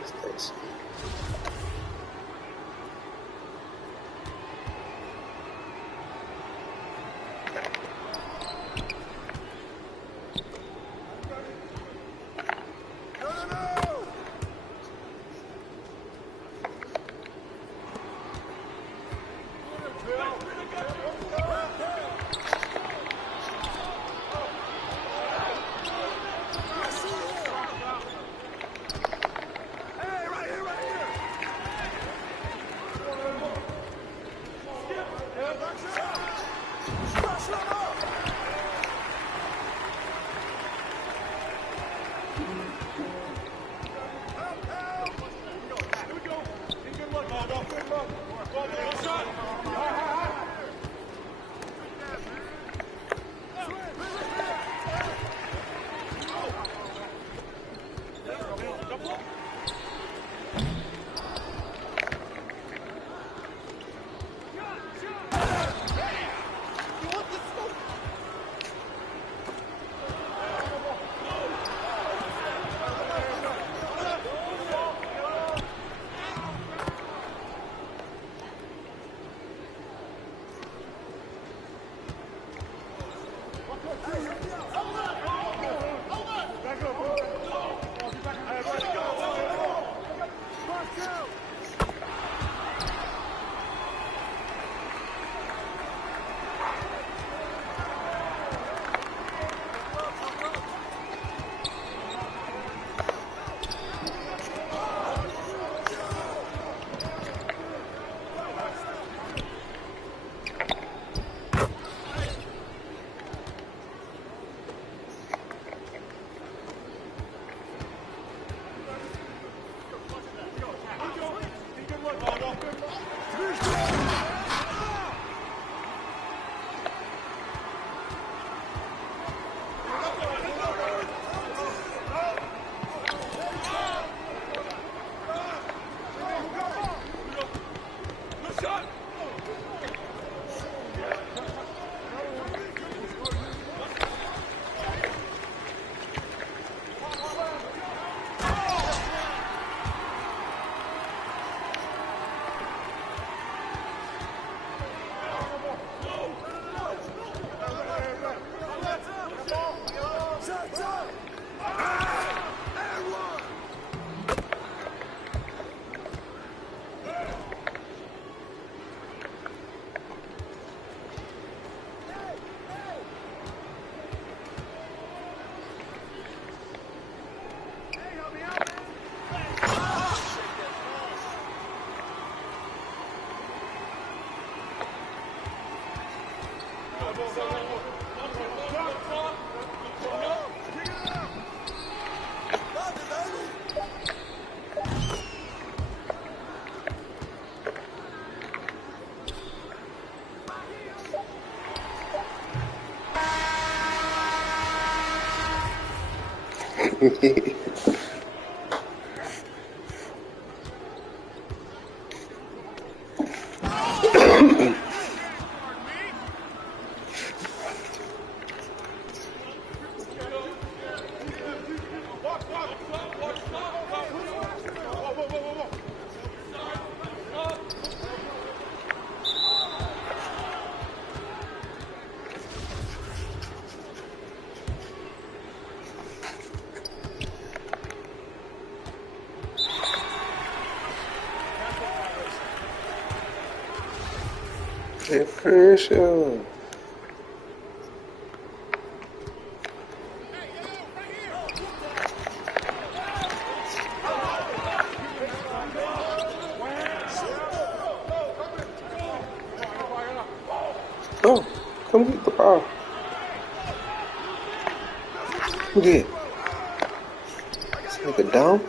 Thanks. Official. Oh, come get the ball. Look at it. It's like a dome.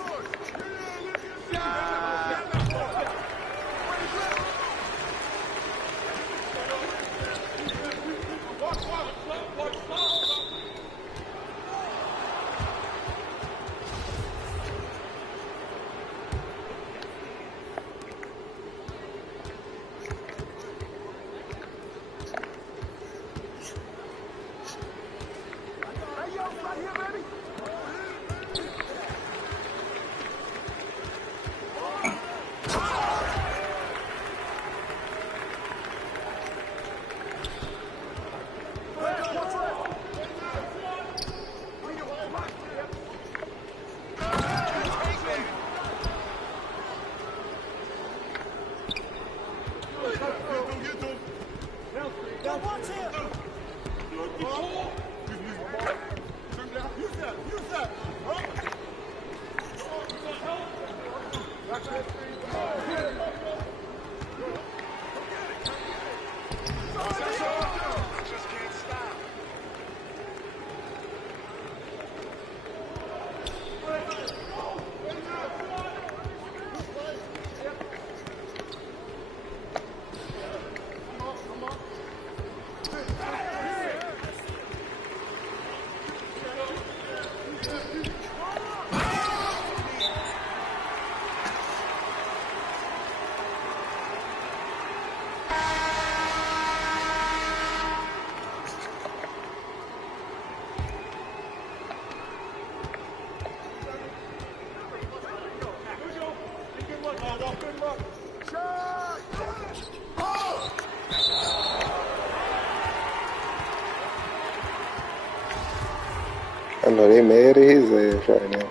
I know they mad at his ass right now.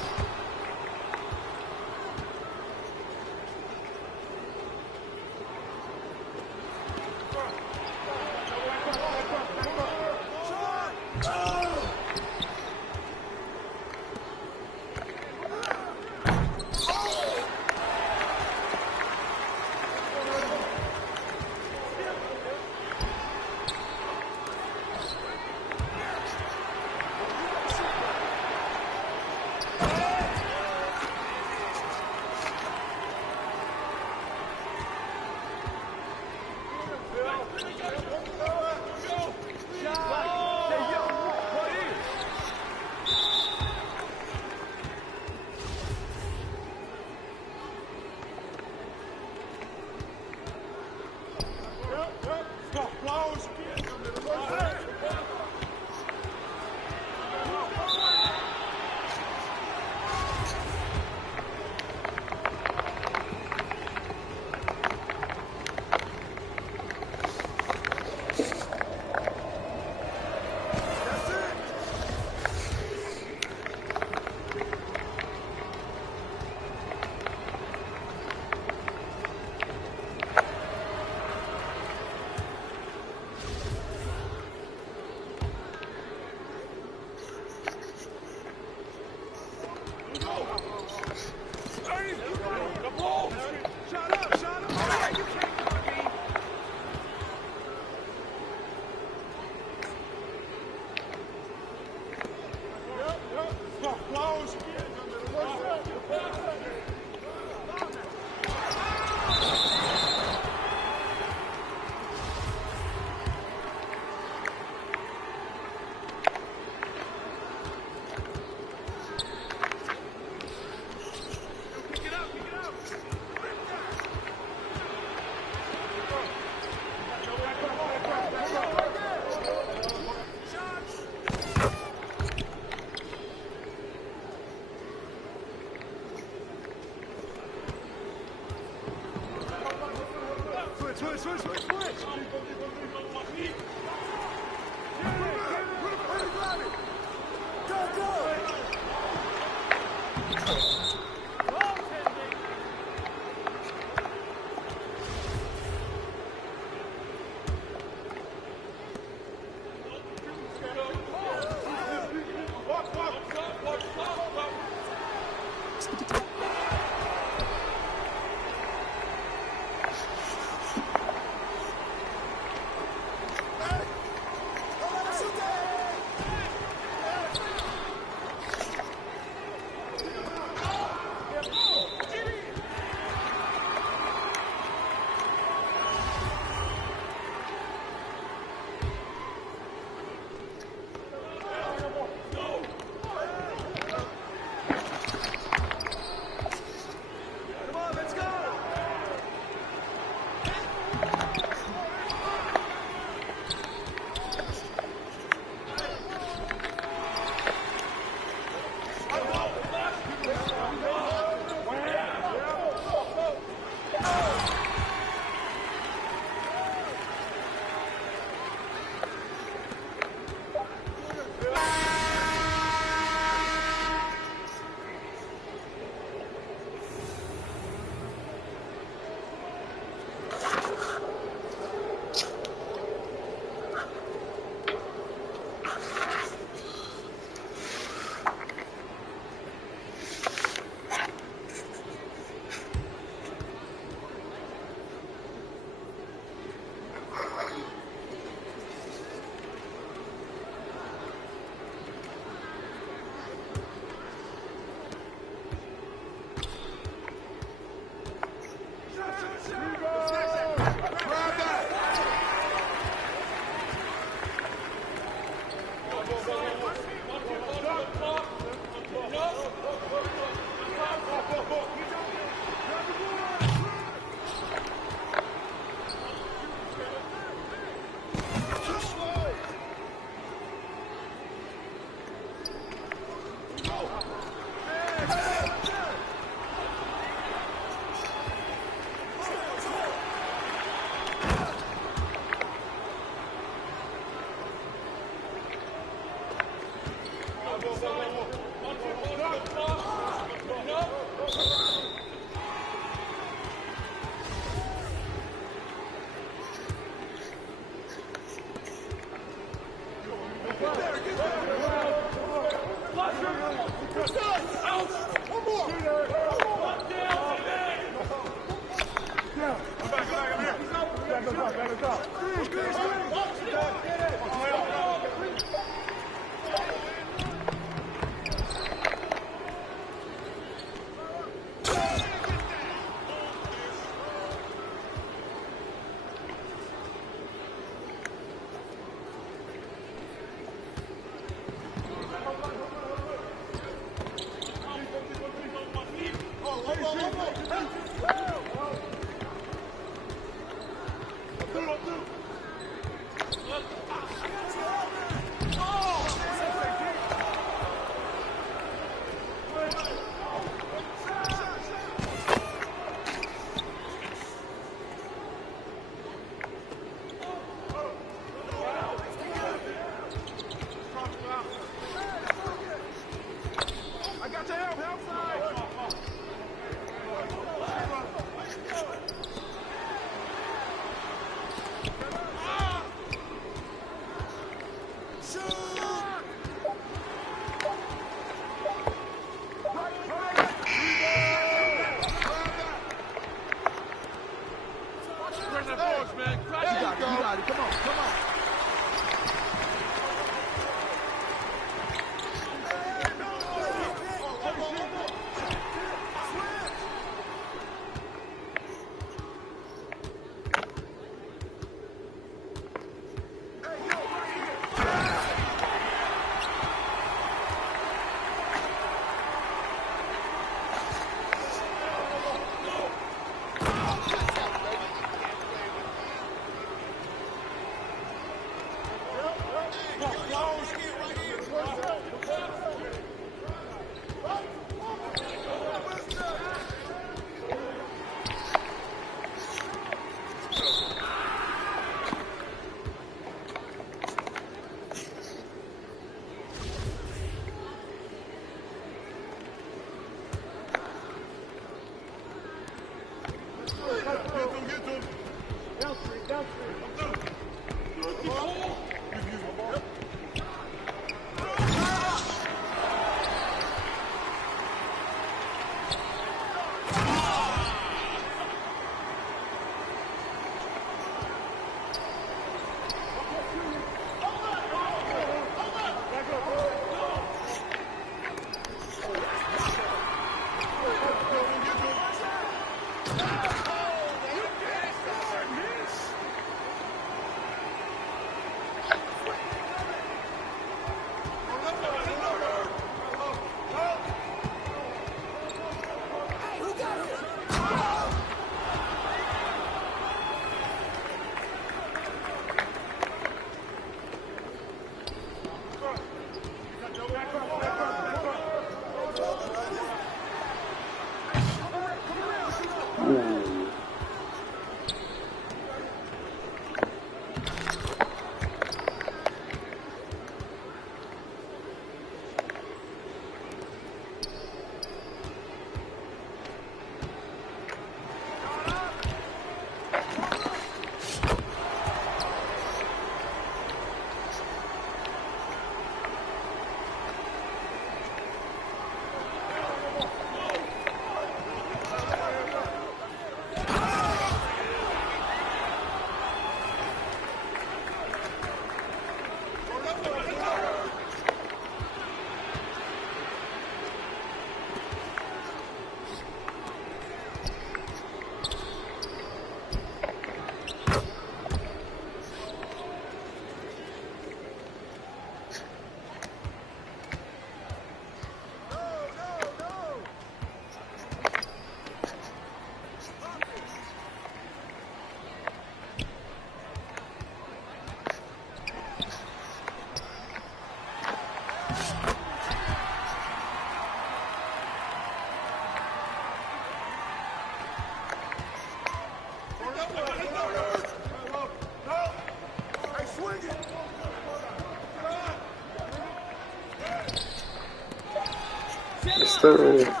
sir.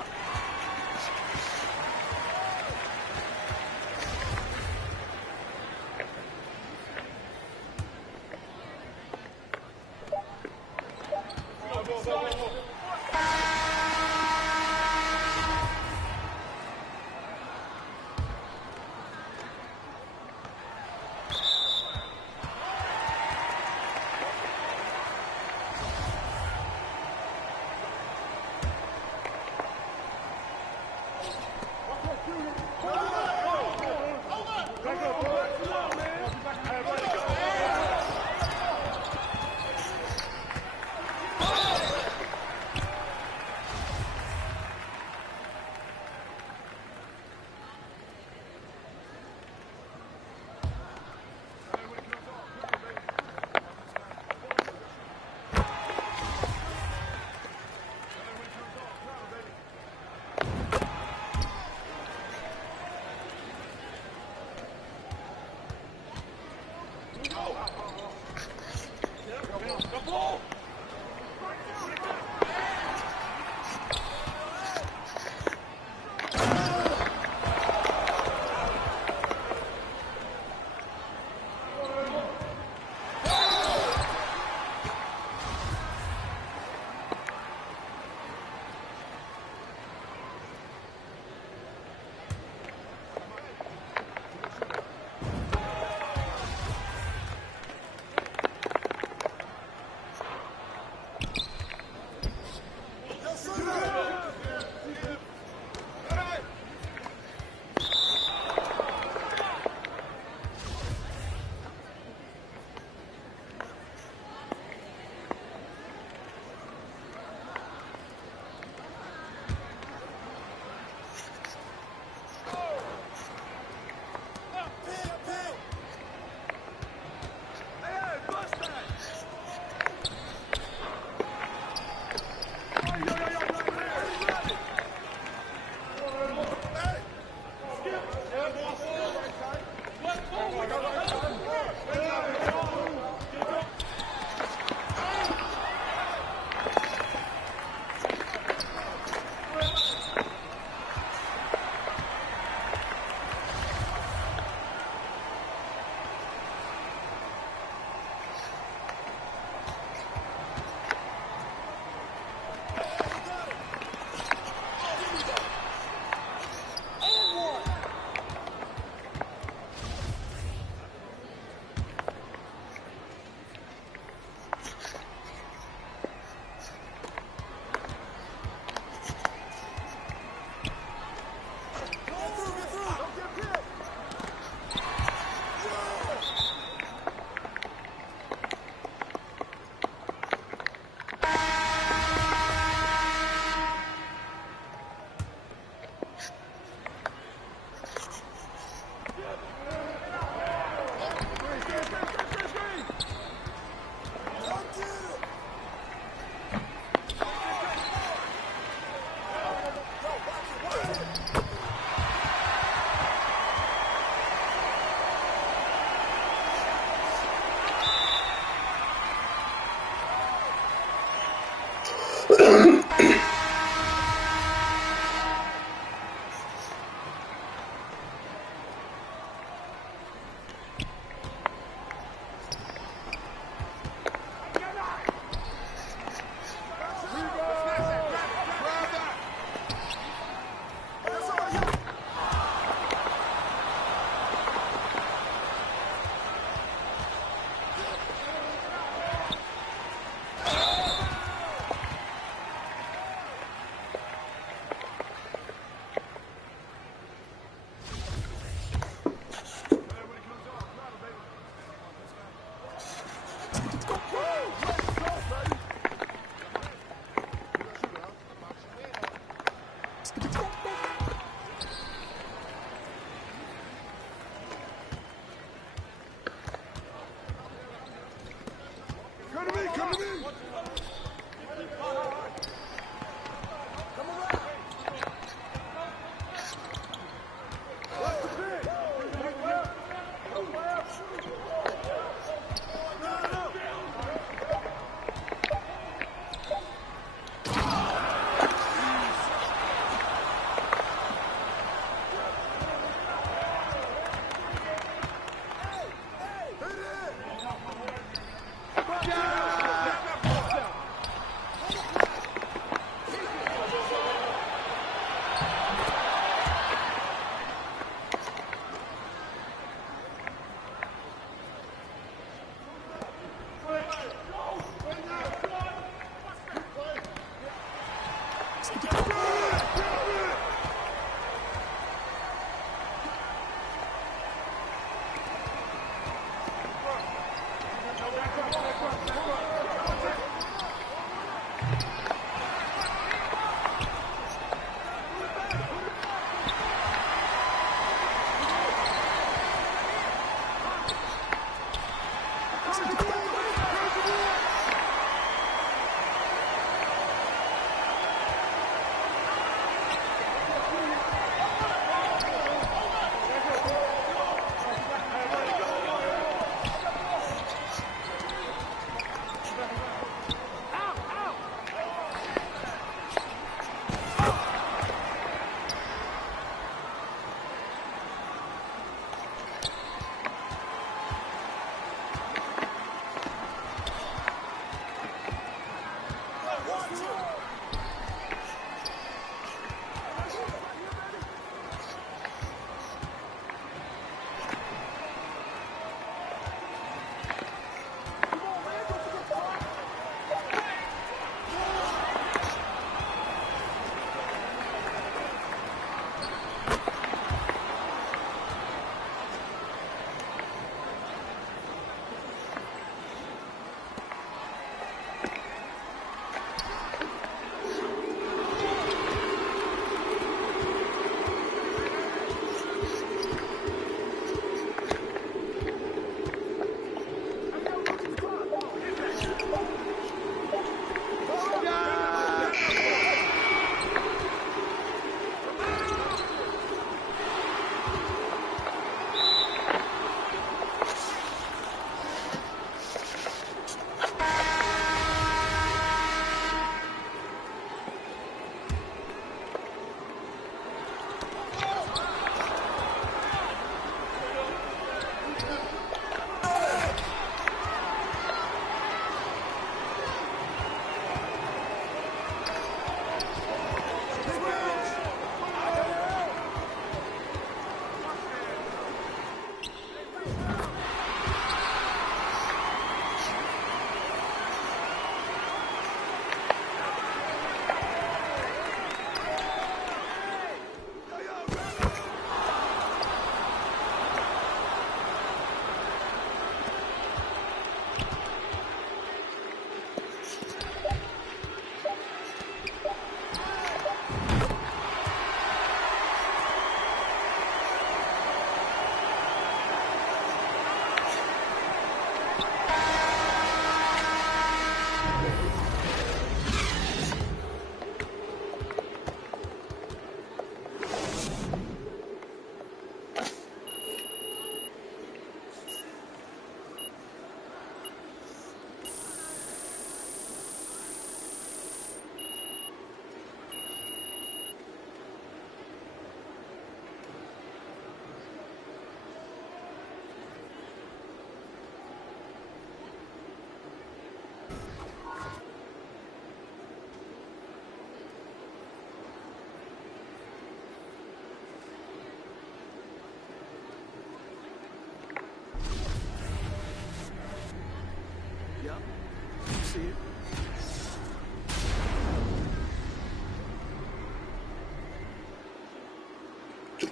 see it.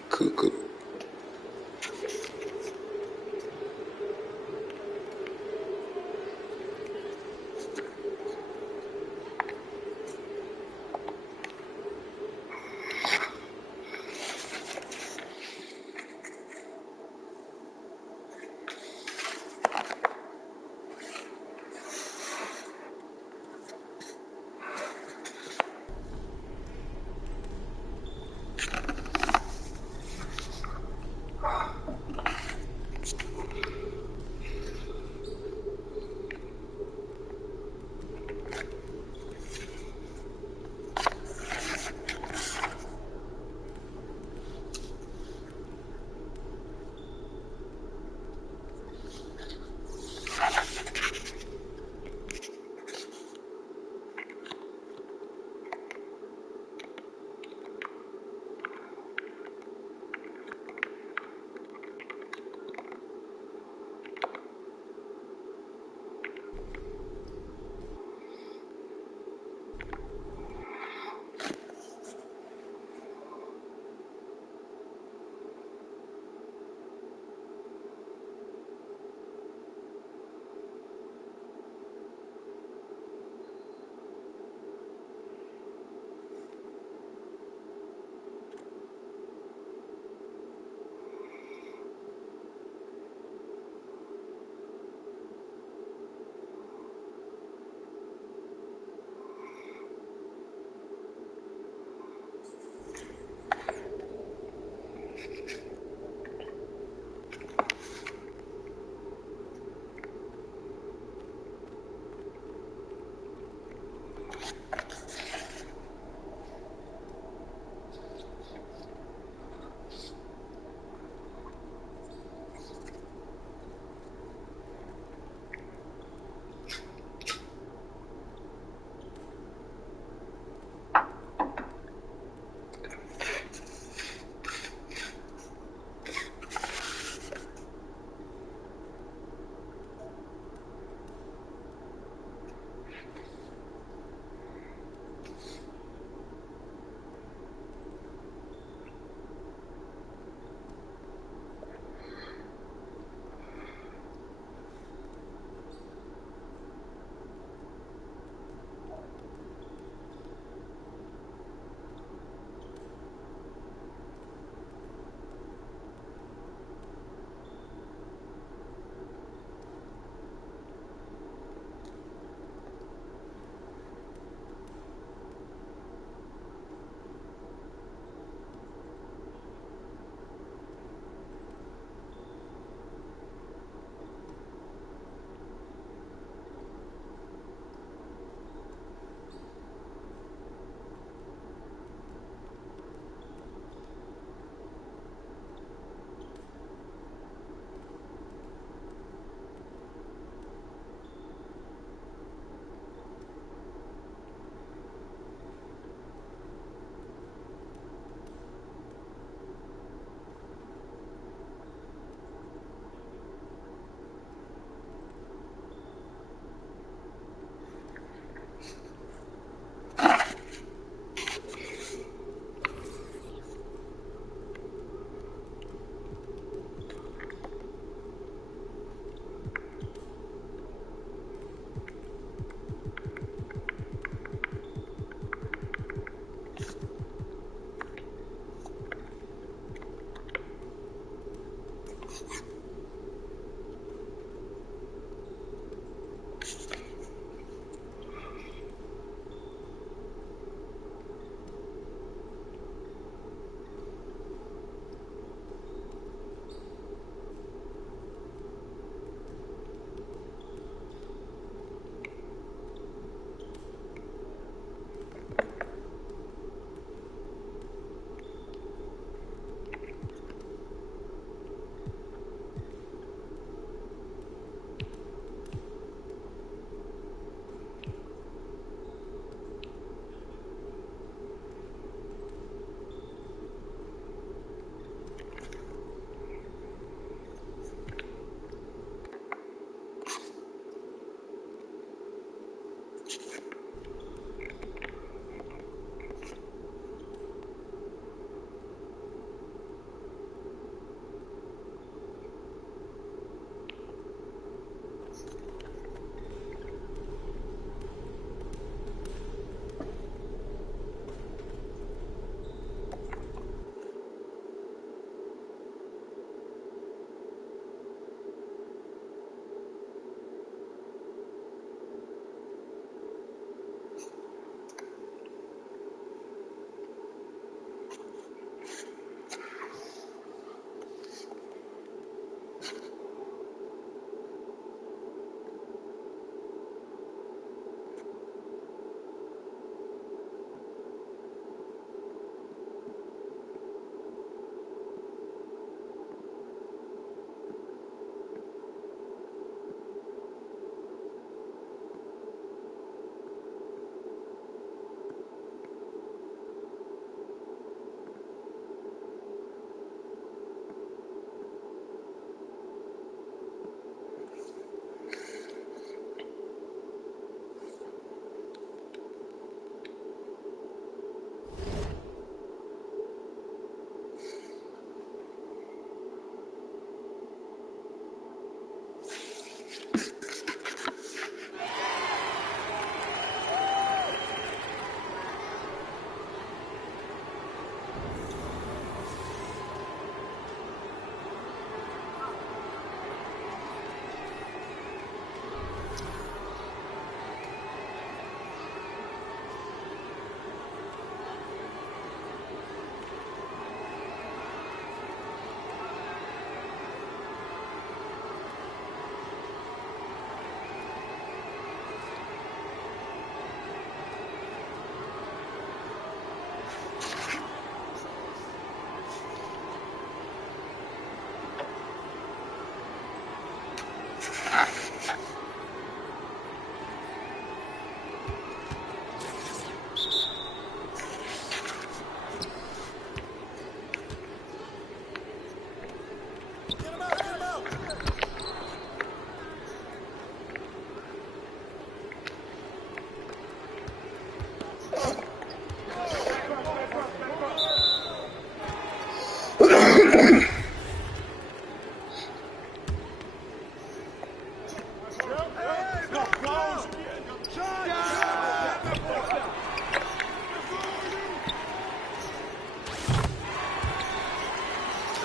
Cuckoo.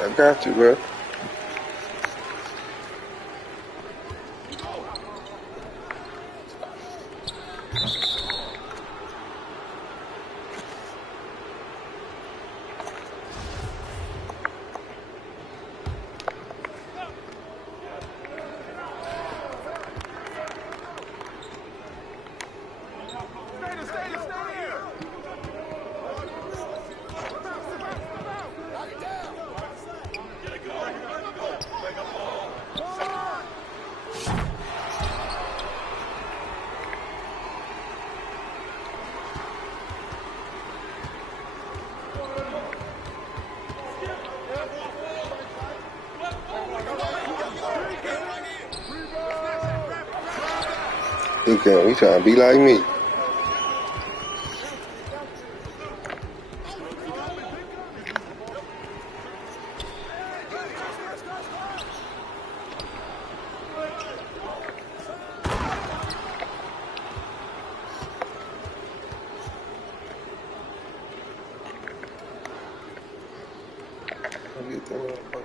I got you, bro. Look at him, he trying to be like me. Get that motherfucker.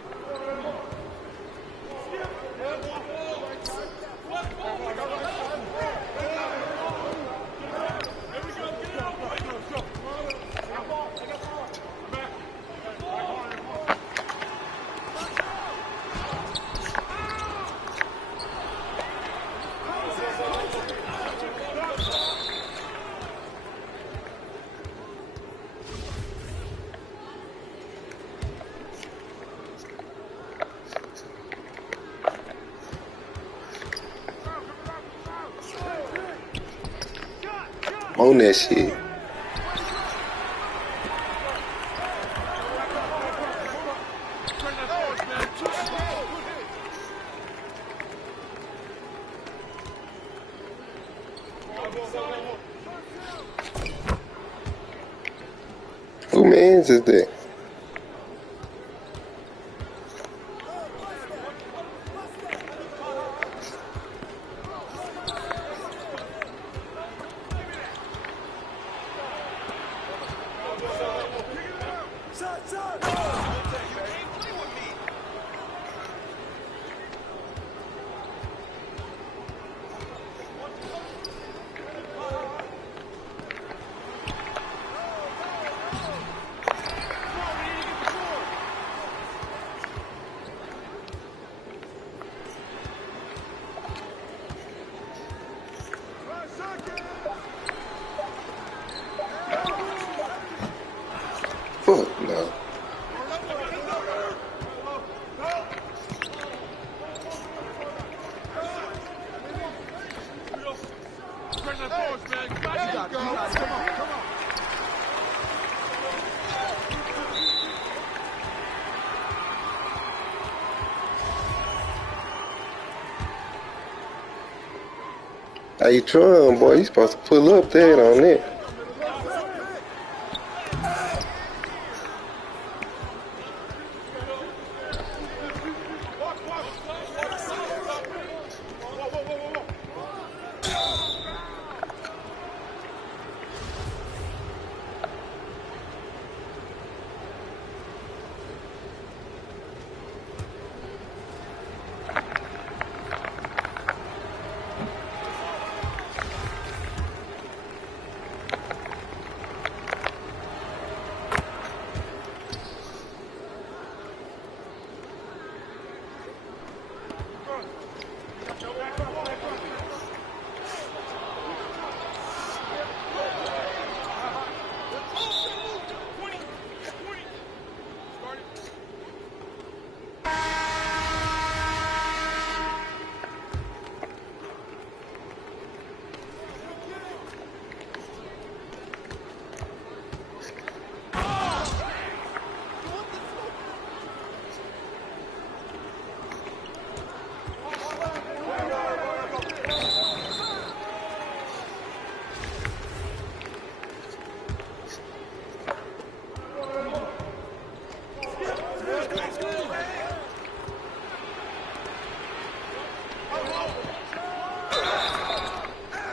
On that shit. Who mans is that? Fuck no. How you trying, boy? You supposed to pull up that on it.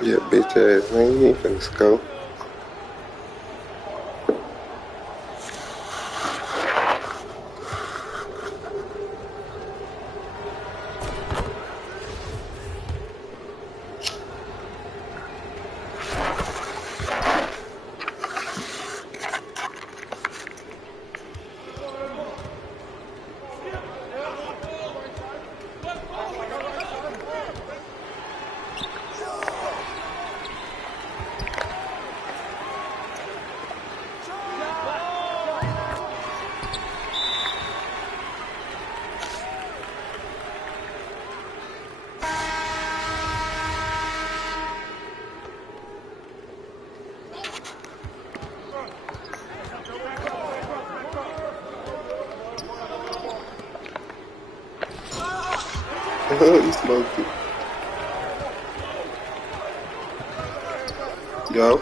Yeah, bitch ass man, you ain't finna score. You smoked it. Yo.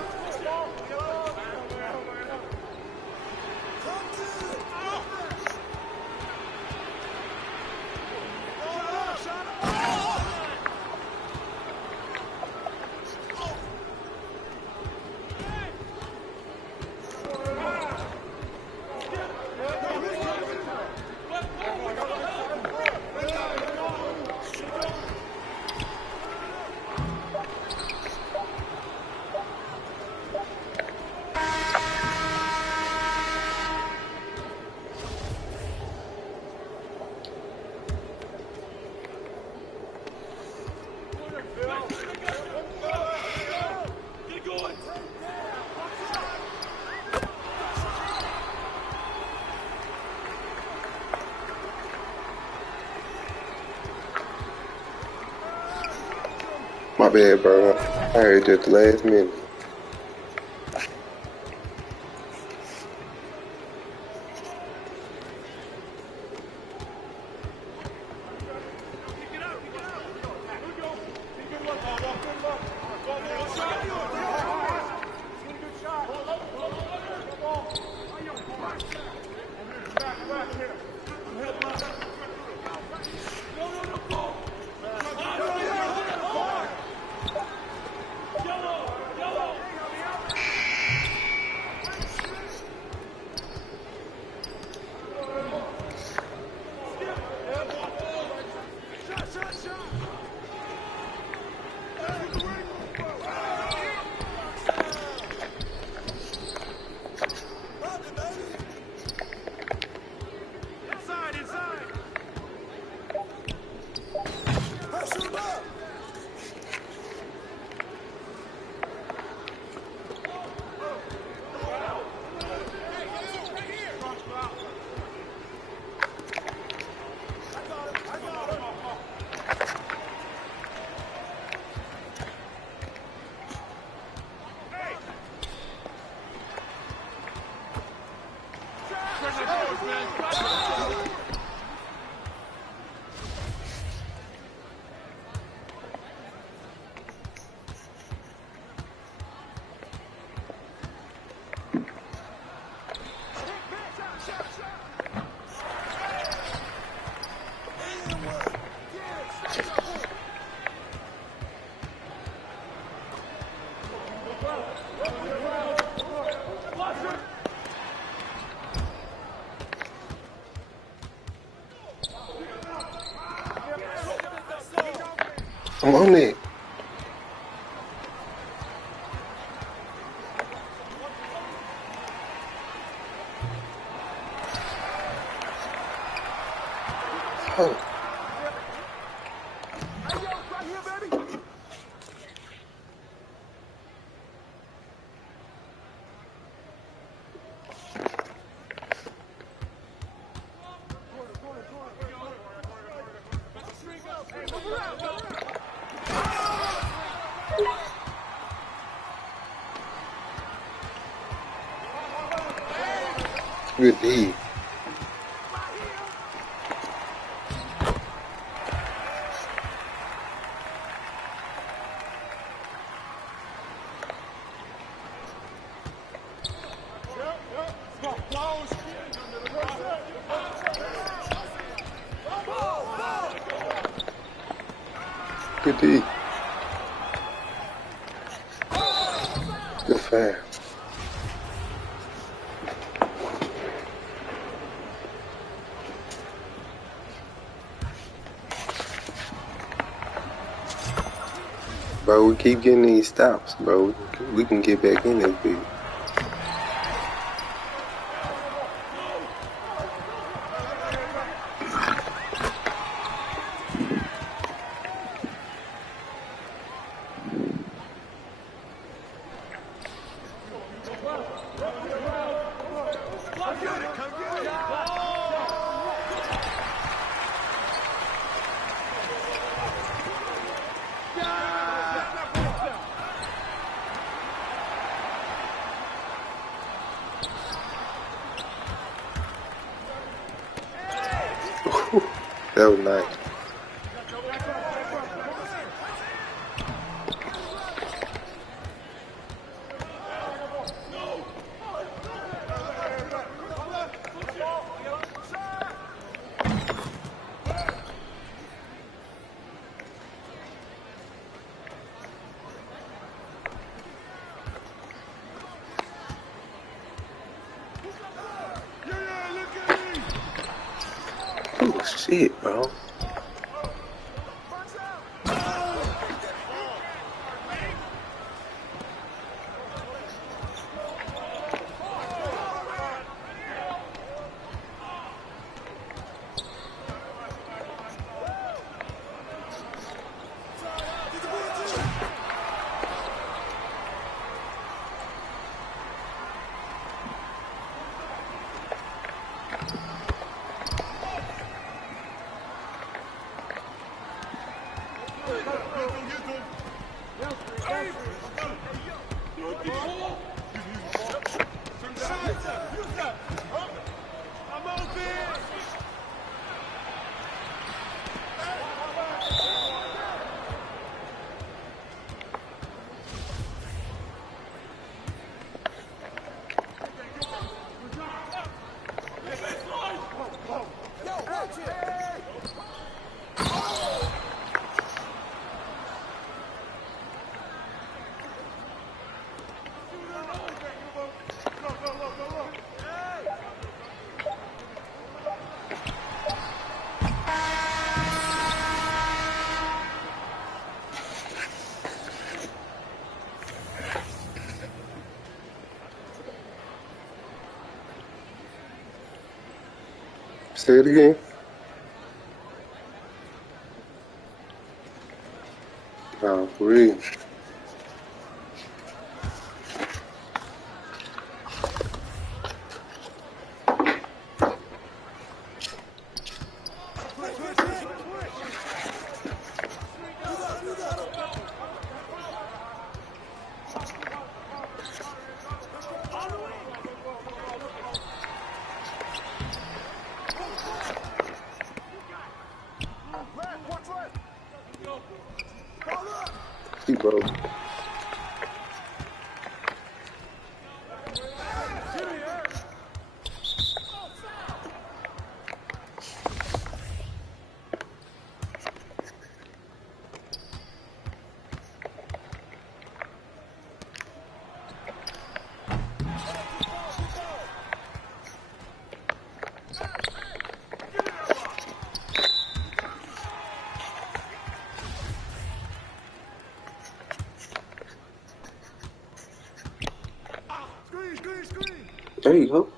My bad, bro. I heard you at the last minute. I'm on it. Oh. Good D. Good D. Good fan. Bro, we keep getting these stops, bro. We can get back in this bitch. That was nice. Oh shit, bro. Say it again. Oh, for real. He broke. There you go.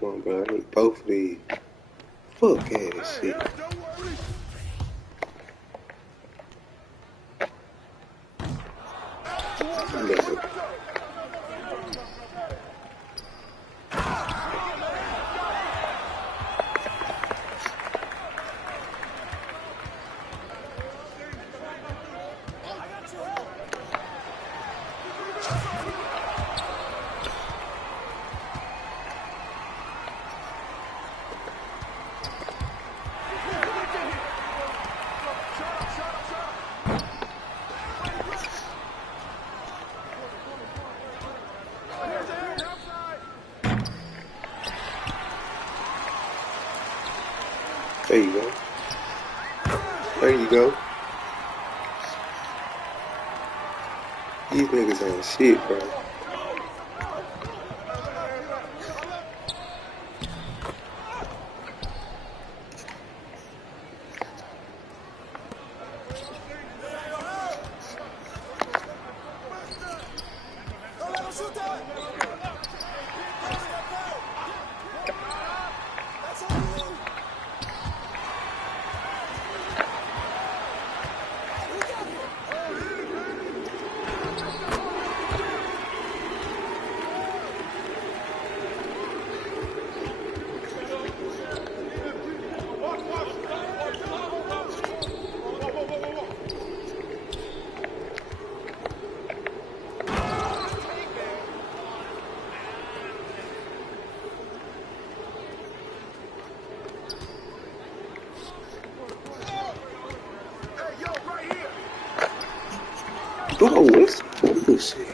Come on, bro. I need both of these. Fuck ass shit. Listen. There you go. There you go. These niggas ain't shit, bro. Bro, what's bullshit?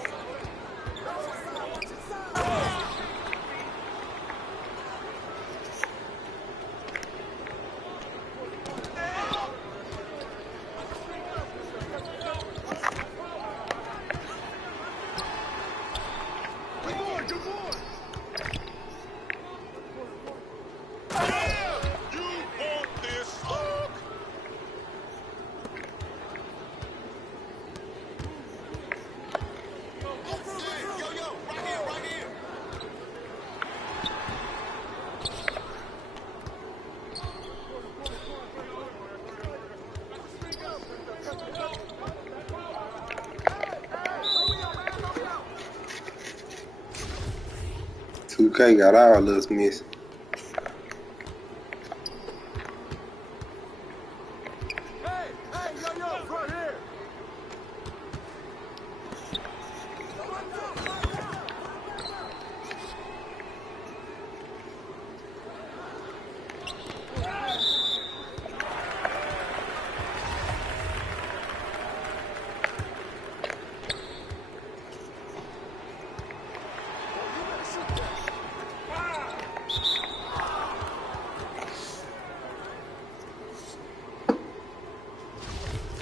K got all us missing.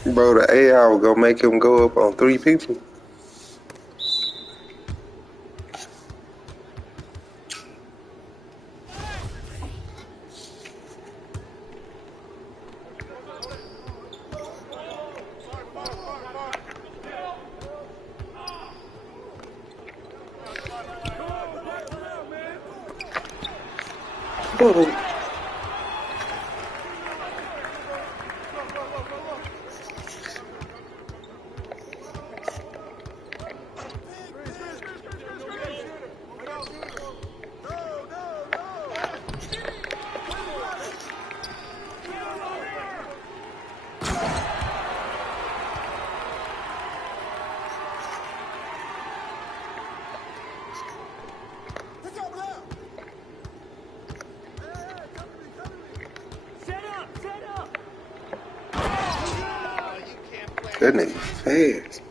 Bro, the AI was gonna make him go up on 3 people. Whoa. That nigga fast.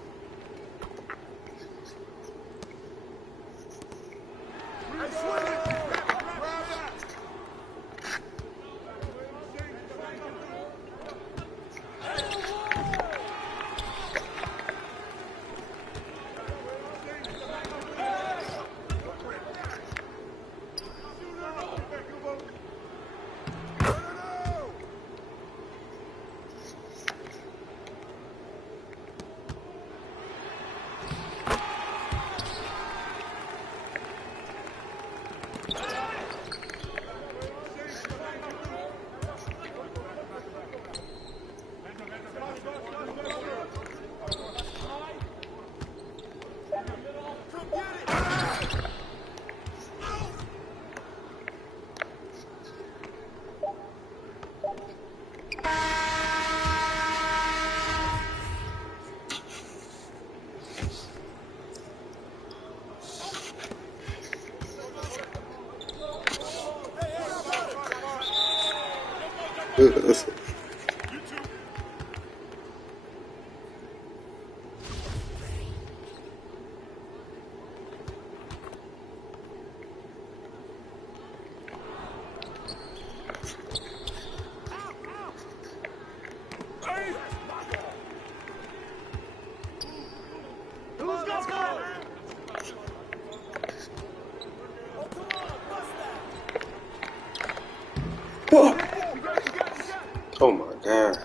Oh my God.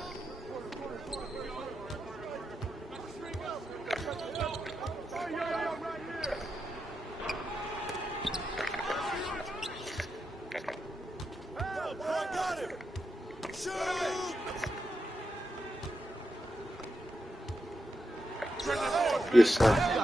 Good shot.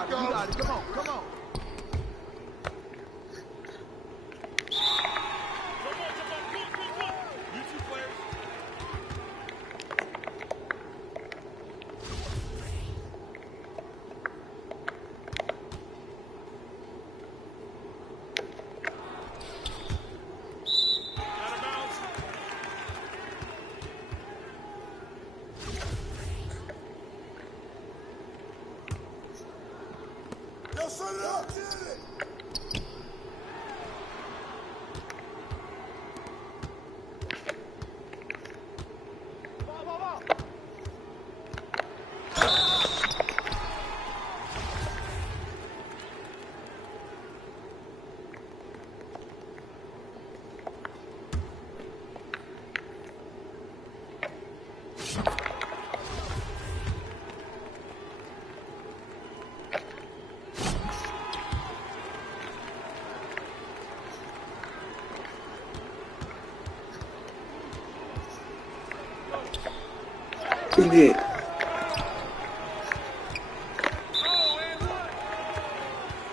Look at that.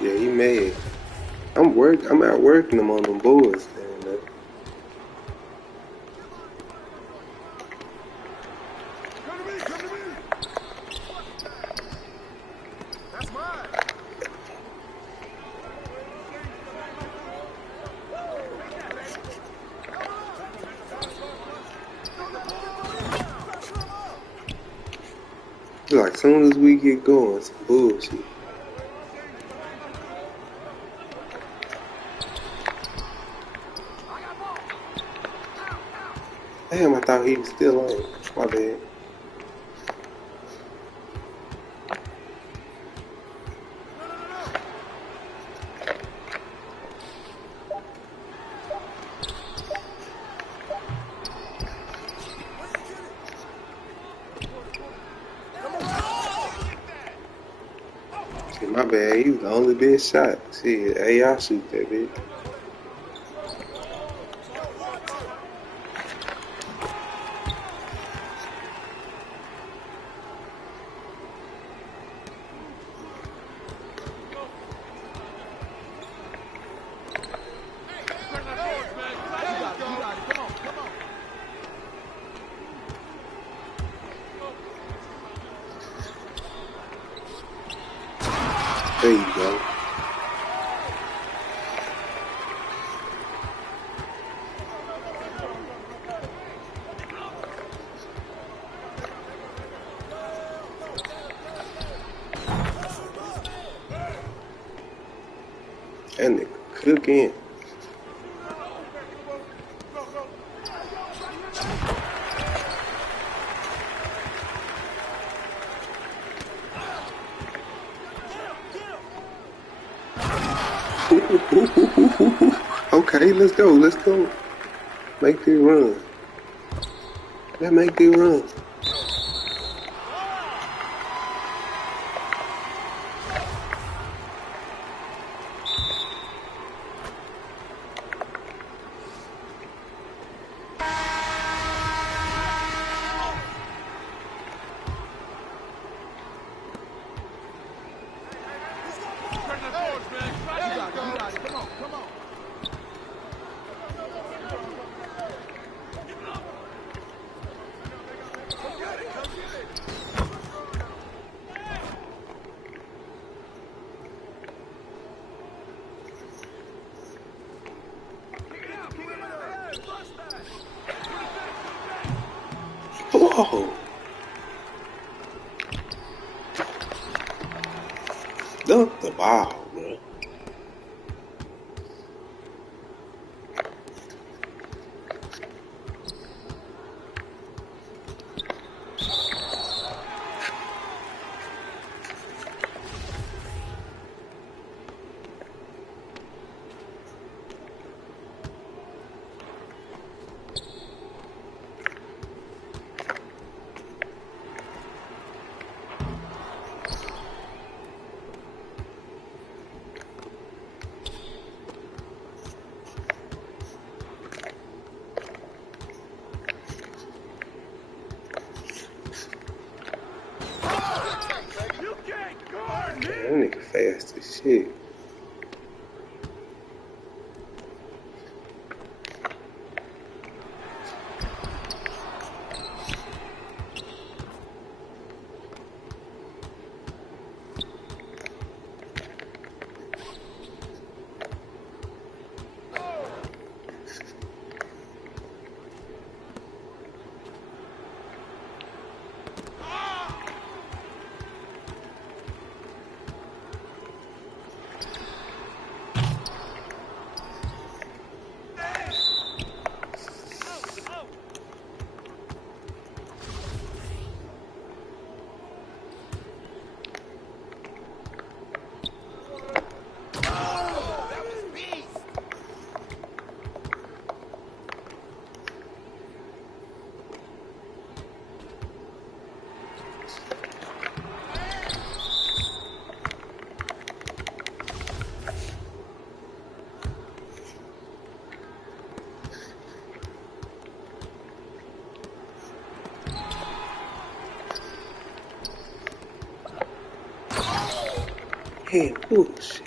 Yeah, he mad. I'm out working him on them boards. Like, as soon as we get going, some bullshit. Damn, I thought he was still on. My bad. My bad, he was the only bitch shot. Shit, hey, y'all shoot that bitch. There you go. That nigga cooking. Okay, let's go. Let's go. Make this run. Let's make this run. Whoa. Dunk the ball, bro. That nigga fast as shit. Hey, bullshit.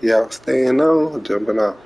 Y'all staying on or jumping off?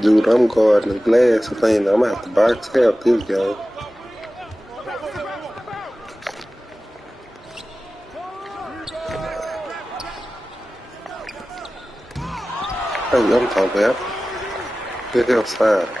Dude, I'm guarding the glass clean. I'm gonna have to box help this game. Hey, I'm talking about. Good help side.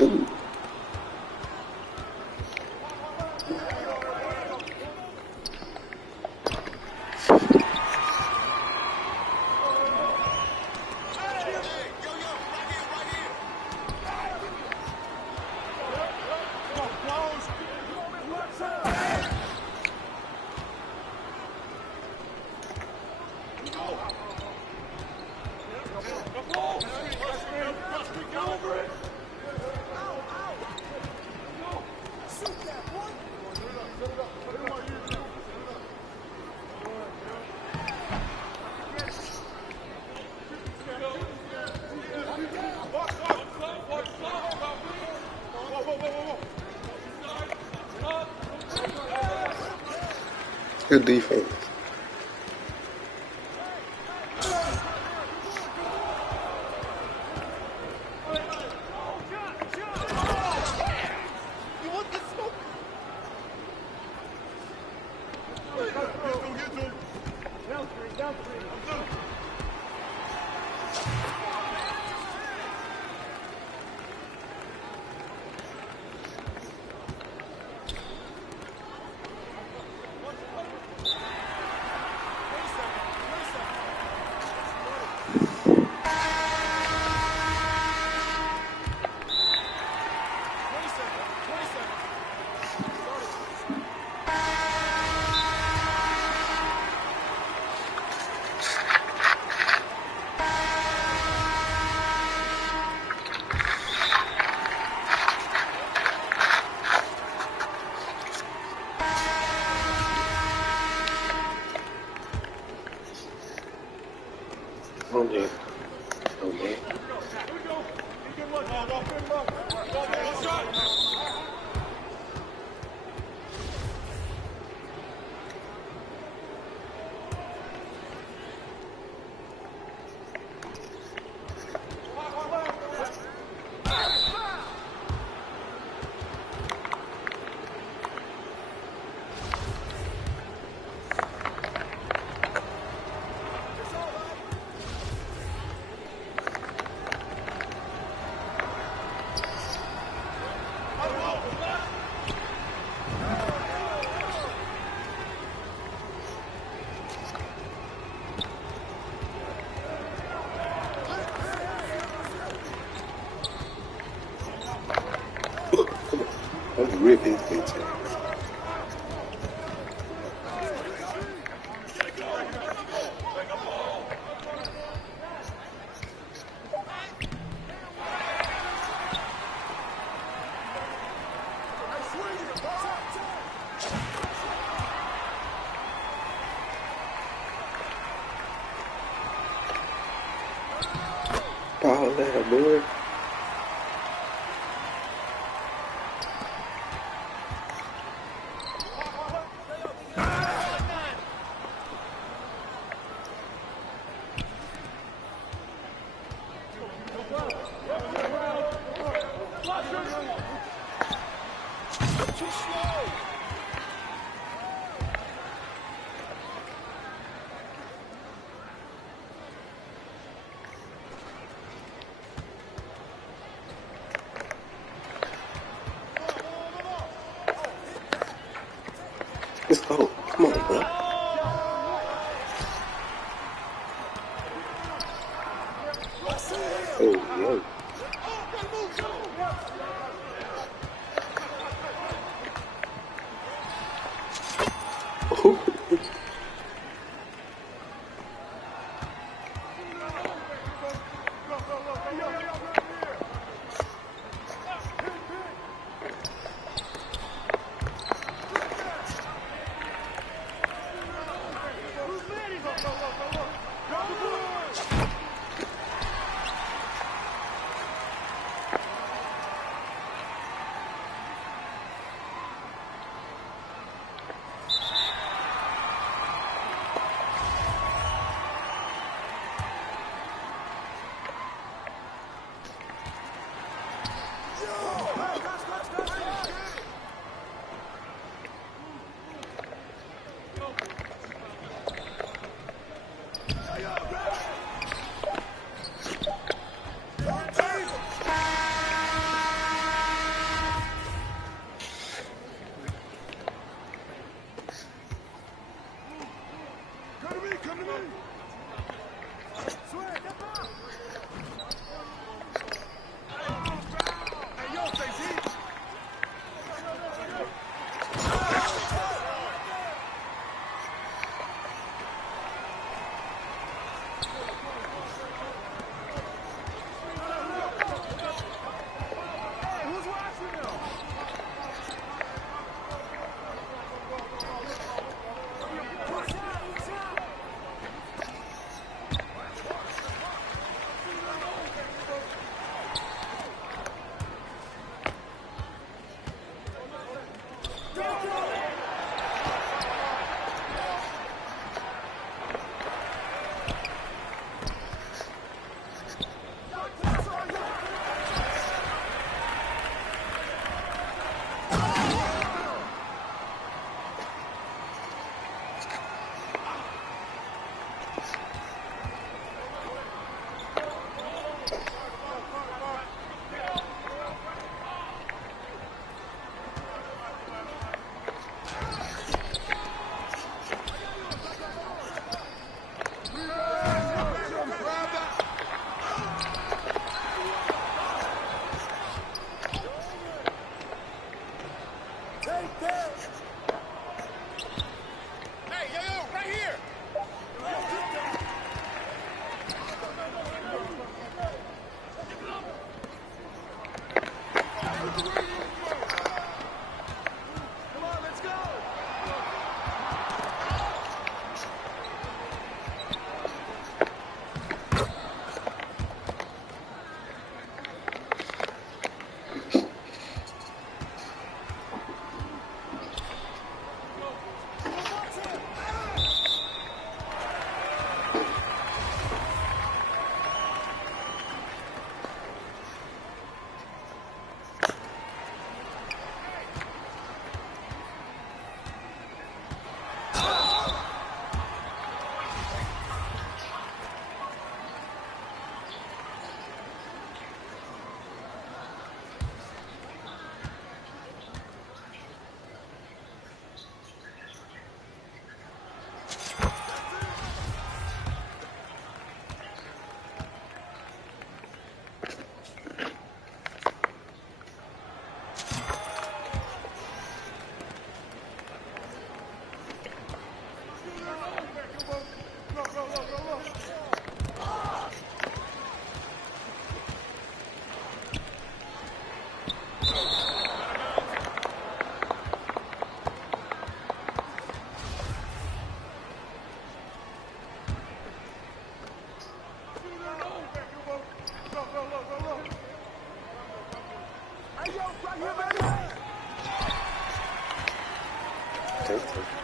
Ooh. Good defense. Let's rip his bitch ass. Ball that boy. Let's go. Come on, bro. Oh, yo. Okay.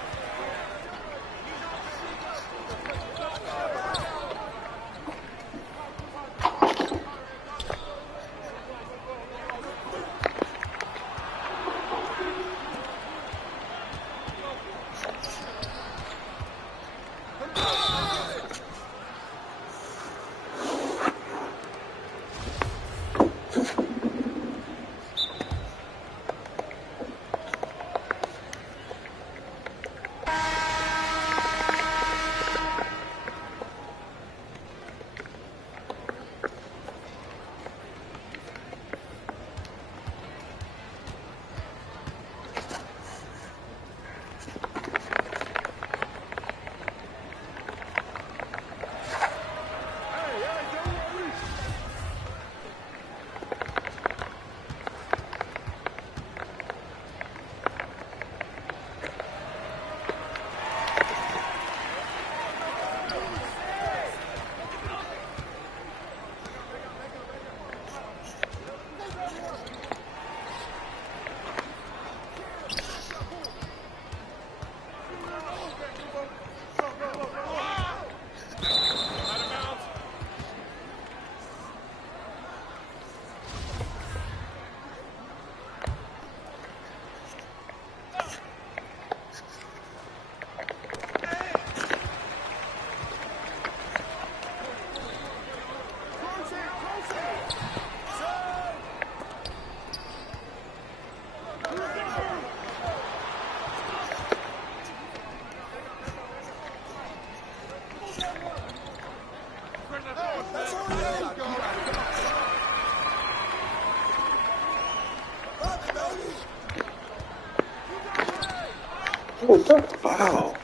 Oh, that's a foul.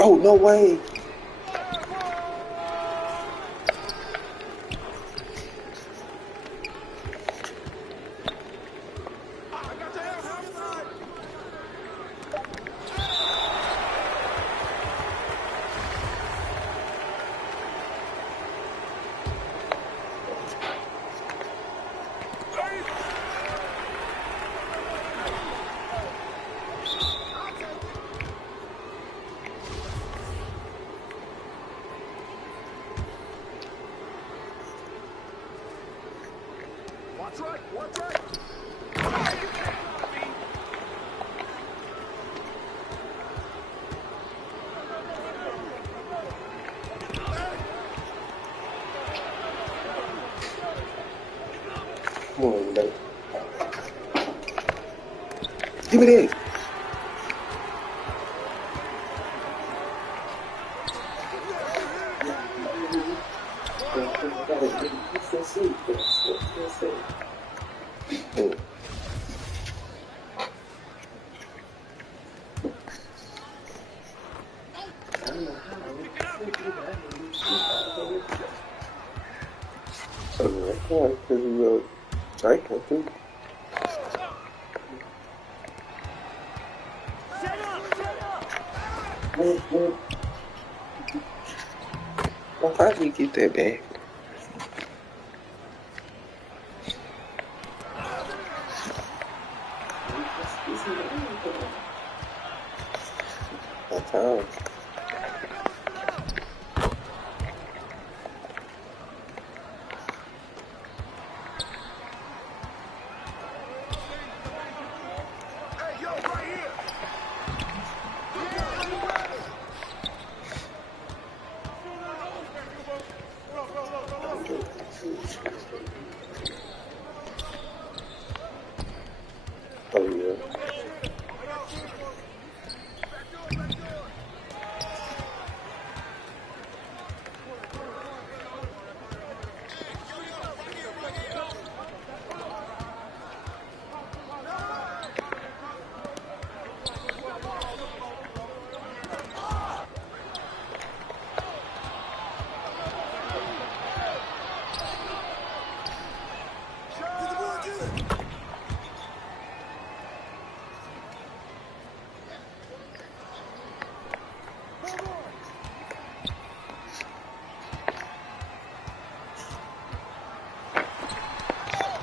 Oh, no way. Come on, baby. Give me that. Because he was drinking too. How did he get that back? That's how. Oh, yeah.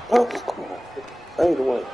Oh, come on. Fade away.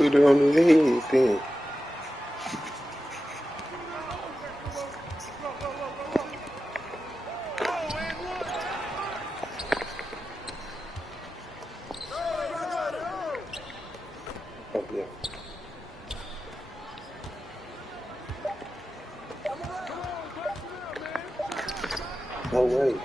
put it on his head then. Oh, yeah. No way.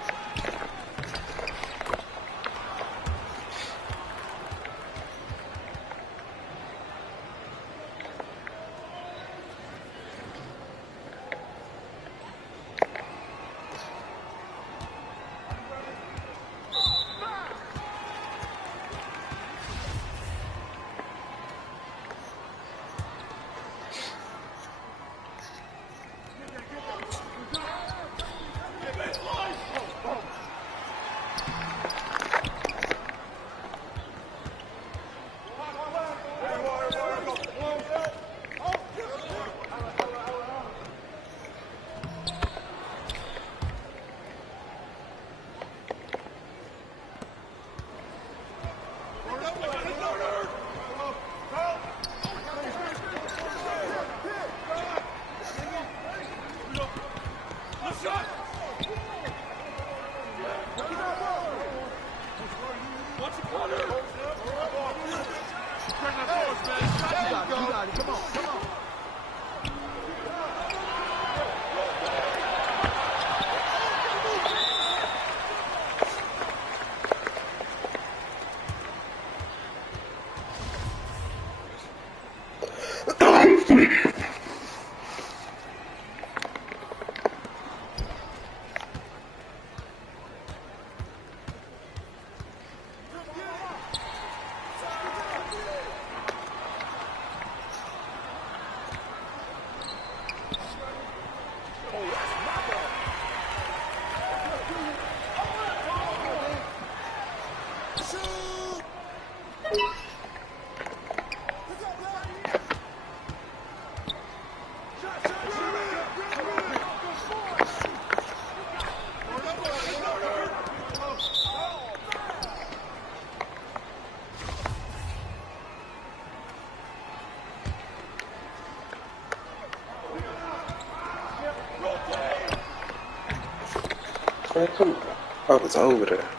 Man, come on. I was over there.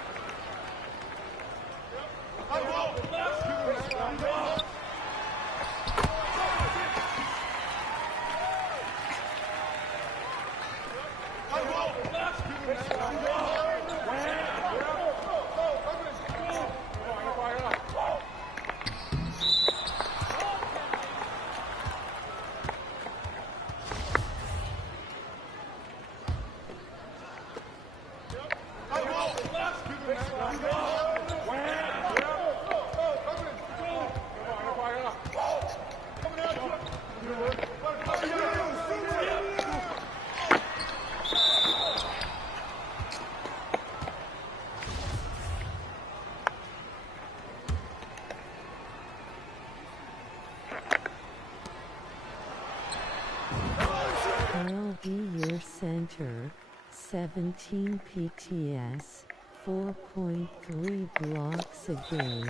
I'll be your center. 17 PTS, 4.3 blocks a game.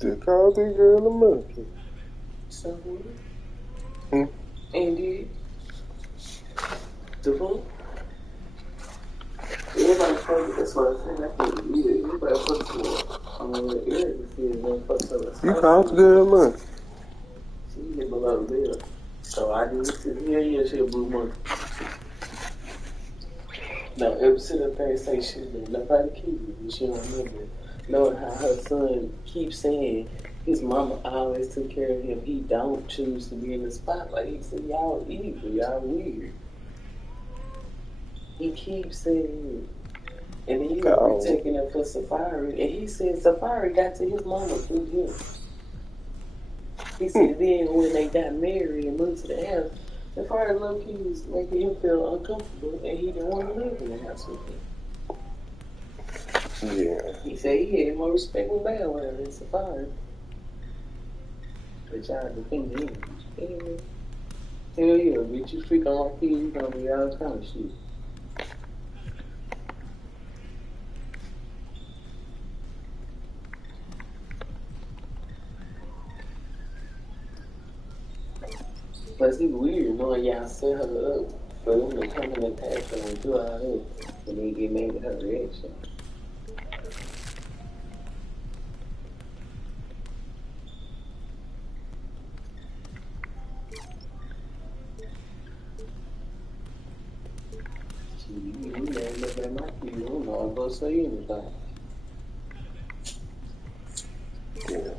Just called this girl a monkey. So what? Hmm? Indeed. The fuck? Everybody fucking, that's what I said. I think everybody fucking Eric said they fucked up. You called the girl a monkey. She hit below the bell. So I didn't sit here, yeah, she a blue monkey. No, ever sit up there and say shit that nobody keep it, but she don't remember it. Knowing how her son keeps saying his mama always took care of him, he don't choose to be in the spotlight. He said, y'all evil, y'all weird. He keeps saying it. And then he was taking it for Safari, and he said Safari got to his mama through him. He said then when they got married and moved to the house, Safari low-key was making him feel uncomfortable, and he didn't want to live in the house with him. Yeah. He said he had more respect with Bad than Safari. But y'all defend him. Hell yeah, bitch, you freak on my kid, you gonna be all kind of shit. Plus, he weird knowing y'all set her up for them to come in and tackle her and do all this. And then get mad at her reaction. You mad at my kid. I don't know I'm going to say anything. Yeah.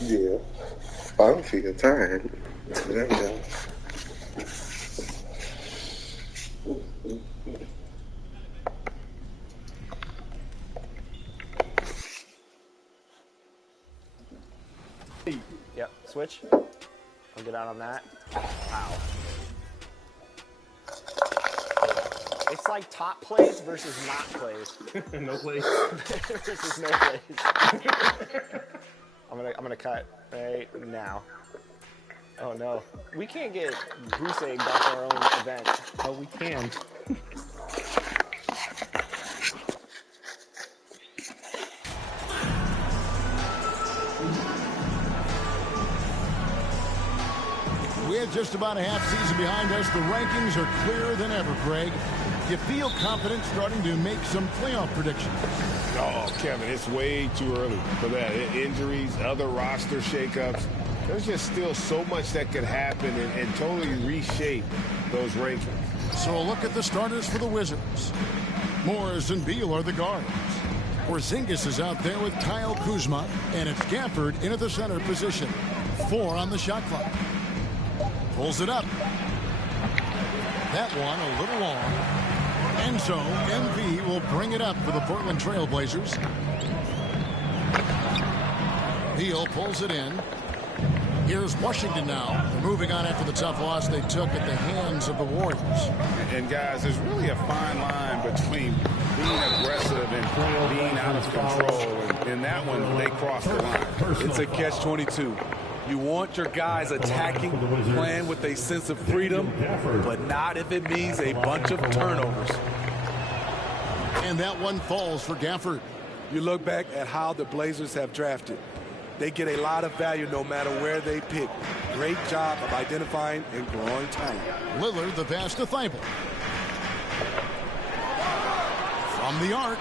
Yeah. I don't feel tired today, though. Yep, switch. I'll get out on that. Ow. It's like top plays versus not plays. No plays. Versus no plays. I'm gonna cut right now. Oh no. We can't get goose egged off our own event. Oh, we can. With just about a half season behind us, the rankings are clearer than ever, Greg. You feel confident starting to make some playoff predictions? Oh, Kevin, it's way too early for that. Injuries, other roster shakeups. There's just still so much that could happen and totally reshape those rankings. So a look at the starters for the Wizards. Morris and Beal are the guards. Porzingis is out there with Kyle Kuzma, and it's Gafford in at the center position. 4 on the shot clock. Pulls it up. That one a little long. And so MV will bring it up for the Portland Trail Blazers. Beal pulls it in. Here's Washington now. They're moving on after the tough loss they took at the hands of the Warriors. And guys, there's really a fine line between being aggressive and being out of control. And in that one, they crossed the line. It's a catch-22. You want your guys attacking, playing with a sense of freedom, but not if it means a bunch of turnovers. And that one falls for Gafford. You look back at how the Blazers have drafted. They get a lot of value no matter where they pick. Great job of identifying and growing talent. Lillard the pass to Thibault. From the arc.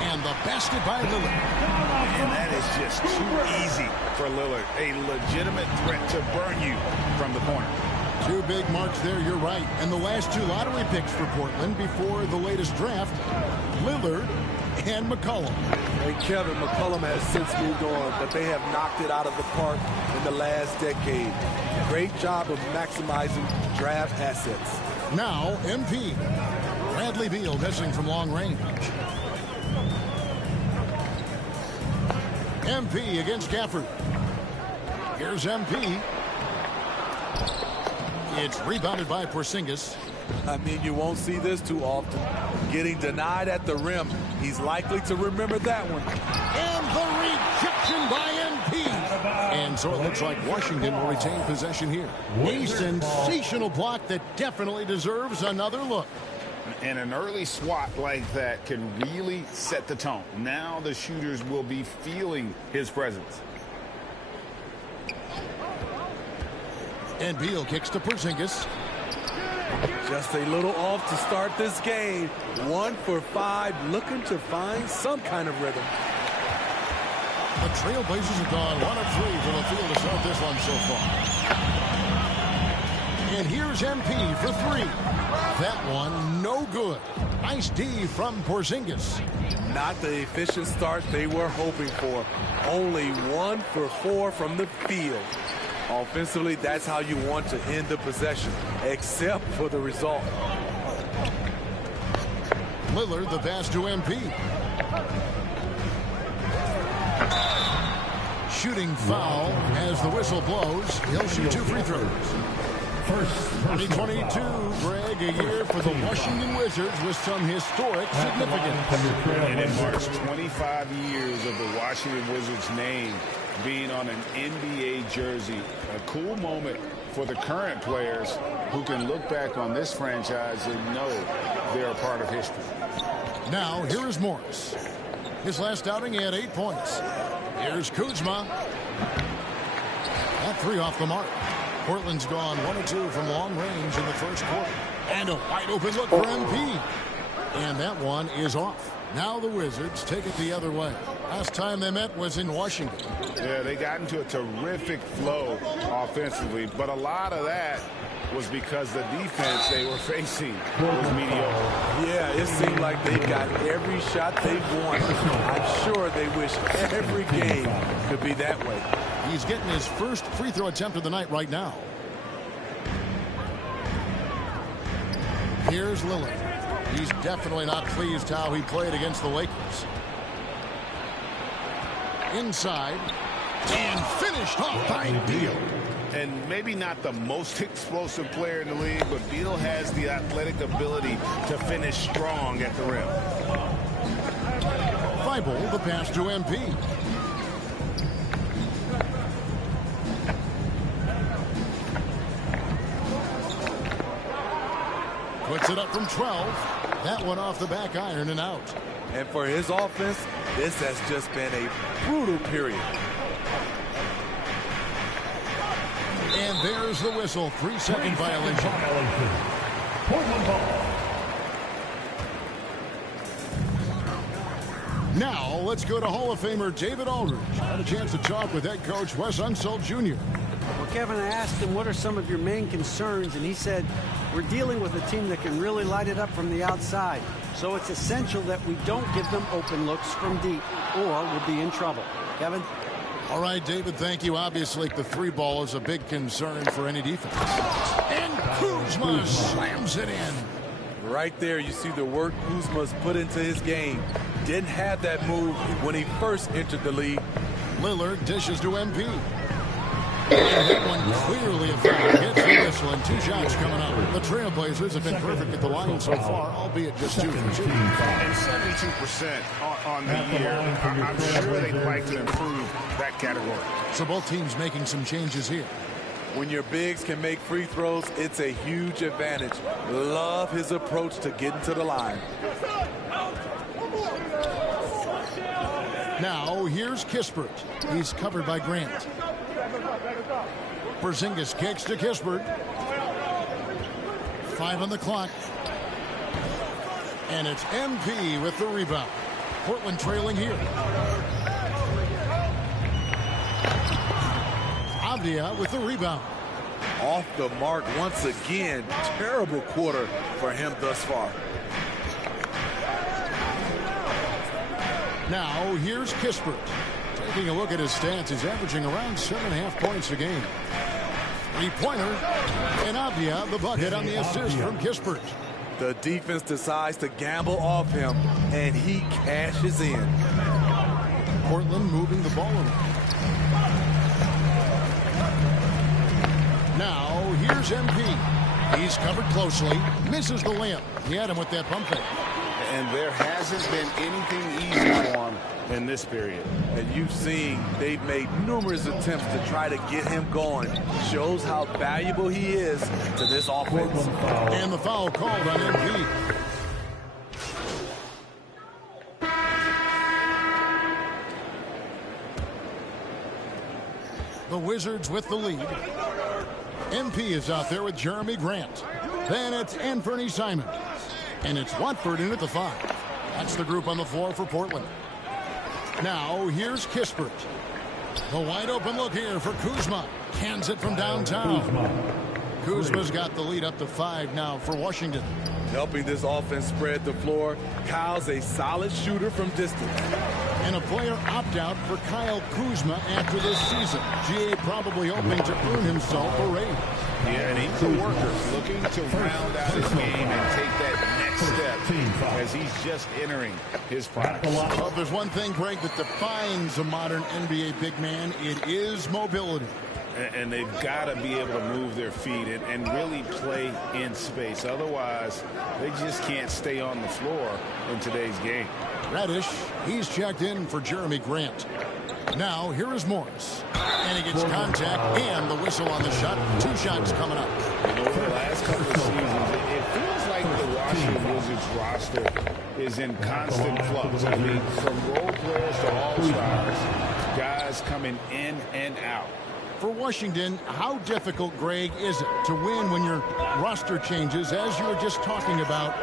And the basket by Lillard. And that is just too easy for Lillard. A legitimate threat to burn you from the corner. 2 big marks there, you're right. And the last 2 lottery picks for Portland before the latest draft, Lillard and McCollum. And Kevin, McCollum has since moved on, but they have knocked it out of the park in the last decade. Great job of maximizing draft assets. Now, MP. Bradley Beal missing from long range. MP against Gafford. Here's MP. It's rebounded by Porzingis. I mean, you won't see this too often. Getting denied at the rim. He's likely to remember that one. And the rejection by MP. And so it looks like Washington will retain possession here. A sensational block that definitely deserves another look. And an early swat like that can really set the tone. Now the shooters will be feeling his presence. And Beal kicks to Porzingis. Just a little off to start this game. 1 for 5, looking to find some kind of rhythm. The Trailblazers have gone 1 of 3 from the field to start this one so far. And here's MP for three. That one, no good. Nice D from Porzingis. Not the efficient start they were hoping for. Only 1 for 4 from the field. Offensively, that's how you want to end the possession, except for the result. Lillard, the pass to MP. Shooting foul as the whistle blows. He'll shoot 2 free throws. 2022, Greg, a year for the Washington Wizards with some historic significance. And it marks 25 years of the Washington Wizards name being on an NBA jersey. A cool moment for the current players who can look back on this franchise and know they're a part of history. Now, here is Morris. His last outing, he had 8 points. Here's Kuzma. That 3 off the mark. Portland's gone 1 of 2 from long range in the first quarter. And a wide open look for MP. And that one is off. Now the Wizards take it the other way. Last time they met was in Washington. Yeah, they got into a terrific flow offensively, but a lot of that was because the defense they were facing was mediocre. Yeah, it seemed like they got every shot they wanted. I'm sure they wish every game could be that way. He's getting his first free throw attempt of the night right now. Here's Lillard. He's definitely not pleased how he played against the Lakers. Inside. And finished off by Beal. And maybe not the most explosive player in the league, but Beal has the athletic ability to finish strong at the rim. Thibault, the pass to MP. Puts it up from 12. That one off the back iron and out. And for his offense, this has just been a brutal period. And there's the whistle. 3-second violation. Now, let's go to Hall of Famer David Aldridge. Had a chance to talk with head coach Wes Unseld Jr. Well, Kevin, I asked him what are some of your main concerns, and he said, we're dealing with a team that can really light it up from the outside. So it's essential that we don't give them open looks from deep, or we'll be in trouble. Kevin? All right, David, thank you. Obviously, the 3 ball is a big concern for any defense. And Kuzma slams it in. Right there, you see the work Kuzma's put into his game. Didn't have that move when he first entered the league. Lillard dishes to MP. And that one clearly a foul. Gets the whistle and 2 shots coming up. The Trailblazers have been perfect at the line so far, albeit just 2 for 2. And 72% on the year. I'm sure they'd like to improve that category. So both teams making some changes here. When your bigs can make free throws, it's a huge advantage. Love his approach to getting to the line. Now, here's Kispert. He's covered by Grant. Porzingis kicks to Kispert. 5 on the clock. And it's MP with the rebound. Portland trailing here. Avdia with the rebound. Off the mark once again. Terrible quarter for him thus far. Now, here's Kispert. Taking a look at his stats, he's averaging around 7.5 points a game. 3-pointer. And Avdia, the bucket on the assist from Kispert. The defense decides to gamble off him, and he cashes in. Portland moving the ball around. Now, here's MP. He's covered closely. Misses the layup. He had him with that pump fake. And there hasn't been anything easy for him in this period. And you've seen they've made numerous attempts to try to get him going. Shows how valuable he is to this offense. And the foul called on MP. The Wizards with the lead. MP is out there with Jeremy Grant. Then it's Anthony Simons. And it's Watford in at the 5. That's the group on the floor for Portland. Now, here's Kispert. The wide open look here for Kuzma. Hands it from downtown. Kuzma's got the lead up to 5 now for Washington. Helping this offense spread the floor. Kyle's a solid shooter from distance. And a player opt-out for Kyle Kuzma after this season. GA probably hoping to earn himself a raise. Yeah, and he's a worker looking to round out his game and take that next step as he's just entering his prime. Well, if there's one thing, Greg, that defines a modern NBA big man, it is mobility. And they've got to be able to move their feet and really play in space. Otherwise, they just can't stay on the floor in today's game. Reddish, he's checked in for Jeremy Grant. Now, here is Morris. And he gets contact and the whistle on the shot. 2 shots coming up. Over the last couple of seasons, it feels like the Washington Wizards roster is in constant flux. I mean, from role players to all-stars, guys coming in and out. For Washington, how difficult, Greg, is it to win when your roster changes, as you were just talking about?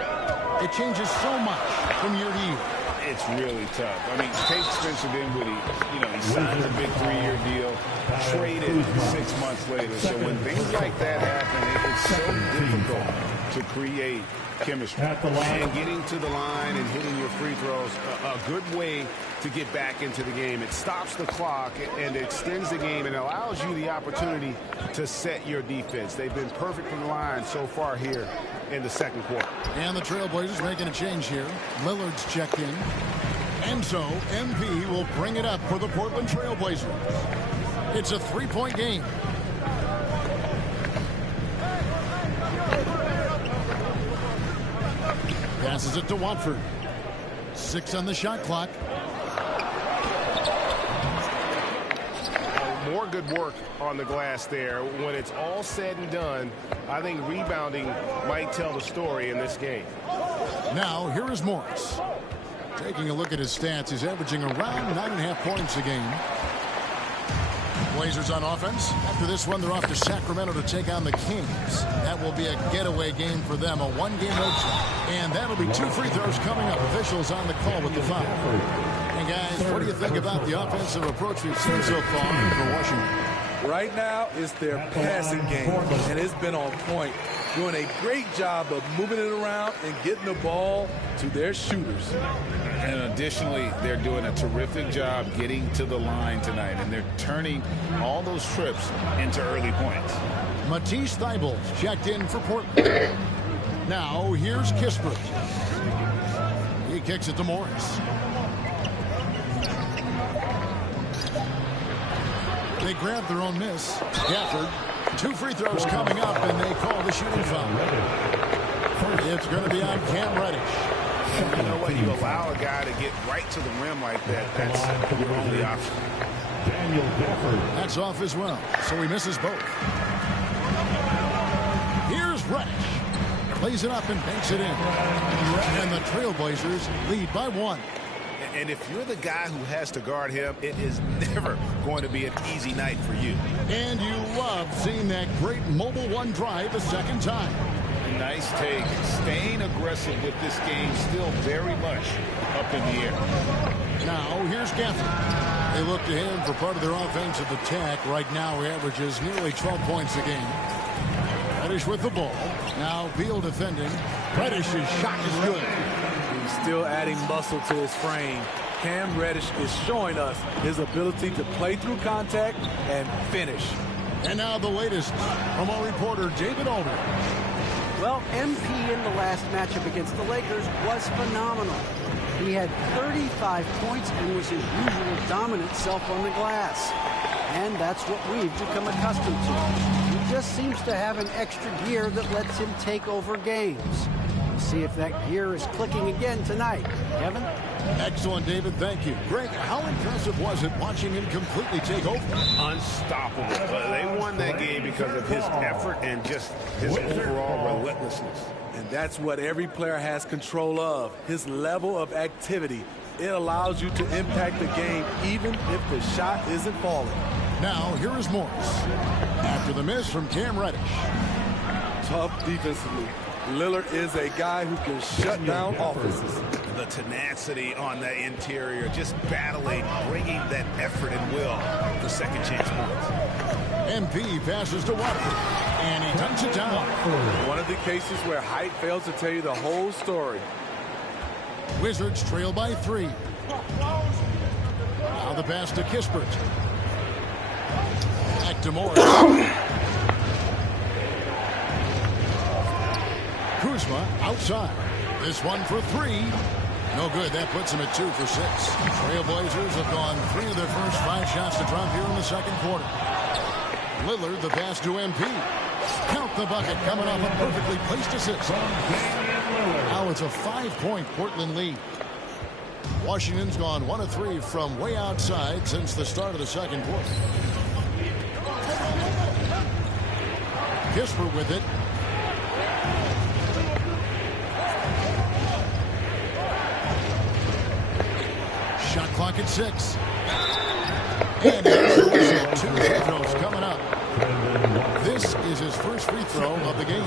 It changes so much from year to year. It's really tough. I mean, take Spencer Dinwiddie. You know, he signs a big 3-year deal, traded 6 months later. So when things like that happen, it's so difficult to create chemistry. And getting to the line and hitting your free throws, a good way to get back into the game. It stops the clock and extends the game and allows you the opportunity to set your defense. They've been perfect from the line so far here in the second quarter. And the Trailblazers making a change here. Lillard's checked in. And so MP will bring it up for the Portland Trailblazers. It's a 3-point game. Passes it to Watford. 6 on the shot clock. More good work on the glass there. When it's all said and done, I think rebounding might tell the story in this game. Now, here is Morris. Taking a look at his stats, he's averaging around 9.5 points a game. Blazers on offense. After this one, they're off to Sacramento to take on the Kings. That will be a getaway game for them, a 1-game road trip. And that'll be 2 free throws coming up. Officials on the call with the foul. And guys, what do you think about the offensive approach we've seen so far for Washington? Right now, it's their passing game, and it's been on point. Doing a great job of moving it around and getting the ball to their shooters. And additionally, they're doing a terrific job getting to the line tonight, and they're turning all those trips into early points. Matisse Thybulle's checked in for Portland. Now, here's Kispert. He kicks it to Morris. They grab their own miss. Gafford, 2 free throws coming up, and they call the shooting foul. It's going to be on Cam Reddish. You know what? You allow a guy to get right to the rim like that. That's your only option. That's off as well, so he misses both. Here's Reddish. Plays it up and banks it in. And the Trailblazers lead by 1. And if you're the guy who has to guard him, it is never going to be an easy night for you. And you love seeing that great mobile 1 drive a second time. Nice take. Staying aggressive with this game, still very much up in the air. Now, here's Gafford. They look to him for part of their offensive attack. Right now, he averages nearly 12 points a game. Reddish with the ball. Now, Beal defending. Reddish's shot is good. He's still adding muscle to his frame. Cam Reddish is showing us his ability to play through contact and finish. And now the latest from our reporter, David Aldridge. Well, MP in the last matchup against the Lakers was phenomenal. He had 35 points and was his usual dominant self on the glass. And that's what we've become accustomed to. He just seems to have an extra gear that lets him take over games. We'll see if that gear is clicking again tonight. Kevin? Excellent, David. Thank you. Greg, how impressive was it watching him completely take over? Unstoppable. They won that game because of his effort and just his overall relentlessness. And that's what every player has control of, his level of activity. It allows you to impact the game even if the shot isn't falling. Now, here is Morris. After the miss from Cam Reddish. Tough defensively. Lillard is a guy who can shut down offenses. The tenacity on the interior, just battling, bringing that effort and will for second chance points. MP passes to Watford, and he dunks it down. One of the cases where height fails to tell you the whole story. Wizards trail by 3. Now the pass to Kispert. Back to Morris. Kuzma outside. This one for 3. No good. That puts him at 2 for 6. Trailblazers have gone 3 of their first 5 shots to drop here in the second quarter. Lillard, the pass to MP. Count the bucket coming off a perfectly placed assist. Now it's a 5-point Portland lead. Washington's gone 1 of 3 from way outside since the start of the second quarter. Kispert with it. Shot clock at 6. And here's the whistle. 2 free throws coming up. This is his first free throw of the game.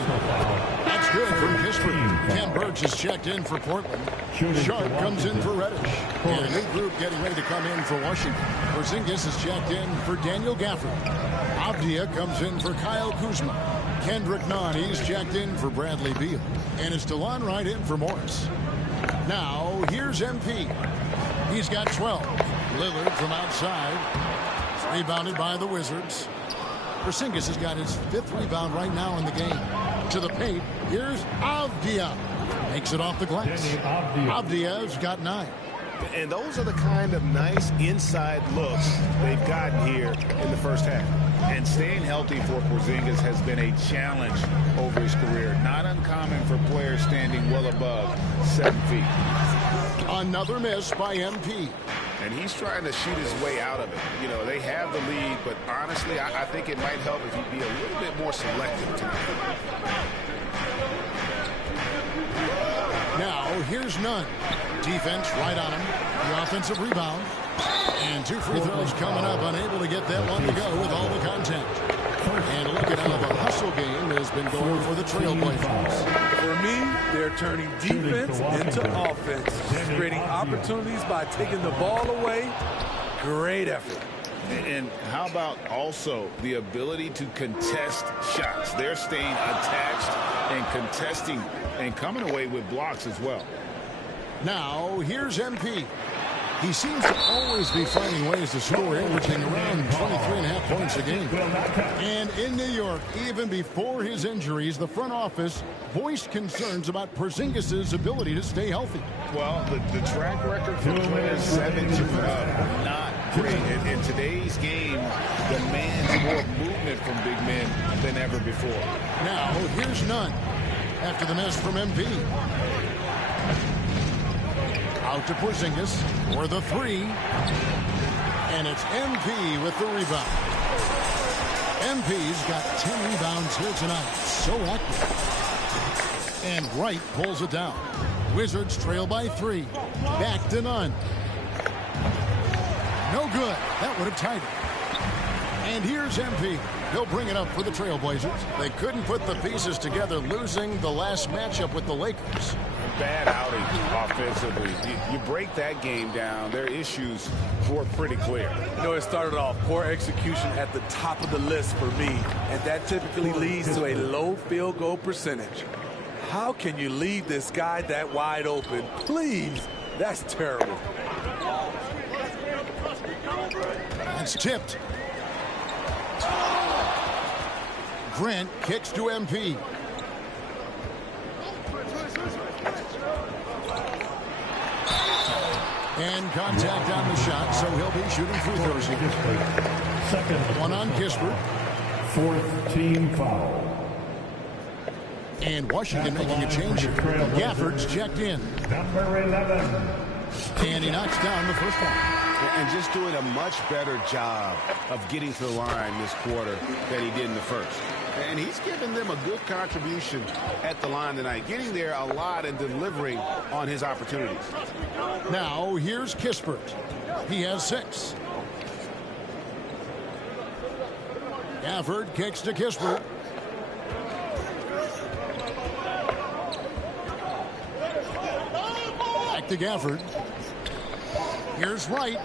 That's good from Kispert. Ken Burge is checked in for Portland. Sharp comes in for Reddish. And a new group getting ready to come in for Washington. Porzingis is checked in for Daniel Gafford. Avdia comes in for Kyle Kuzma. Kendrick Nunn, he's checked in for Bradley Beal. And it's DeLon Wright in for Morris. Now, here's MP. He's got 12. Lillard from outside. Rebounded by the Wizards. Porzingis has got his 5th rebound right now in the game. To the paint, here's Avdia. Makes it off the glass. Avdia's got 9. And those are the kind of nice inside looks they've gotten here in the first half. And staying healthy for Porzingis has been a challenge over his career. Not uncommon for players standing well above 7 feet. Another miss by MP. And he's trying to shoot his way out of it. You know, they have the lead, but honestly, I think it might help if he'd be a little bit more selective tonight. Now, here's Nunn. Defense right on him. The offensive rebound. And 2 free throws coming up. Unable to get that one to go with all the contact. And look at how the hustle game has been going for the Trailblazers. For me, they're turning defense into offense. Creating opportunities by taking the ball away. Great effort. And how about also the ability to contest shots? They're staying attached and contesting and coming away with blocks as well. Now, here's MP. He seems to always be finding ways to score, averaging around 23.5 points a game. And in New York, even before his injuries, the front office voiced concerns about Porzingis' ability to stay healthy. Well, the track record for players 7 to not great. In today's game, demands more movement from big men than ever before. Now, here's Nunn after the miss from MP. Out to Porzingis for the 3. And it's MP with the rebound. MP's got 10 rebounds here tonight. So active. And Wright pulls it down. Wizards trail by 3. Back to Nunn. No good. That would have tied it. And here's MP. He'll bring it up for the Trailblazers. They couldn't put the pieces together, losing the last matchup with the Lakers. Bad outing offensively. You break that game down, their issues were pretty clear. You know, it started off poor execution at the top of the list for me, and that typically leads to a low field goal percentage. How can you leave this guy that wide open? Please, that's terrible. It's tipped. Grant kicks to MP. And contact on the shot, so he'll be shooting free throws here. Second. One on Kispert. 4th team foul. And Washington making a change here. Gafford's checked in. Number 11. And he knocks down the first one. And just doing a much better job of getting to the line this quarter than he did in the first. And he's given them a good contribution at the line tonight, getting there a lot and delivering on his opportunities. Now, here's Kispert. He has 6. Gafford kicks to Kispert. Back to Gafford. Here's Wright.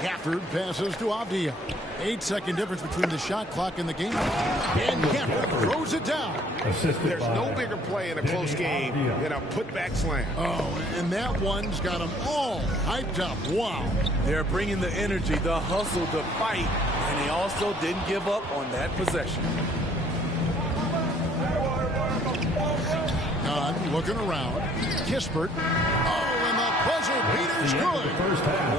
Gafford passes to Avdia. 8-second difference between the shot clock and the game. And Gafford throws it down. There's no bigger play in a close game than a putback slam. Oh, and that one's got them all hyped up. Wow. They're bringing the energy, the hustle, the fight, and they also didn't give up on that possession. Nunn looking around. Kispert. Oh, and the buzzer beater's good.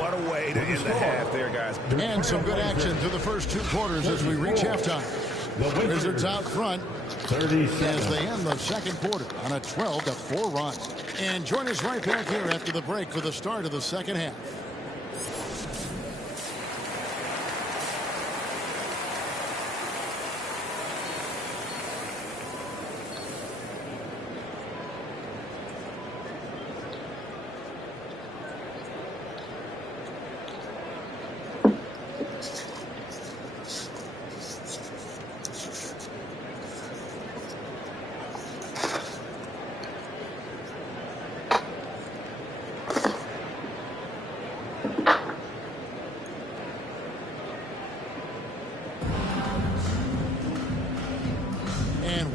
What a way to end the half there, guys. And some good action through the first 2 quarters as we reach halftime. The Wizards out front as they end the second quarter on a 12-4 run. And join us right back here after the break for the start of the second half.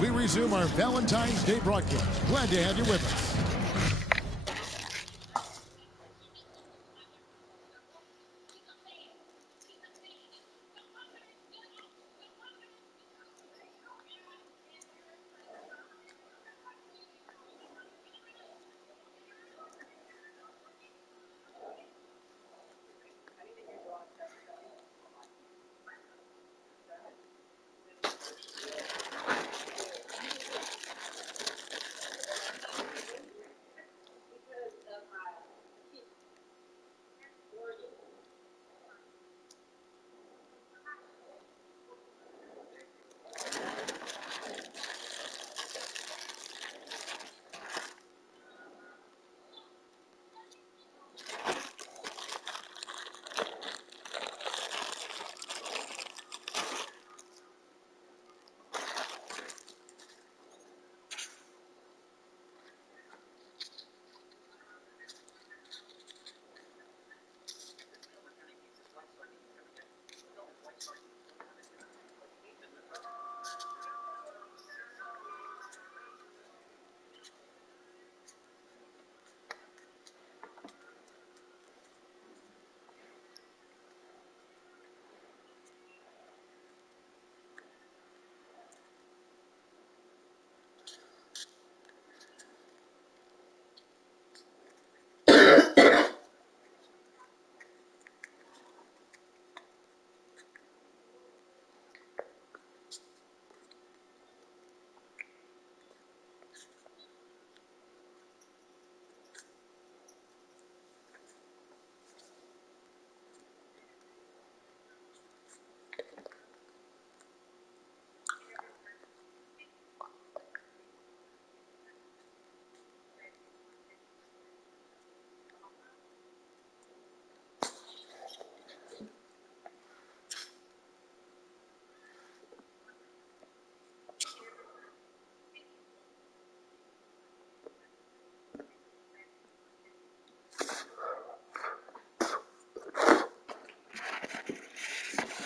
We resume our Valentine's Day broadcast. Glad to have you with us.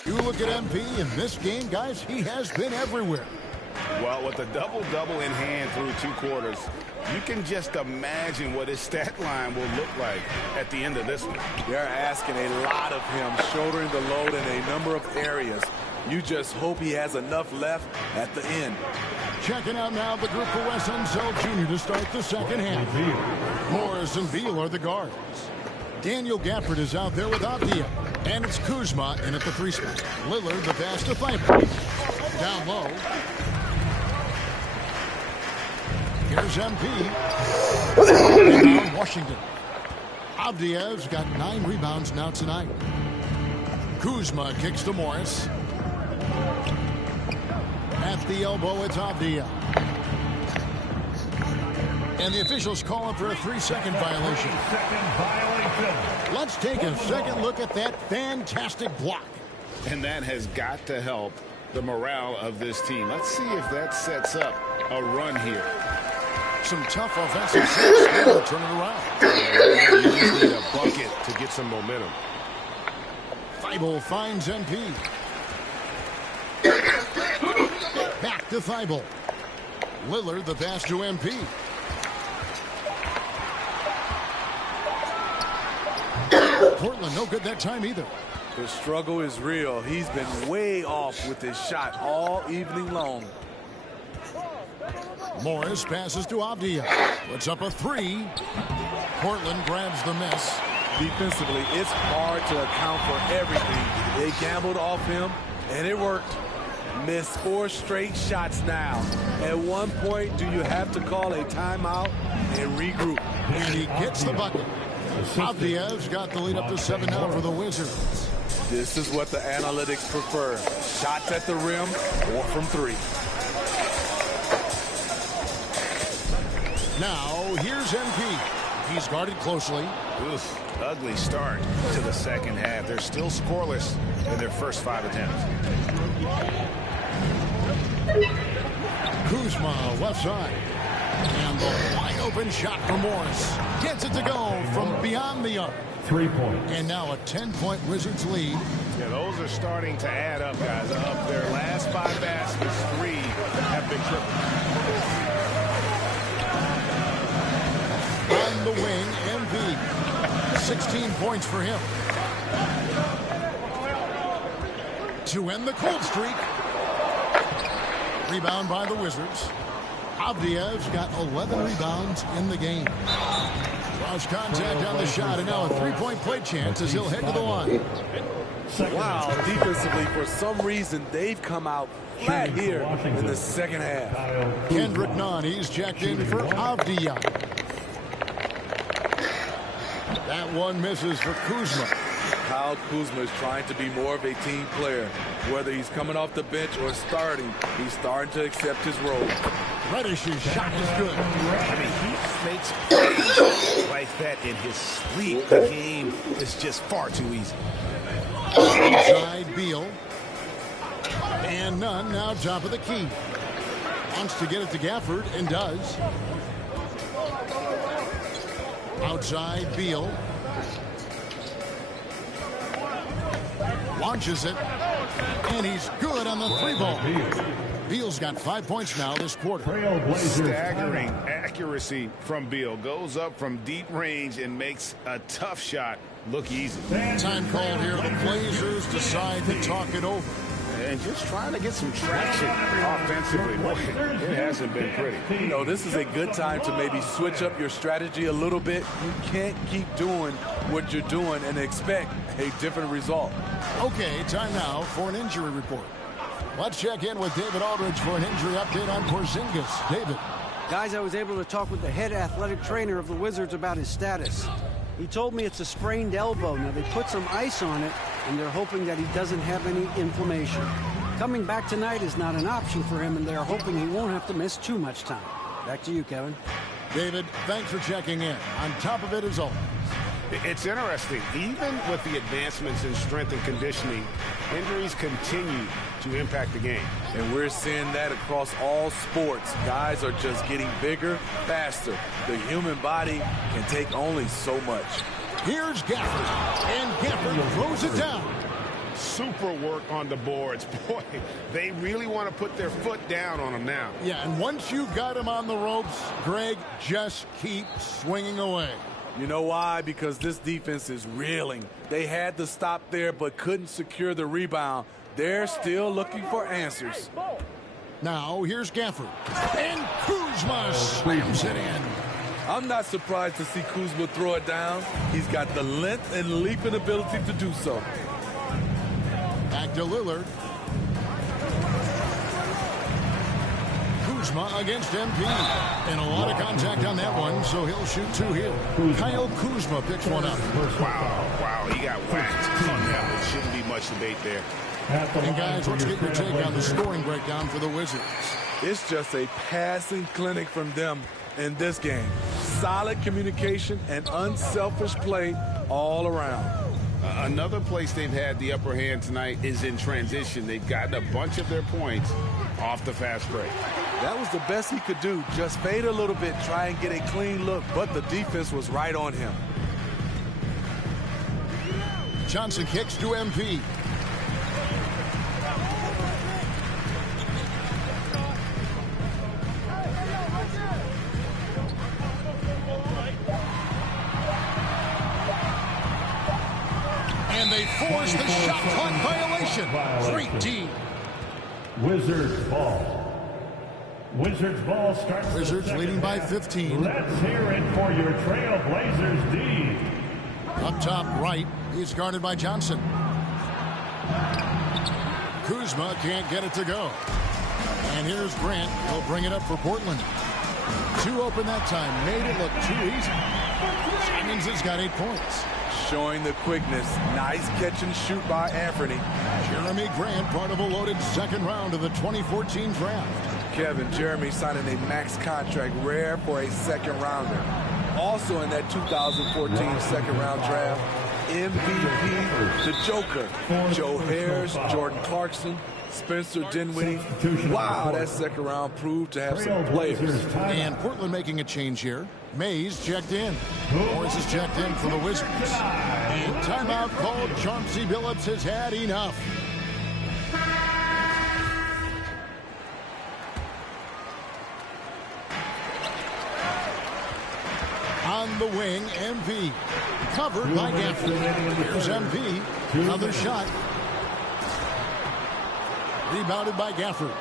You look at MP in this game, guys, he has been everywhere. Well, with a double-double in hand through 2 quarters, you can just imagine what his stat line will look like at the end of this one. They're asking a lot of him, shouldering the load in a number of areas. You just hope he has enough left at the end. Checking out now the group for Wes Unseld Jr. to start the second half. Morris and Beal are the guards. Daniel Gafford is out there with Avdia. And it's Kuzma in at the 3 spot. Lillard the pass to Thybulle. Down low. Here's MP. Rebound Washington. Avdia's got 9 rebounds now tonight. Kuzma kicks to Morris. At the elbow, it's Avdia. And the officials calling for a 3-second violation. Let's take a second look at that fantastic block. And that has got to help the morale of this team. Let's see if that sets up a run here. Some tough offensive sets. Turn it around. You just need a bucket to get some momentum. Thibault finds MP. Back to Thibault. Lillard the pass to MP. Portland no good that time either. The struggle is real. He's been way off with his shot all evening long. Morris passes to Avdia. Puts up a three. Portland grabs the miss. Defensively, it's hard to account for everything. They gambled off him, and it worked. Missed 4 straight shots now. At one point, do you have to call a timeout and regroup? And he gets the bucket. Avdia's got the lead up to 7 now for the Wizards. This is what the analytics prefer. Shots at the rim or from 3. Now, here's MP. He's guarded closely. Oof, ugly start to the second half. They're still scoreless in their first 5 attempts. Kuzma, left side. And the wide open shot from Morris. Gets it to go from beyond the arc. 3 points. And now a 10-point Wizards lead. Yeah, those are starting to add up, guys. Of their last 5 baskets, 3 have been triple. On the wing, MV. 16 points for him. To end the cold streak. Rebound by the Wizards. Avdia's got 11 rebounds in the game. Lost contact on the shot, and now a 3-point play chance as he'll head to the line. Wow, defensively, for some reason, they've come out flat here in the second half. Kendrick Nunn, he's checked in for Avdia. That one misses for Kuzma. Kyle Kuzma is trying to be more of a team player. Whether he's coming off the bench or starting, he's starting to accept his role. Reddish's shot is good. I mean, he makes plays like that in his sleep. The game is just far too easy. Inside Beal. And Nunn now top of the key. Wants to get it to Gafford and does. Outside Beal. Launches it. And he's good on the 3-ball. Beal's got 5 points now this quarter. Staggering accuracy from Beal. Goes up from deep range and makes a tough shot look easy. Time called here. The Blazers decide to talk it over. And just trying to get some traction offensively. Boy, it hasn't been pretty. You know, this is a good time to maybe switch up your strategy a little bit. You can't keep doing what you're doing and expect a different result. Okay, time now for an injury report. Let's check in with David Aldridge for an injury update on Porzingis. David. Guys, I was able to talk with the head athletic trainer of the Wizards about his status. He told me it's a sprained elbow. Now, they put some ice on it, and they're hoping that he doesn't have any inflammation. Coming back tonight is not an option for him, and they're hoping he won't have to miss too much time. Back to you, Kevin. David, thanks for checking in. On top of it as always. It's interesting. Even with the advancements in strength and conditioning, injuries continue to impact the game. And we're seeing that across all sports. Guys are just getting bigger, faster. The human body can take only so much. Here's Gafford, and Gafford throws it down. Super work on the boards. Boy, they really want to put their foot down on them now. Yeah, and once you've got him on the ropes, Greg, just keep swinging away. You know why? Because this defense is reeling. They had to stop there but couldn't secure the rebound. They're still looking for answers. Now, here's Gafford. And Kuzma slams it in. I'm not surprised to see Kuzma throw it down. He's got the length and leaping ability to do so. Back to Lillard. Kuzma against MP. And a lot of contact on that one, so he'll shoot 2 here. Kyle Kuzma picks one up. Wow, he got whacked on that. There shouldn't be much debate there. And guys, let's get your take on the scoring breakdown for the Wizards. It's just a passing clinic from them in this game. Solid communication and unselfish play all around. Another place they've had the upper hand tonight is in transition. They've gotten a bunch of their points off the fast break. That was the best he could do. Just fade a little bit, try and get a clean look, but the defense was right on him. Johnson kicks to MP. And they force the shot clock violation. 3D. Wizards ball. Wizards ball starts. Wizards leading by 15. Let's hear it for your Trailblazers D. Up top right, he's guarded by Johnson. Kuzma can't get it to go. And here's Grant. He'll bring it up for Portland. 2 open that time. Made it look too easy. Simons has got 8 points. Showing the quickness. Nice catch and shoot by Anthony. Jeremy Grant, part of a loaded second round of the 2014 draft. Kevin, Jeremy signing a max contract, rare for a second rounder. Also in that 2014 second round draft, MVP, the Joker, Joe Harris, Jordan Clarkson, Spencer Dinwiddie. Wow, that second round proved to have some players. And Portland making a change here. Mays checked in. Morris is checked in for the Wizards. And timeout called. Chauncey Billups has had enough. On the wing, MP. Covered by Gaffney. Here's MP. Another shot. Rebounded by Gafford.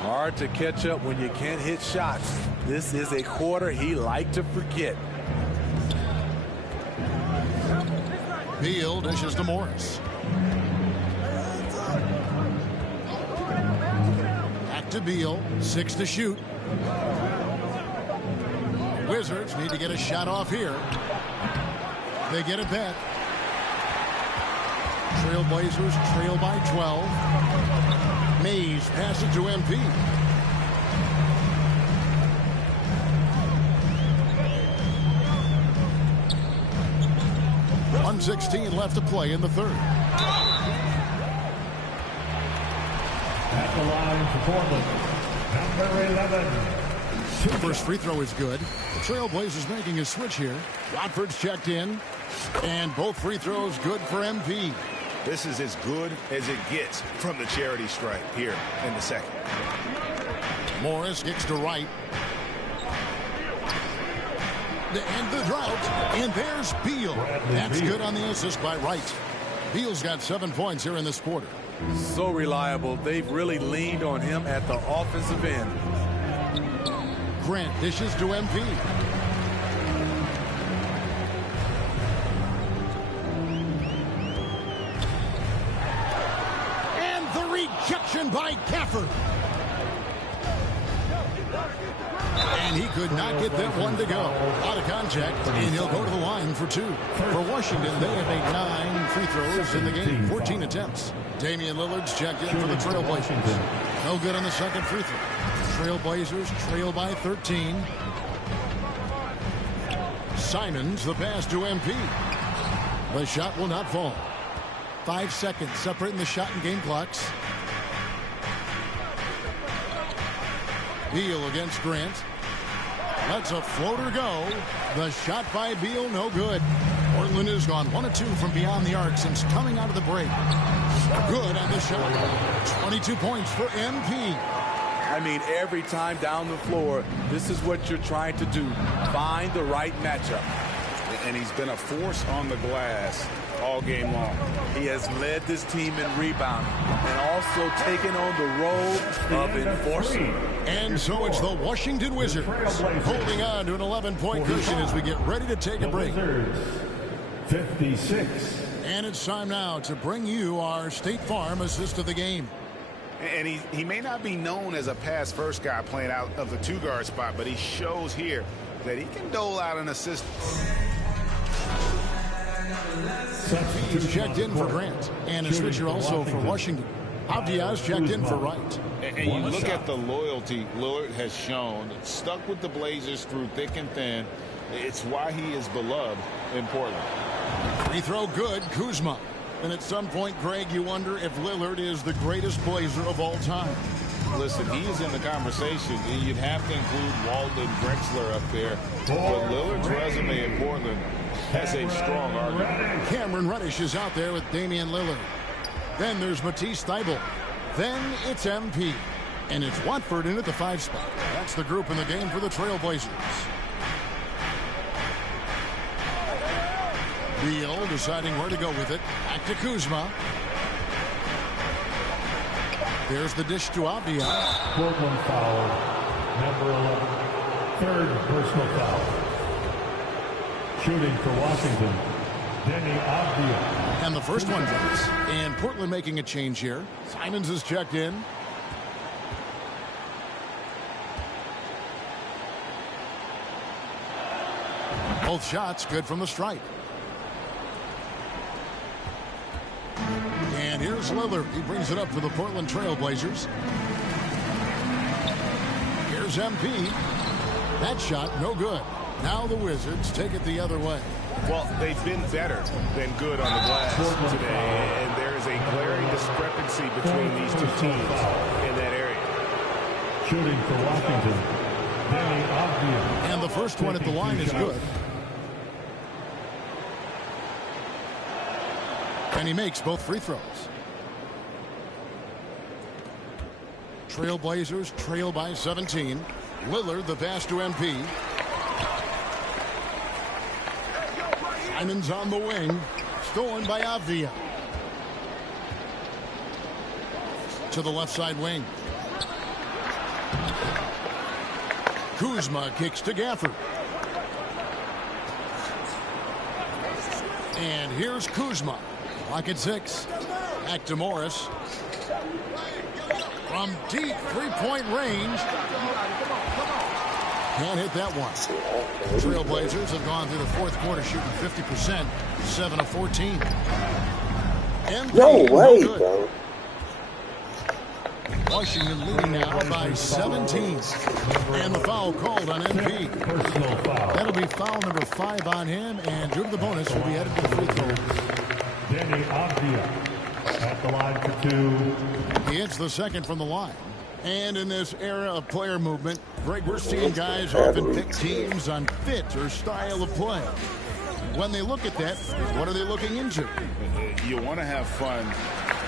Hard to catch up when you can't hit shots. This is a quarter he liked to forget. Beal dishes to Morris. Back to Beal. 6 to shoot. Wizards need to get a shot off here. They get it back. Trailblazers trail by 12. Mays passes to MP. .116 left to play in the third. At the line for Portland, number 11. First free throw is good. The Trailblazers making a switch here. Watford's checked in. And both free throws good for MP. This is as good as it gets from the charity stripe here in the second. Morris kicks to right. And the drought. And there's Beal. That's good on the assist by Wright. Beal's got 7 points here in this quarter. So reliable. They've really leaned on him at the offensive end. Grant dishes to MP. And the rejection by Gafford. And he could not get that one to go. Out of contact, and he'll go to the line for 2. For Washington, they have made 9 free throws in the game, 14 attempts. Damian Lillard's checked in for the Trailblazers. No good on the second free throw. Trailblazers trail by 13. Simons, the pass to MP. The shot will not fall. 5 seconds separating the shot and game clocks. Beal against Grant. Lets a floater go. The shot by Beal, no good. Portland has gone 1 of 2 from beyond the arc since coming out of the break. Good on the shot. 22 points for MP. I mean, every time down the floor, this is what you're trying to do. Find the right matchup. And he's been a force on the glass all game long. He has led this team in rebounding and also taken on the role of enforcer. And so it's the Washington Wizards holding on to an 11-point cushion as we get ready to take a break. 56. And it's time now to bring you our State Farm assist of the game. And he may not be known as a pass-first guy playing out of the 2-guard spot, but he shows here that he can dole out an assist. He's checked in for Grant, and a switcher also for Washington. Avdiaz checked in for Wright. And you look at the loyalty Lillard has shown, stuck with the Blazers through thick and thin. It's why he is beloved in Portland. Free throw good, Kuzma. And at some point, Greg, you wonder if Lillard is the greatest Blazer of all time. Listen, he is in the conversation. You'd have to include Walton Drexler up there. But Lillard's resume in Portland, has a strong argument. Cameron Reddish is out there with Damian Lillard. Then there's Matisse Thybulle. Then it's MP. And it's Watford in at the 5 spot. That's the group in the game for the Trailblazers. Beal deciding where to go with it. Back to Kuzma. There's the dish to Avdia. Portland foul, number 11. Third personal foul. Shooting for Washington, Denny Avdia. And the first one drops. And Portland making a change here. Simons is checked in. Both shots good from the stripe. And here's Lillard. He brings it up for the Portland Trailblazers. Here's MP. That shot, no good. Now the Wizards take it the other way. Well, they've been better than good on the glass today, and there is a glaring discrepancy between these two teams in that area. Shooting for Washington, Denny Avdia. And the first one at the line is good. And he makes both free throws. Trailblazers trail by 17. Lillard the pass to MP. Simons on the wing. Stolen by Avdia. To the left side wing. Kuzma kicks to Gafford. And here's Kuzma. Clock at 6. Back to Morris. From deep three-point range. Can't hit that one. Trailblazers have gone through the fourth quarter shooting 50%. 7 of 14. MP, No way, no bro. Washington leading now by 17. And the foul called on MP. Personal foul. That'll be foul number 5 on him. And due to the bonus, will be headed to the free throw. Denny Avdia at the line for 2. He hits the second from the line. And in this era of player movement, Greg, we're seeing guys often pick teams on fit or style of play. When they look at that, what are they looking into? You want to have fun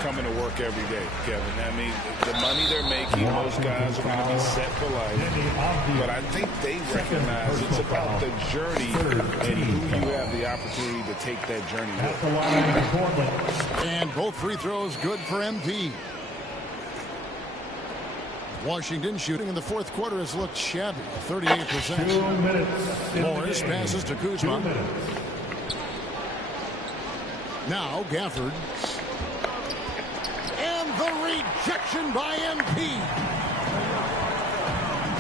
coming to work every day, Kevin. I mean, the money they're making, most guys are going to be set for life. But I think they recognize it's about the journey and who you have the opportunity to take that journey with. And both free throws good for MP. Washington shooting in the fourth quarter has looked shabby, 38%. 2 minutes. Morris passes to Kuzma. Now Gafford. And the rejection by MP.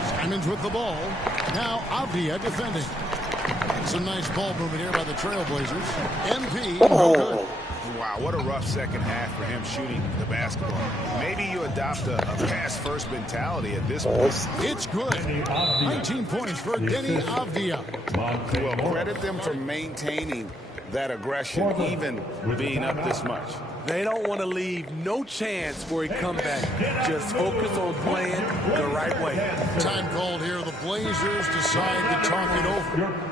Simons with the ball. Now Avdia defending. Some nice ball movement here by the Trailblazers. MP, no good. Wow, what a rough second half for him shooting the basketball. Maybe you adopt a pass-first mentality at this point. It's good. 19 points for Denny Avdia. Well, credit them for maintaining that aggression, even being up this much. They don't want to leave no chance for a comeback. Just focus on playing the right way. Time called here. The Blazers decide to talk it over.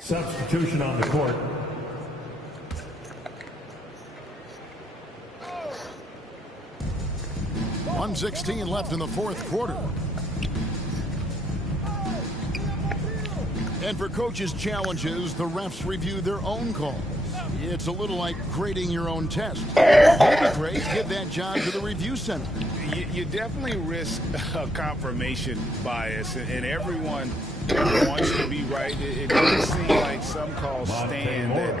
Substitution on the court. .116 left in the fourth quarter. And for coaches' challenges, the refs review their own calls. It's a little like grading your own test. Maybe grades give that job to the review center. You definitely risk a confirmation bias, and everyone wants to be right. It does seem like some calls stand that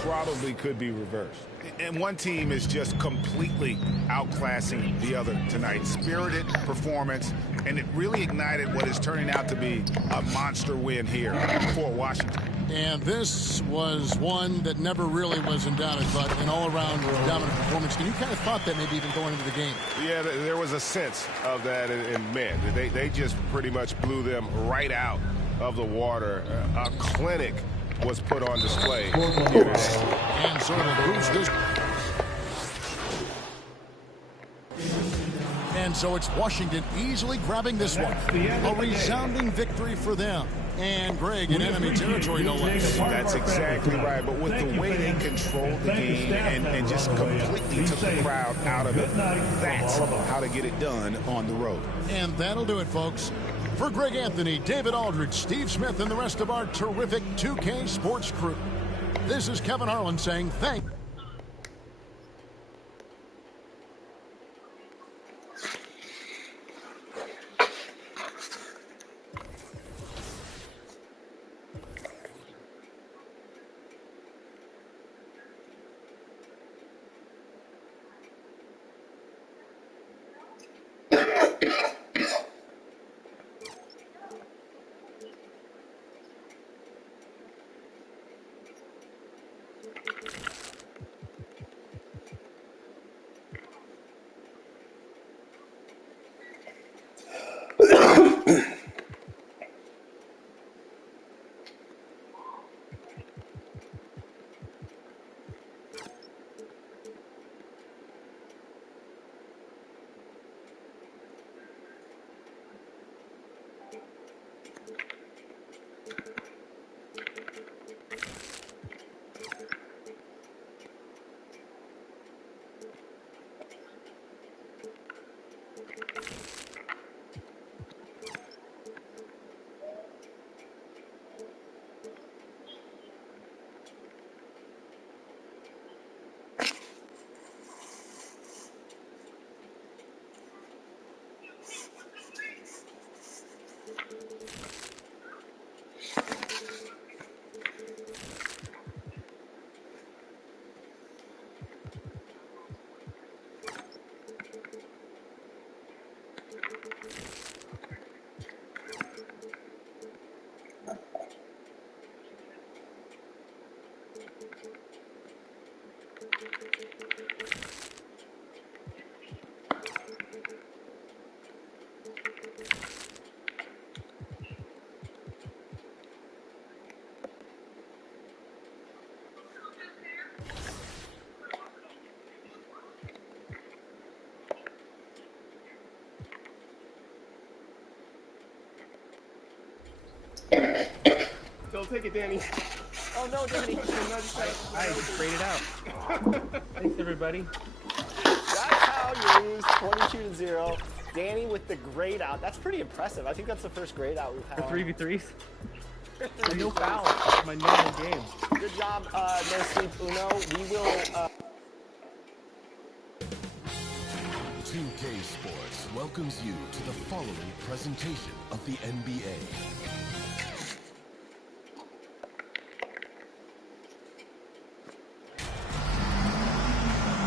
probably could be reversed. And one team is just completely outclassing the other tonight. Spirited performance, and it really ignited what is turning out to be a monster win here for Washington. And this was one that never really was in doubt, but an all-around dominant performance. And you kind of thought that maybe even going into the game. Yeah, there was a sense of that in men. They just pretty much blew them right out of the water. A clinic was put on display here today. And sort of boost this. And And so it's Washington easily grabbing this one. A resounding victory for them. And Greg, in enemy territory, no less. That's exactly right. But with the way they controlled the game and just completely took the crowd out of it, that's how to get it done on the road. And that'll do it, folks. For Greg Anthony, David Aldridge, Steve Smith, and the rest of our terrific 2K Sports crew, this is Kevin Harlan saying thank you. Don't take it, Danny. Oh no, Danny. I sprayed it out. Thanks, everybody. That's how you lose 22-0. Danny with the grade out. That's pretty impressive. I think that's the first grade out we've had. For 3v3s? And no fouls. My normal game. Good job, No Sleep Uno. We will... 2K Sports welcomes you to the following presentation of the NBA.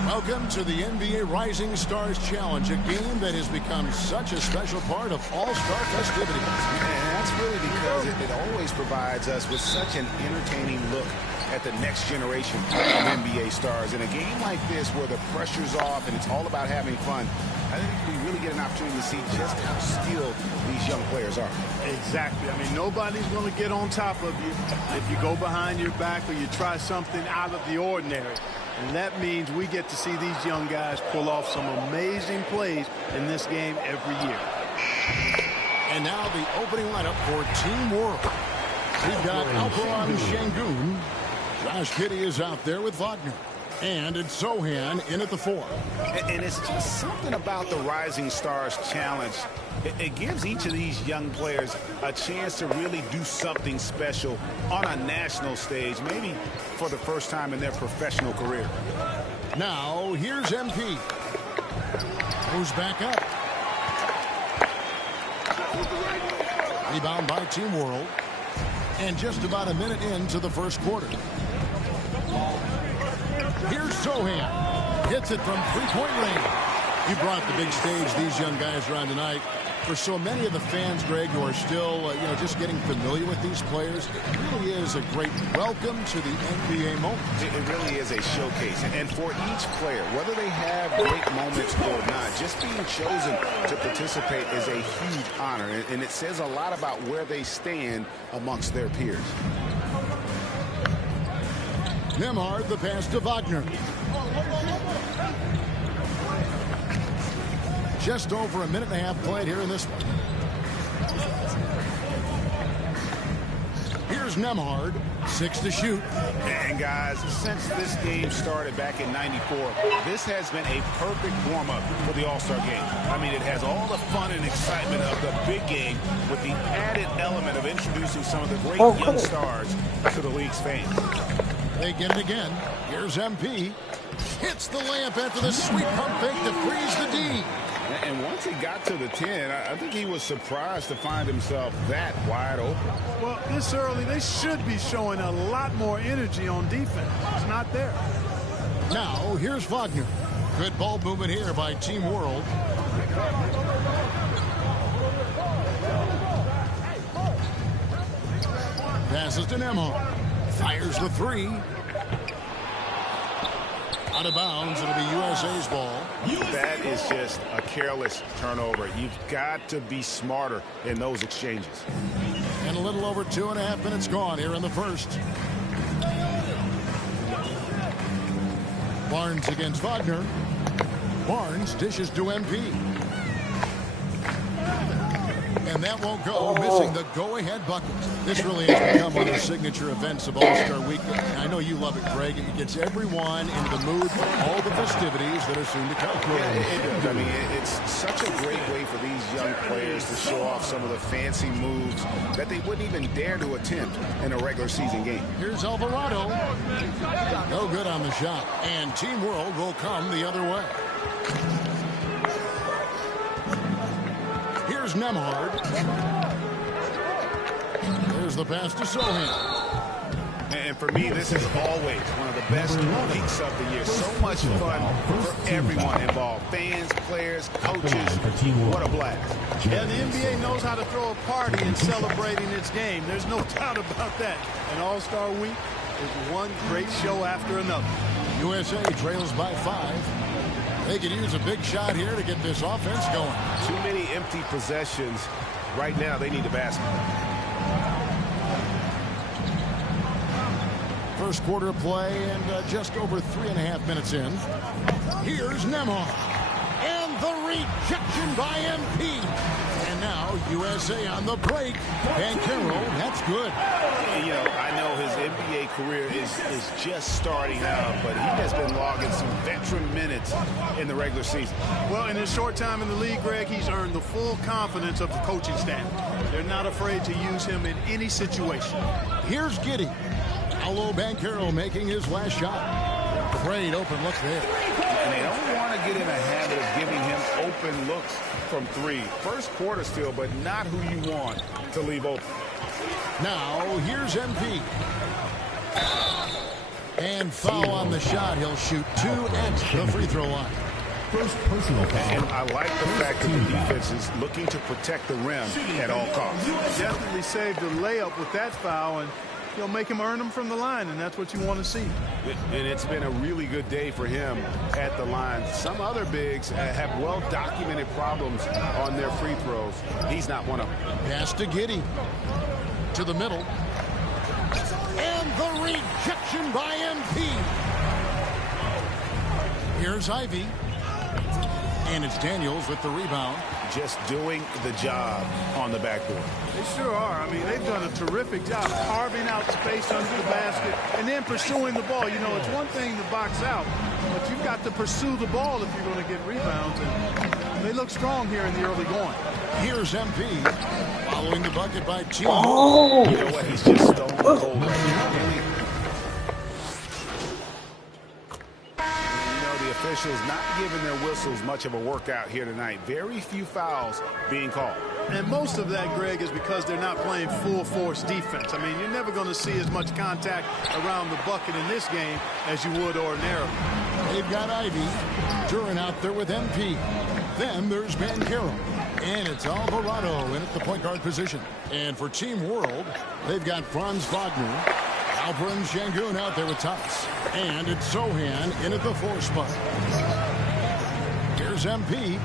Welcome to the NBA Rising Stars Challenge, a game that has become such a special part of All-Star festivities. And that's really because it always provides us with such an entertaining look at the next generation of NBA stars. In a game like this where the pressure's off and it's all about having fun, I think we really get an opportunity to see just how skilled these young players are. Exactly. I mean, nobody's going to get on top of you if you go behind your back or you try something out of the ordinary. And that means we get to see these young guys pull off some amazing plays in this game every year. And now the opening lineup for Team World. We've got Alperon Şengün. Josh Giddey is out there with Wagner. And it's Sohan in at the 4. And it's just something about the Rising Stars Challenge. It gives each of these young players a chance to really do something special on a national stage, maybe for the first time in their professional career. Now, here's MP. Goes back up. Rebound by Team World. And just about a minute into the first quarter. Here's Sohan. Hits it from three-point range. He brought the big stage these young guys around tonight. For so many of the fans, Greg, who are still, just getting familiar with these players, it really is a great welcome to the NBA moment. It really is a showcase. And for each player, whether they have great moments or not, just being chosen to participate is a huge honor. And it says a lot about where they stand amongst their peers. Nembhard, the pass to Wagner. Just over a minute and a half played here in this one. Here's Nemhard, 6 to shoot. And guys, since this game started back in '94, this has been a perfect warm-up for the All-Star game. I mean, it has all the fun and excitement of the big game with the added element of introducing some of the great young stars to the league's fame. They get it again. Here's MP. Hits the layup after the sweet pump fake to freeze the D. And once he got to the 10, I think he was surprised to find himself that wide open. Well, this early, they should be showing a lot more energy on defense. It's not there. Now, here's Wagner. Good ball movement here by Team World. Passes to Nemhard. Fires the 3. Out of bounds. It'll be USA's ball. That is just a careless turnover. You've got to be smarter in those exchanges. And a little over 2.5 minutes gone here in the first. Barnes against Wagner. Barnes dishes to MP. And that won't go, missing the go-ahead bucket. This really has become one of the signature events of All-Star Week. And I know you love it, Greg. It gets everyone into the mood for all the festivities that are soon to come. Yeah, it does. I mean, it's such a great way for these young players to show off some of the fancy moves that they wouldn't even dare to attempt in a regular season game. Here's Alvarado. No good on the shot. And Team World will come the other way. Here's Nemhard. There's the pass to Sohan. And for me, this is always one of the best weeks of the year. So much fun for everyone involved. Fans, players, coaches. What a blast. Yeah, the NBA knows how to throw a party in celebrating its game. There's no doubt about that. And All-Star Week is one great show after another. USA trails by 5. They could use a big shot here to get this offense going. Too many empty possessions. Right now, they need a basket. First quarter play and just over 3.5 minutes in. Here's Nemhard. And the rejection by MP. And now USA on the break. Banchero, that's good. You know, I know his NBA career is just starting out, but he has been logging some veteran minutes in the regular season. Well, in his short time in the league, Greg, he's earned the full confidence of the coaching staff. They're not afraid to use him in any situation. Here's Giddey. Paolo Banchero making his last shot. Great open look there. And they don't want to get in a habit of giving him open looks from 3. First quarter still, but not who you want to leave open. Now, here's MP. And foul on the shot. He'll shoot 2 at the free throw line. First personal foul. And I like the fact that the defense is looking to protect the rim at all costs. Definitely saved the layup with that foul, and he'll make him earn them from the line, and that's what you want to see. And it's been a really good day for him at the line. Some other bigs have well-documented problems on their free throws. He's not one of them. Pass to Giddey. To the middle. And the rejection by MP. Here's Ivy. And it's Daniels with the rebound. Just doing the job on the backboard. They sure are. I mean, they've done a terrific job carving out space under the basket and then pursuing the ball. You know, it's one thing to box out, but you've got to pursue the ball if you're going to get rebounds. And they look strong here in the early going. Here's MP following the bucket by Team. Oh. You know what? He's just stone cold. Officials not giving their whistles much of a workout here tonight. Very few fouls being called. And most of that, Greg, is because they're not playing full force defense. I mean, you're never going to see as much contact around the bucket in this game as you would ordinarily. They've got Ivy. Duran out there with MP. Then there's Banchero. And it's Alvarado in at the point guard position. And for Team World, they've got Franz Wagner. Alperen Şengün out there with Tots. And it's Sohan in at the 4 spot. Here's MP.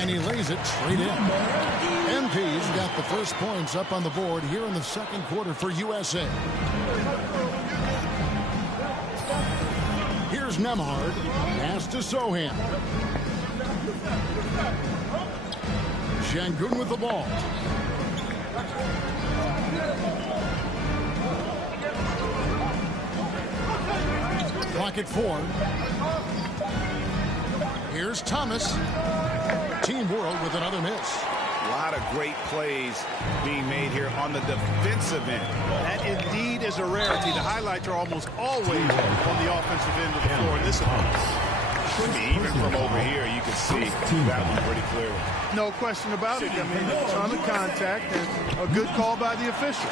And he lays it straight in. MP's got the first points up on the board here in the second quarter for USA. Here's Nemhard. Pass to Sohan. Şengün with the ball. Clock at 4. Here's Thomas. Team World with another miss. A lot of great plays being made here on the defensive end. That indeed is a rarity. The highlights are almost always on the offensive end of the floor in this offense. Even from over here, you can see that one pretty clearly. No question about it. I mean, a ton of contact and a good call by the official.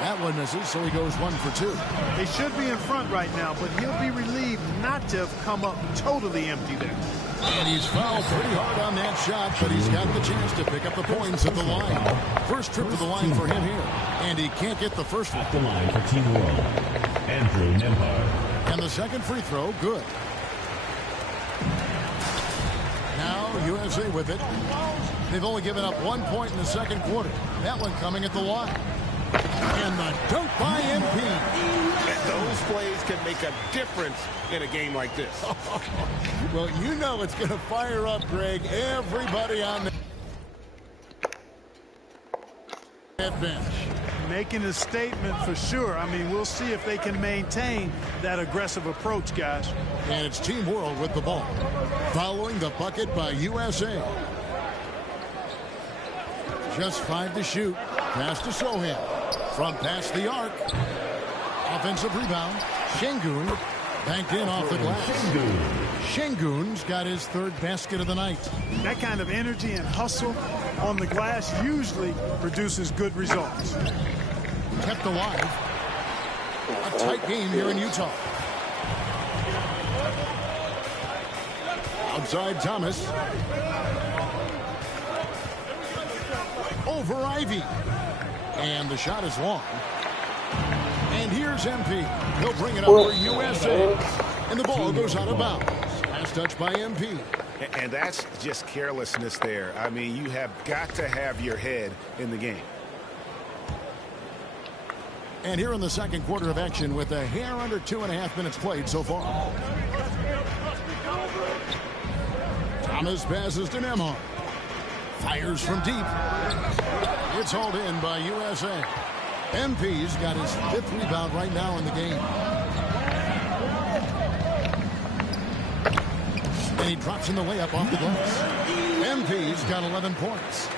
That one misses, so he goes 1 for 2. They should be in front right now, but he'll be relieved not to have come up totally empty there. And he's fouled pretty hard on that shot, but he's got the chance to pick up the points at the line. First trip to the line for him here, and he can't get the first one. At the line for Team World, Andrew Nembhard. And the second free throw, good. Now USA with it. They've only given up 1 point in the second quarter. That one coming at the line. And the dunk by MP. And those plays can make a difference in a game like this. Well, you know it's going to fire up, Greg. Everybody on that bench. Making a statement for sure. I mean, we'll see if they can maintain that aggressive approach, guys. And it's Team World with the ball. Following the bucket by USA. Just 5 to shoot. Pass to Sohan. From past the arc. Offensive rebound. Şengün banked in off the glass. Şengün's got his 3rd basket of the night. That kind of energy and hustle on the glass usually produces good results. Kept alive. A tight game here in Utah. Outside Thomas. Over Ivy. And the shot is long. And here's MP. He'll bring it up for USA. And the ball goes out of bounds. Pass touch by MP. And that's just carelessness there. I mean, you have got to have your head in the game. And here in the second quarter of action with a hair under 2.5 minutes played so far. Thomas passes to Nembhard. Fires from deep. It's hauled in by USA. MP's got his 5th rebound right now in the game. And he drops in the layup off the glass. MP's got 11 points.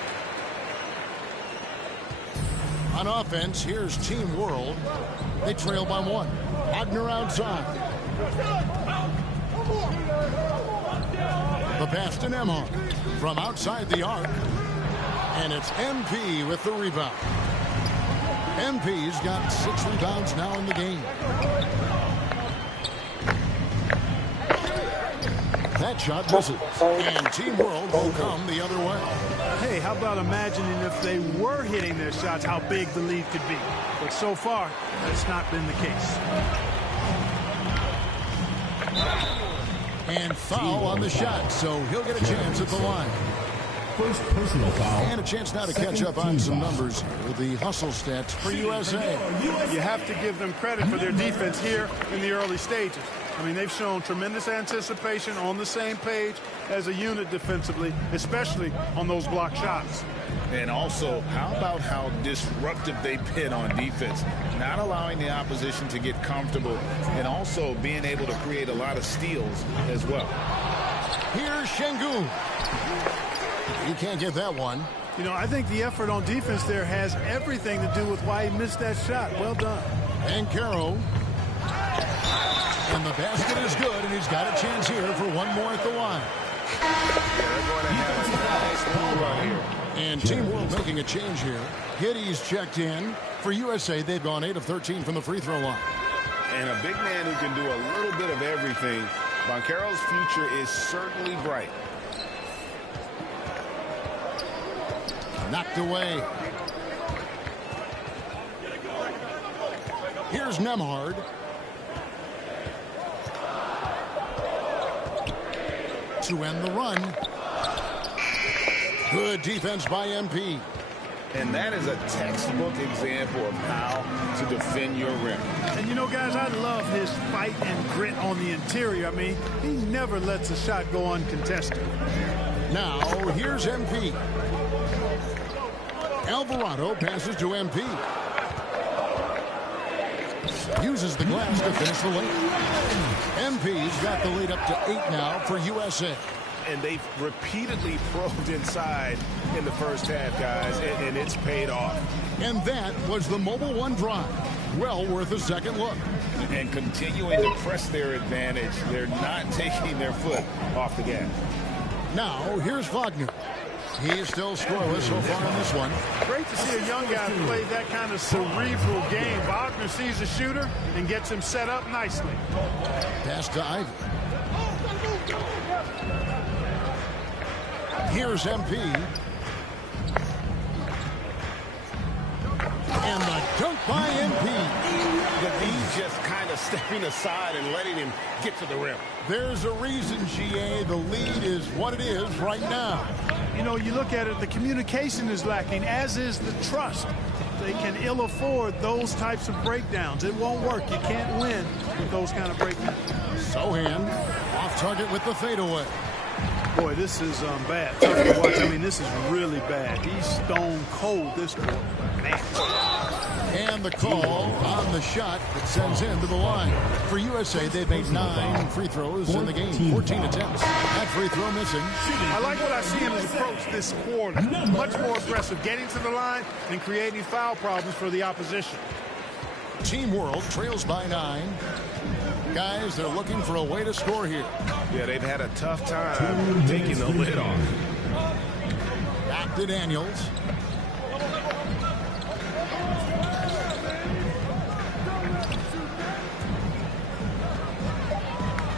On offense, here's Team World. They trail by 1. Wagner outside. The pass to Nembhard from outside the arc. And it's MP with the rebound. MP's got 6 rebounds now in the game. That shot misses. And Team World will come the other way. Hey, how about imagining if they were hitting their shots, how big the lead could be. But so far, that's not been the case. And foul on the shot, so he'll get a chance at the line. First personal foul. And a chance now to catch up on some numbers with the hustle stats for USA. You have to give them credit for their defense here in the early stages. I mean, they've shown tremendous anticipation, on the same page as a unit defensively, especially on those block shots. And also, how about how disruptive they've been on defense, not allowing the opposition to get comfortable, and also being able to create a lot of steals as well. Here's Şengün. He can't get that one. You know, I think the effort on defense there has everything to do with why he missed that shot. Well done. And Caro. And the basket is good, and he's got a chance here for one more at the line. And Team World making a change here. Giddy's checked in. For USA, they've gone 8 of 13 from the free throw line. And a big man who can do a little bit of everything. Banchero's future is certainly bright. Knocked away. Here's Nembhard. To end the run. Good defense by MP. And that is a textbook example of how to defend your rim. And you know, guys, I love his fight and grit on the interior. I mean, he never lets a shot go uncontested. Now, here's MP. Alvarado passes to MP. Uses the glass to finish the lead. MP's got the lead up to 8 now for USA. And they've repeatedly probed inside in the first half, guys, and it's paid off. And that was the Mobile One drive. Well worth a second look. And continuing to press their advantage. They're not taking their foot off the gas. Now, here's Wagner. He's still scoreless so far in this one. Great to see a young guy play that kind of cerebral game. Wagner sees a shooter and gets him set up nicely. Pass to Ivy. Here's MP. And the dunk by MP. The D just kind of stepping aside and letting him get to the rim. There's a reason, GA, the lead is what it is right now. You know, you look at it, the communication is lacking, as is the trust. They can ill afford those types of breakdowns. It won't work. You can't win with those kind of breakdowns. Sohan off target with the fadeaway. Boy, this is bad. Tough to watch. I mean, this is really bad. He's stone cold this quarter. Man. And the call on the shot that sends him to the line. For USA, they've made 9 free throws in the game, 14 attempts. That free throw missing. I like what I see in his approach this quarter. Much more aggressive, getting to the line and creating foul problems for the opposition. Team World trails by 9. Guys, they're looking for a way to score here. Yeah, they've had a tough time taking the lid off. Back to Daniels.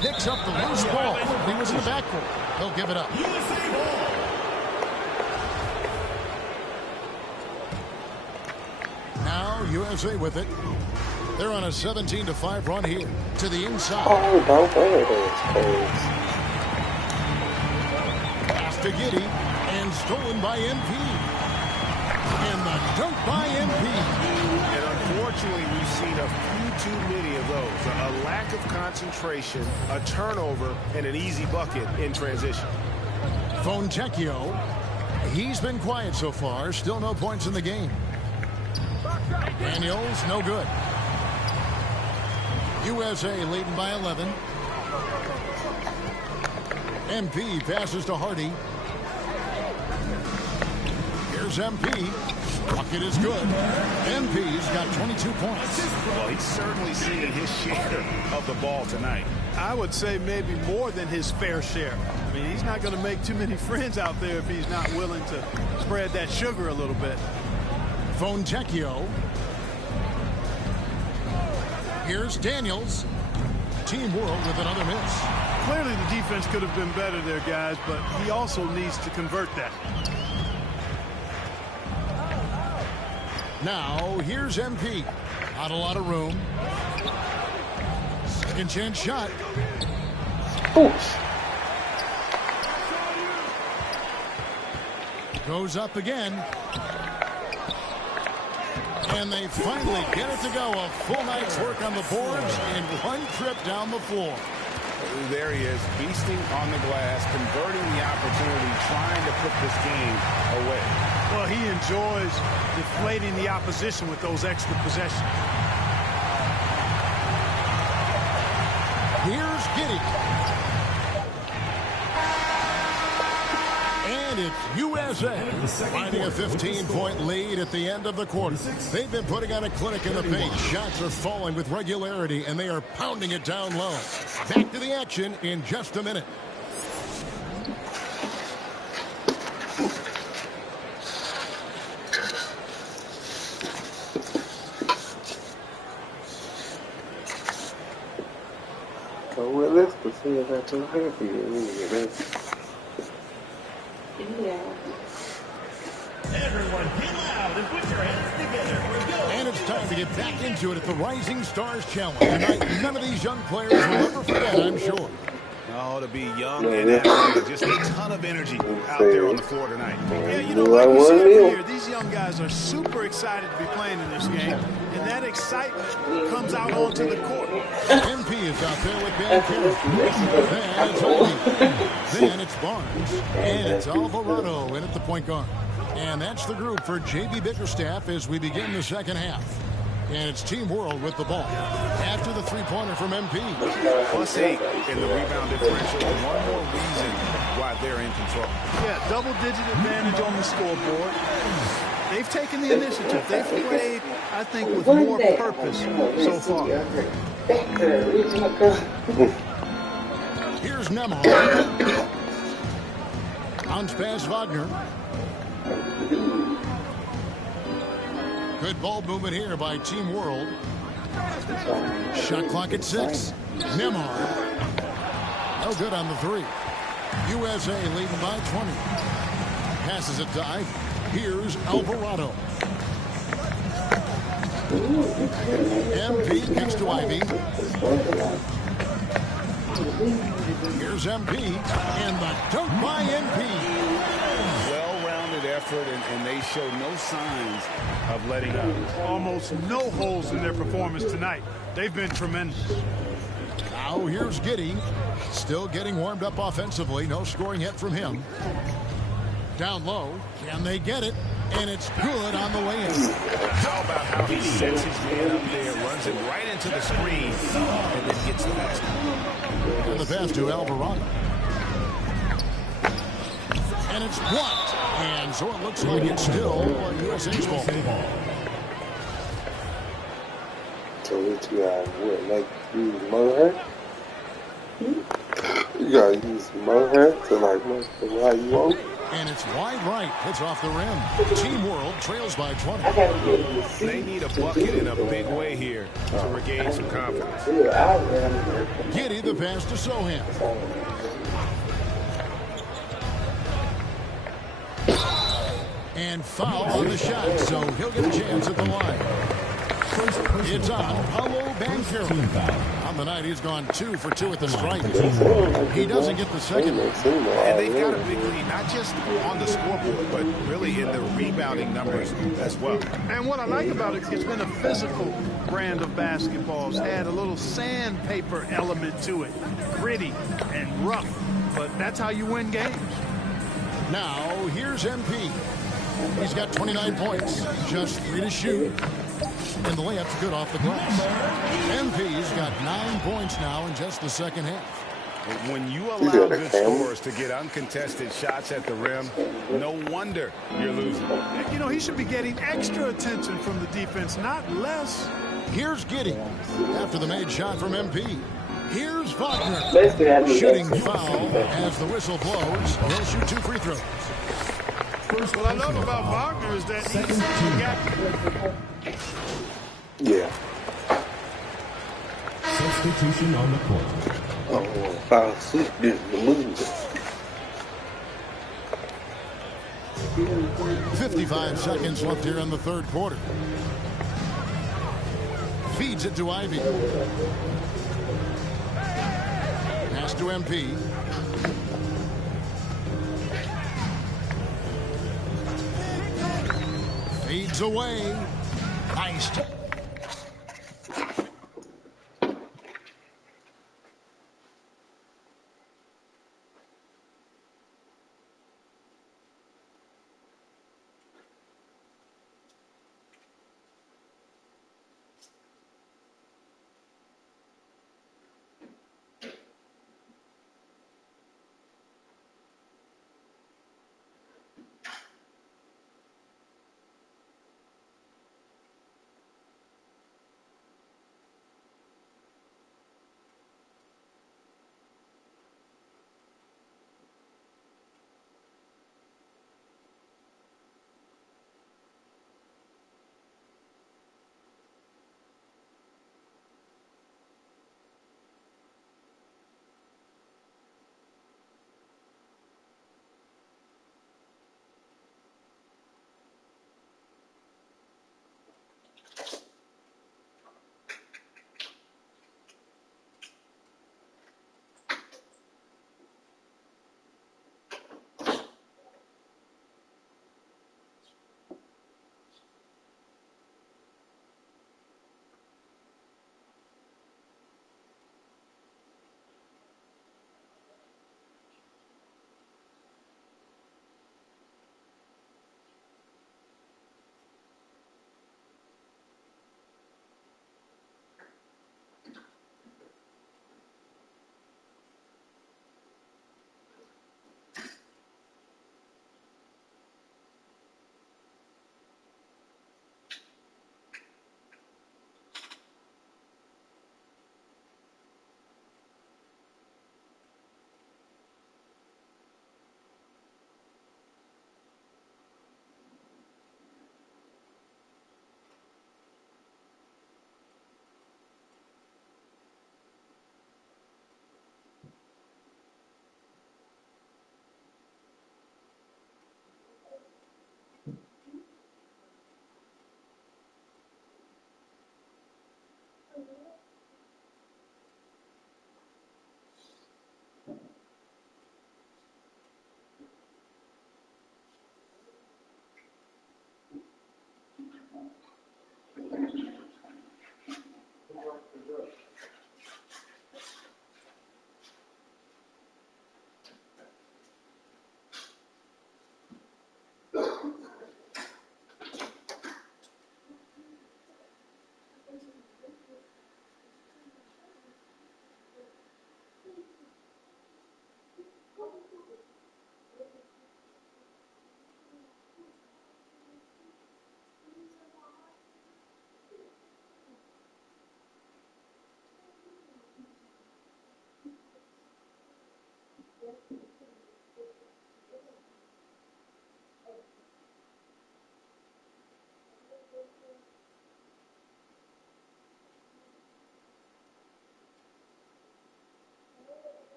Picks up the loose ball. He was in the backcourt. He'll give it up. Now USA with it. They're on a 17-5 run here to the inside. Oh, don't worry, those Pass to Giddey and stolen by MP. And the dunk by MP. And unfortunately, we've seen a few too many of those. A lack of concentration, a turnover, and an easy bucket in transition. Fontecchio, he's been quiet so far. Still no points in the game. Daniels, no good. USA leading by 11. MP passes to Hardy. Here's MP. Bucket is good. MP's got 22 points. Well, he's certainly seeing his share of the ball tonight. I would say maybe more than his fair share. I mean, he's not going to make too many friends out there if he's not willing to spread that sugar a little bit. Fontecchio. Here's Daniels. Team World with another miss. Clearly the defense could have been better there, guys, but he also needs to convert that. Now, here's MP. Not a lot of room. Second chance shot. Oof. Goes up again. And they finally get it to go. A full night's work on the boards in one trip down the floor. There he is, beasting on the glass, converting the opportunity, trying to put this game away. Well, he enjoys deflating the opposition with those extra possessions. Here's Giddey. And it's USA finding a 15-point lead at the end of the quarter. They've been putting on a clinic in the paint. Shots are falling with regularity, and they are pounding it down low. Back to the action in just a minute. Go with this to see if that's too happy. Yeah. Everyone get loud and put your hands together. And it's time to get back into it at the Rising Stars Challenge. Tonight, none of these young players will ever forget, I'm sure. Oh, to be young and athletic, just a ton of energy out there on the floor tonight. Yeah, you know, like we see every year, these young guys are super excited to be playing in this game, and that excitement comes out onto the court. MP is out there with Ben Carroll. Then it's Ivy. Then it's Barnes. And it's Alvarado in at the point guard. And that's the group for J.B. Bickerstaff as we begin the second half. And it's Team World with the ball. After the three-pointer from MP. +8 in the rebound differential. One more reason why they're in control. Yeah, double-digit advantage on the scoreboard. They've taken the initiative. They've played, I think, with more purpose so far. Here's Nemhard. Bounce pass Wagner. Good ball movement here by Team World. Shot clock at 6. Nemhard. No good on the 3. USA leading by 20. Passes it to Ivy. Here's Alvarado. MP kicks to Ivy. Here's MP. And the dunk by MP. Well-rounded effort, and they show no signs of letting up. Almost no holes in their performance tonight. They've been tremendous. Now here's Giddey. Still getting warmed up offensively. No scoring hit from him. Down low. Can they get it? And it's good on the way in. How about how he sets his man up there, runs him right into the screen, and then gets the basket. And the pass to Alvarado. And it's blocked. And so it looks like it's still USA's ball. So what you got? What, like use Mohair? You gotta use Mohair to like make the why you want. And it's wide right. It's off the rim. Team World trails by 20. They need a bucket in a big way here to regain some confidence. Giddey the pass to Sohan. And foul on the shot, so he'll get a chance at the line. It's on Paulo Banchero. On the night, he's gone 2 for 2 at the stripe. He doesn't get the second one. And they've got a big lead, not just on the scoreboard, but really in the rebounding numbers as well. And what I like about it, it's been a physical brand of basketball. It's had a little sandpaper element to it. Gritty and rough, but that's how you win games. Now, here's MP. He's got 29 points, just 3 to shoot. And the layup's good off the glass. MP's got 9 points now in just the second half. When you allow good scorers to get uncontested shots at the rim, no wonder you're losing. You know, he should be getting extra attention from the defense, not less. Here's Giddey after the made shot from MP. Here's Wagner. Shooting foul as the whistle blows. He'll shoot 2 free throws. What I love about Wagner is that he's got... Yeah. Substitution on the court. Oh, foul suit is the move. 55 seconds left here in the third quarter. Feeds it to Ivy. Pass to MP. Fades away. Iced.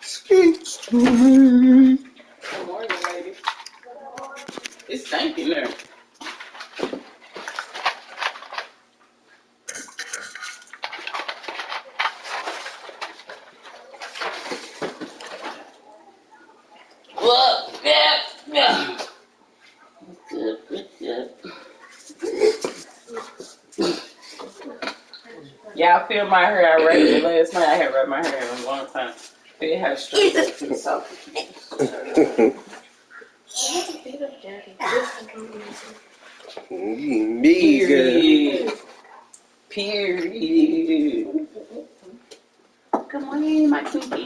Speaks to me. Good morning, lady. It's stinking there. Well, yeah. Good. filmed my hair. I wrapped it last night. I haven't wrapped my hair in a long time. They have straight up to the south. Period. Period. Good morning, my cookie.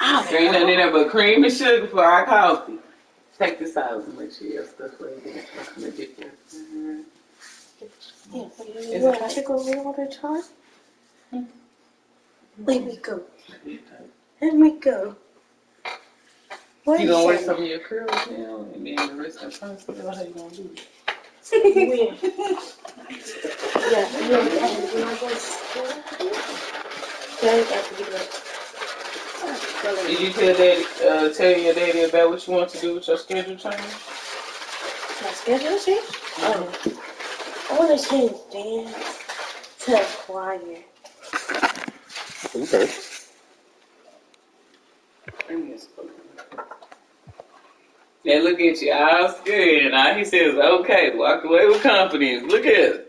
There ain't nothing in there but cream and sugar for our coffee. Take this out and make sure your stuff right there. Make it there. Is it Takeover all the time? Let me go. Let me go. What You gonna is wear it? some of your curls now and then the rest of the time? So how you gonna do it? When? Yeah, when I go to school. Then I got to get up. Did you tell your daddy about what you want to do with your schedule change? My schedule change? I want to change dance to choir. Okay. Now look at you, all scared. Now he says, okay, walk away with confidence. Look at her.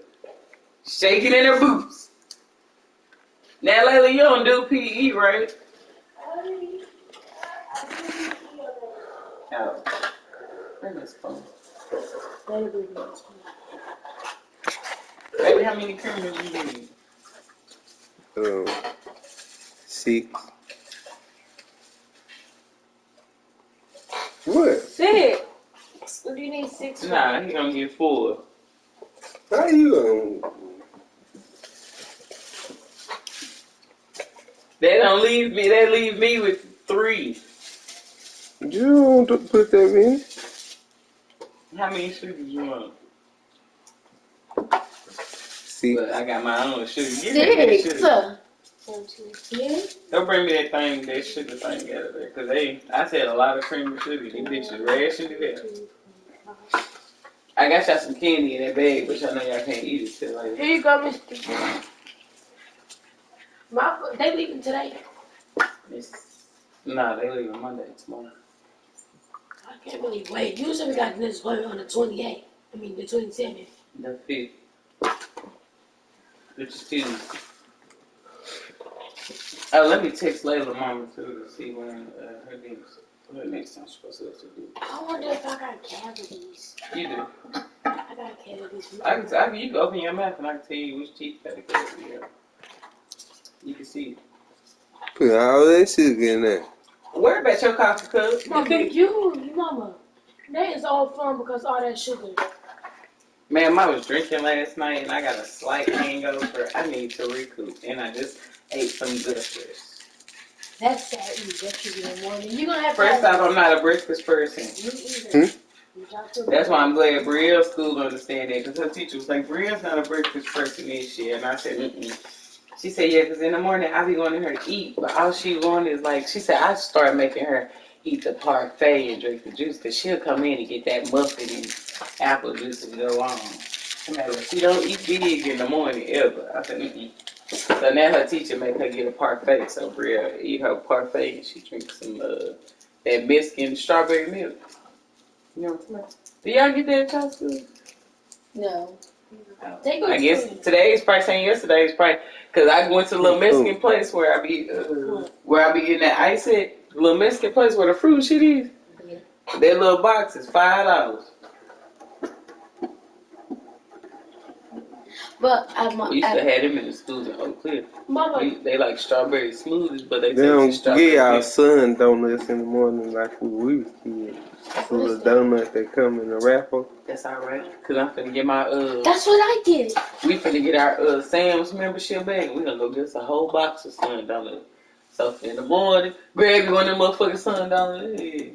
Shaking in her boots. Now, Layla, you don't do PE, right? Oh. Bring this phone. Baby, how many creamers you need? 6. What? 6. What do you need 6 for? Nah, he gonna get 4. How you That leave me with 3. You don't put that in. How many sugars you want? 6. But I got my own sugar. Give me that 6. sugar. 1, 2, 3. Don't bring me that sugar thing out of there. Cause I said a lot of cream and sugar. These bitches ration it out. I got y'all some candy in that bag, but y'all know y'all can't eat it till later. Here you go, Mr. They leaving today. Nah, they leaving Monday tomorrow. I can't really wait. Usually we got this one on the 28th. I mean the 27th. The 5th. Which is Tuesday. Oh, let me text Layla mama too to see when her next time she's supposed to let you do. I wonder if I got cavities. You do. I got cavities. You can open your mouth and I can tell you which teeth got the cavity. You can see it. Put all that sugar in there. Worry about your coffee cup. You mama. That is all fun because all that sugar. Ma'am, I was drinking last night and I got a slight hangover. I need to recoup. And I just ate some good fish. That's sad. That sugar in the morning. You're going to have First off, I'm not a breakfast person. Me either. That's why I'm glad Brielle's school understand that. Because her teacher was like, Brielle's not a breakfast person this year. And I said, She said, yeah, because in the morning I be wanting her to eat. But all she wanted is like, she said, I started making her eat the parfait and drink the juice. Because she'll come in and get that muffin and apple juice and go on. She don't eat big in the morning ever. I said, So now her teacher make her get a parfait. So Brielle eat her parfait and she drinks some that Mexican strawberry milk. You know what I'm talking about? Do y'all get that at y'all school? No. I guess today's price ain't yesterday's price. Cause I went to the little Mexican place where I be getting that ice at. The little Mexican place where the fruit shit is. Yeah. That little box is $5. But we used to have them in the schools in Oak Cliff. They like strawberry smoothies, but they don't strawberry. get our son donuts in the morning like we was kids. So the donuts that come in the wrapper. That's all right. Cause I'm finna get my That's what I did. We finna get our Sam's membership bag. We gonna go get us a whole box of Sun donuts. So in the morning, grab you one of them motherfucking Sun donuts. Yeah.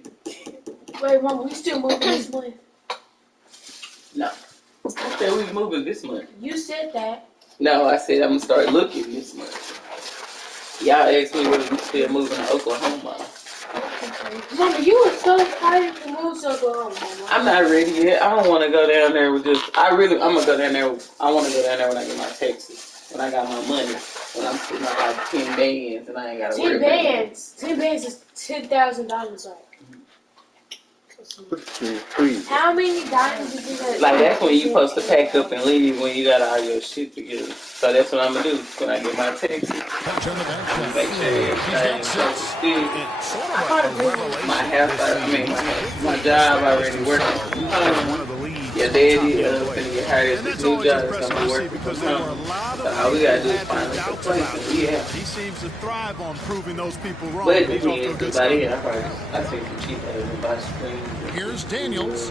Wait, Mama, we still moving this month? No. I said we moving this month. You said that. No, I said I'm gonna start looking this month. Y'all asked me whether we still moving to Oklahoma. Mama, you were so excited to move to Oklahoma, Mama. I'm not ready yet. I don't want to go down there with just. I'm gonna go down there. I want to go down there when I get my taxes. When I got my money. When I'm sitting on like 10 bands and I ain't gotta worry about it. 10 bands is $10,000, right? Please. How many diamonds did you get? Like, that's when you supposed to pack up and leave when you got all your shit together. So that's what I'm going to do when I get my Texas. Make sure everything's still. My house, my job already working from home. Your daddy finna get hired at this new job that's going to be working from home. So all we got to do is find us a place and we have. He seems to thrive on proving those people wrong. But the thing is, I see some cheap ass and buy screens. Here's Daniels.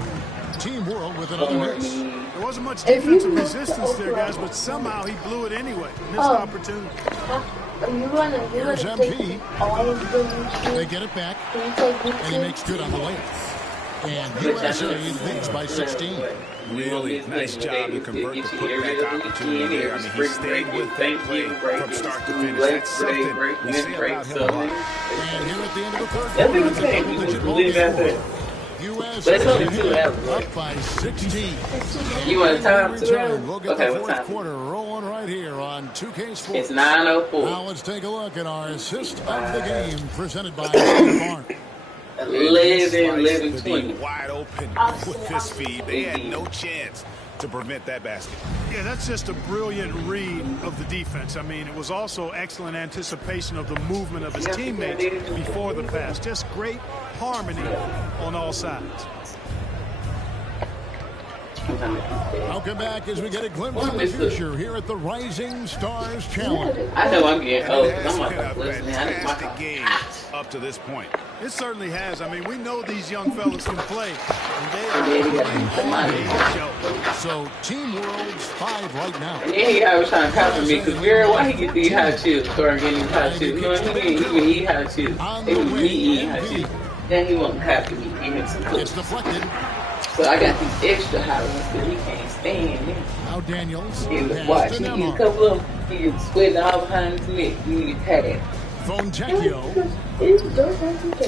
Team World with another miss. There wasn't much defensive resistance there, guys, but somehow he blew it anyway. Missed opportunity. Here's MP. They get it back, and he makes good on the layup. And USA leads by 16. Really nice job to convert the putback opportunity there. I mean, he stayed with that play from start to finish. That's something we say about him a lot. And here at the end of the third quarter, it's a double-digit ball game. USA up by 16. You want to time to We'll get the fourth quarter rolling right here on 2K Sports. It's 9:04. Now let's take a look at our assist of the game presented by State Farm. 11-20. Wide open with this feed. They had no chance to prevent that basket. Yeah, that's just a brilliant read of the defense. I mean, it was also excellent anticipation of the movement of his teammates before the pass. Just great harmony on all sides. I'll come back as we get a glimpse of the future here at the Rising Stars Challenge. I know I'm getting old. It's been a fantastic game up to this point. It certainly has. I mean, we know these young fellas can play. And they are so, Team World's 5 right now. And then he always trying to copy me because why he get these hot chips? Start getting these hot chips. You know what I mean? He would eat hot chips. It was me eating hot chips. Then he won't copy me. Give him some cookies. It's deflected. So I got these extra hot ones that he can't stand. Now Daniels. He was watching. He get a couple of them. He was sweating all behind his neck. You need a tag. Fontecchio.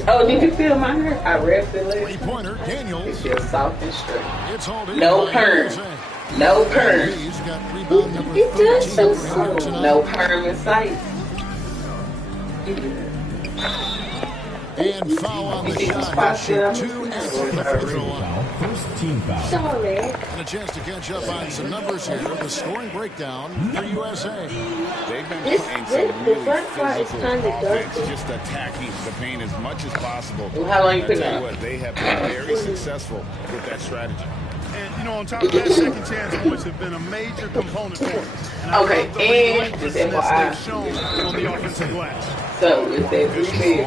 Oh, did you feel my hair? I wrapped it later. Three-pointer, Daniels. It feels soft and straight. It's no perm. No perm. It does so soft. No perm in sight. And foul on the shot. Shoot 2 at the free throw line. First team foul. Sorry. And a chance to catch up on some numbers here. The scoring breakdown for USA. They've been playing some really physical offense, just attacking the paint as much as possible. Well, how long you put on? They have been very successful with that strategy. And, you know, on top of that, second chance points have been a major component for it. Okay, and just FYI. Shown on the offensive glass. So, if they three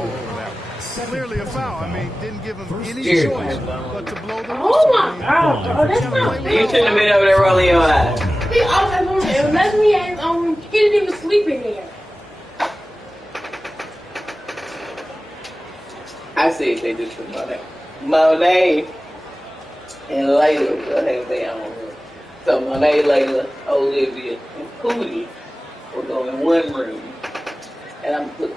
clearly a foul. I mean, didn't give him any choice but to blow the whistle. Oh my God! Oh, that's not fair. You shouldn't have been over there rolling your eyes. See, imagine he didn't even sleep in there. I said they just from Monet and Layla will have their own room. So Monet, Layla, Olivia, and Pootie will go in one room. And I'm put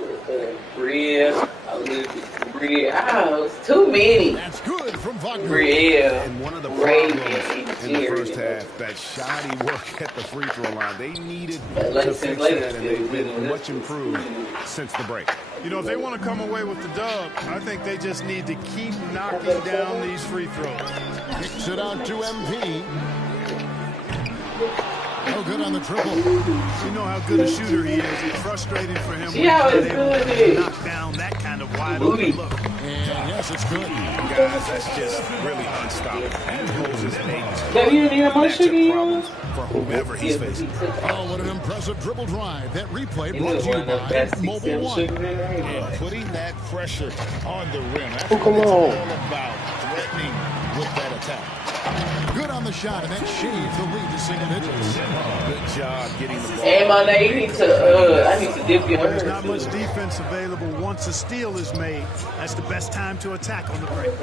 Bria, Olivia, Bria. Oh, it's too many. That's good from Wagner. Bria, And one of the Ray, problems in the first half, that shoddy work at the free throw line. They needed to fix that, and they've been much improved since the break. You know, if they want to come away with the dub, I think they just need to keep knocking down these free throws. Kicks it out to MP. No good on the triple. You know how good a shooter he is. It's frustrating for him when he's able to knock down that kind of wide open look. And yes, it's good. Guys, that's just really unstoppable. He poses a matchup for whomever he's facing. Oh, what an impressive dribble drive. That replay brought to you by Mobile One. And putting that pressure on the rim. That's what it's all about, threatening with that attack. Good on the shot, and that shaves the lead to single digits. Good job getting the ball. Hey, man, I need to dip your There's not much defense available once a steal is made. That's the best time to attack on the break.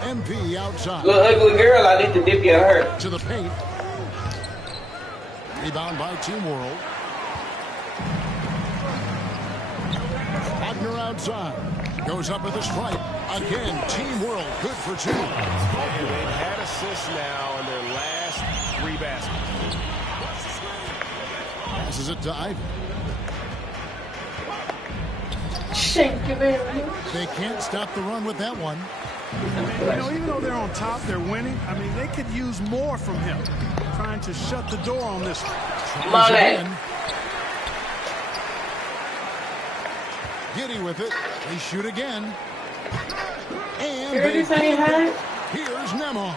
MP outside. Little ugly girl, I need to dip your hurt. To the paint. Rebound by Team World. Wagner outside. Goes up at the stripe. Again, Team World good for 2. And they've had assists now in their last 3 baskets. Passes it to Ivan. Thank you very much. They can't stop the run with that one. You know, even though they're on top, they're winning. I mean, they could use more from him. Trying to shut the door on this one. Molly. Giddy with it. They shoot again. And Here's Nemo.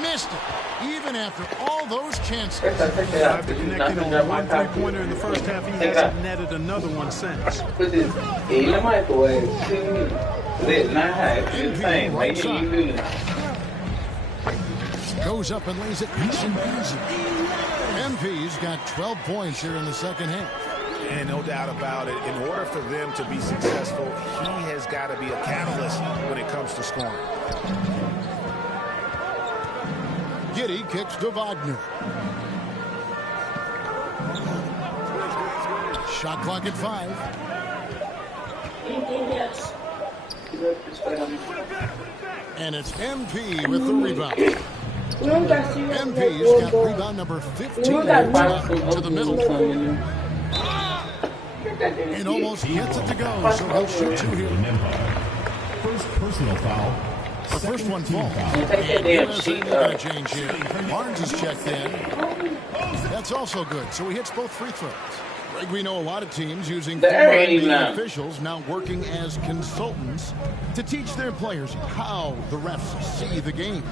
Missed it. Even after all those chances. After connecting on one three-pointer in the first half, he hasn't netted another one since. Put this in the microwave. Let not have it. Same. Make sure you do it. Goes up and lays it nice and easy. MP's got 12 points here in the second half. And no doubt about it, in order for them to be successful, he has got to be a catalyst when it comes to scoring. Giddy kicks to Wagner. Shot clock at 5. And it's MP with the rebound. MP's got rebound number 15 to the middle. And almost gets it to go, so he'll shoot 2 here. First personal foul. The first one falls. USA going to change here. Barnes is checked in. That's also good, so he hits both free throws. Greg, we know a lot of teams using officials now working as consultants to teach their players how the refs see the game.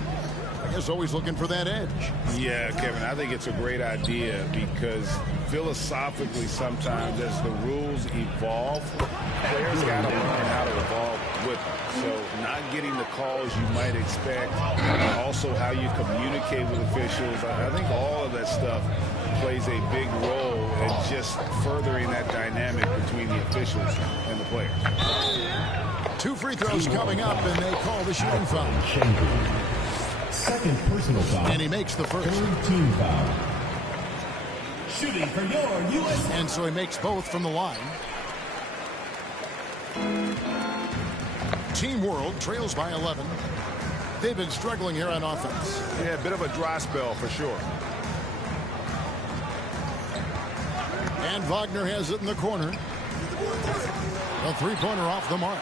I guess always looking for that edge. Yeah, Kevin, I think it's a great idea because philosophically sometimes as the rules evolve, players got to learn how to evolve with them. So not getting the calls you might expect, also how you communicate with officials. I think all of that stuff plays a big role in just furthering that dynamic between the officials and the players. 2 free throws coming up, and they call the shooting foul. Second personal foul. And he makes the first. Third team foul. Shooting for your U.S. And so he makes both from the line. Team World trails by 11. They've been struggling here on offense. Yeah, a bit of a dry spell for sure. And Wagner has it in the corner. A 3-pointer off the mark.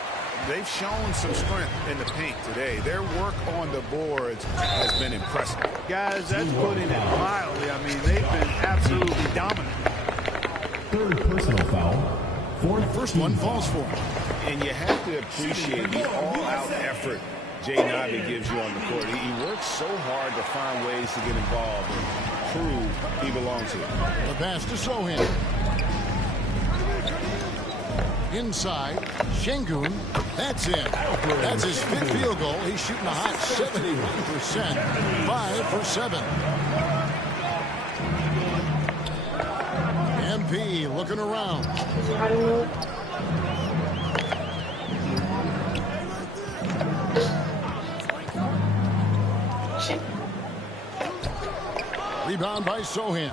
They've shown some strength in the paint today. Their work on the boards has been impressive. Guys, that's putting it mildly. I mean, they've been absolutely dominant. Third personal foul. First one falls for him. And you have to appreciate the all-out effort Jay Nabi gives you on the court. He works so hard to find ways to get involved and prove he belongs here. The pass to Sohan. Inside, Şengün. That's it. That's his 5th field goal. He's shooting a hot 71%. 5 for 7. MP looking around. Rebound by Sohan.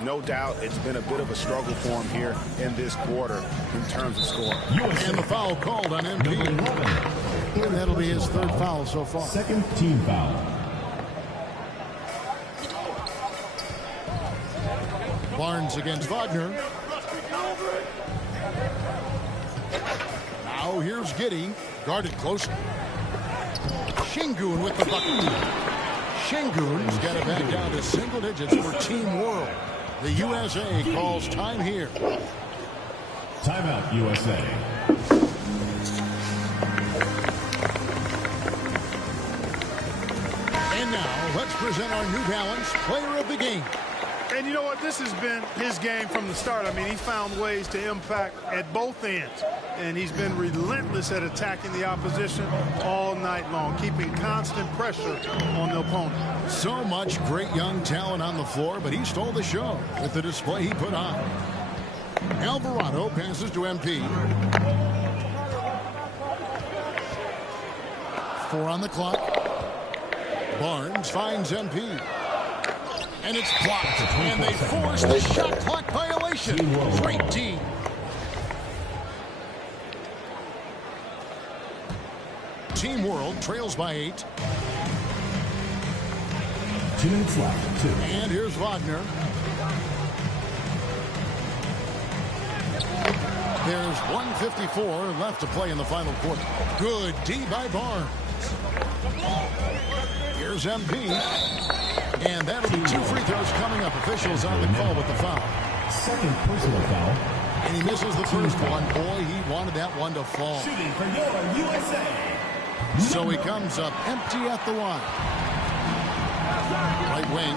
No doubt it's been a bit of a struggle for him here in this quarter in terms of scoring. And the foul called on MP. And that'll be his 3rd foul so far. Second team foul. Barnes against Wagner. Now here's Giddy. Guarded closely. Şengün with the bucket. Şengün's got it back down to single digits for Team World. The USA calls time here. Timeout, USA. And now, let's present our New Balance Player of the Game. And you know what? This has been his game from the start. I mean, he's found ways to impact at both ends. And he's been relentless at attacking the opposition all night long, keeping constant pressure on the opponent. So much great young talent on the floor, but he stole the show with the display he put on. Alvarado passes to MP. 4 on the clock. Barnes finds MP. And it's blocked. And they force the shot clock violation. Great team. Team World trails by 8. 2 minutes left. 2. And here's Wagner. There's 1:54 left to play in the final quarter. Good D by Barnes. Here's MP. And that'll be 2 free throws coming up. Officials on the call with the foul. Second personal foul. And he misses the first one. Boy, he wanted that one to fall. Shooting for your USA. So he comes up empty at the line. Right wing.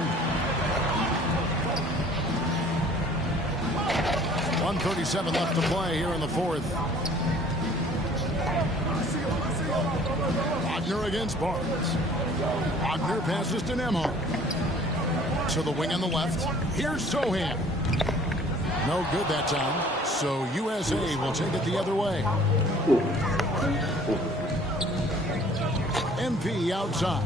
1:37 left to play here in the fourth. Wagner against Barnes. Wagner passes to Nembhard. To the wing on the left. Here's Sohan. No good that time. So USA will take it the other way. MP outside.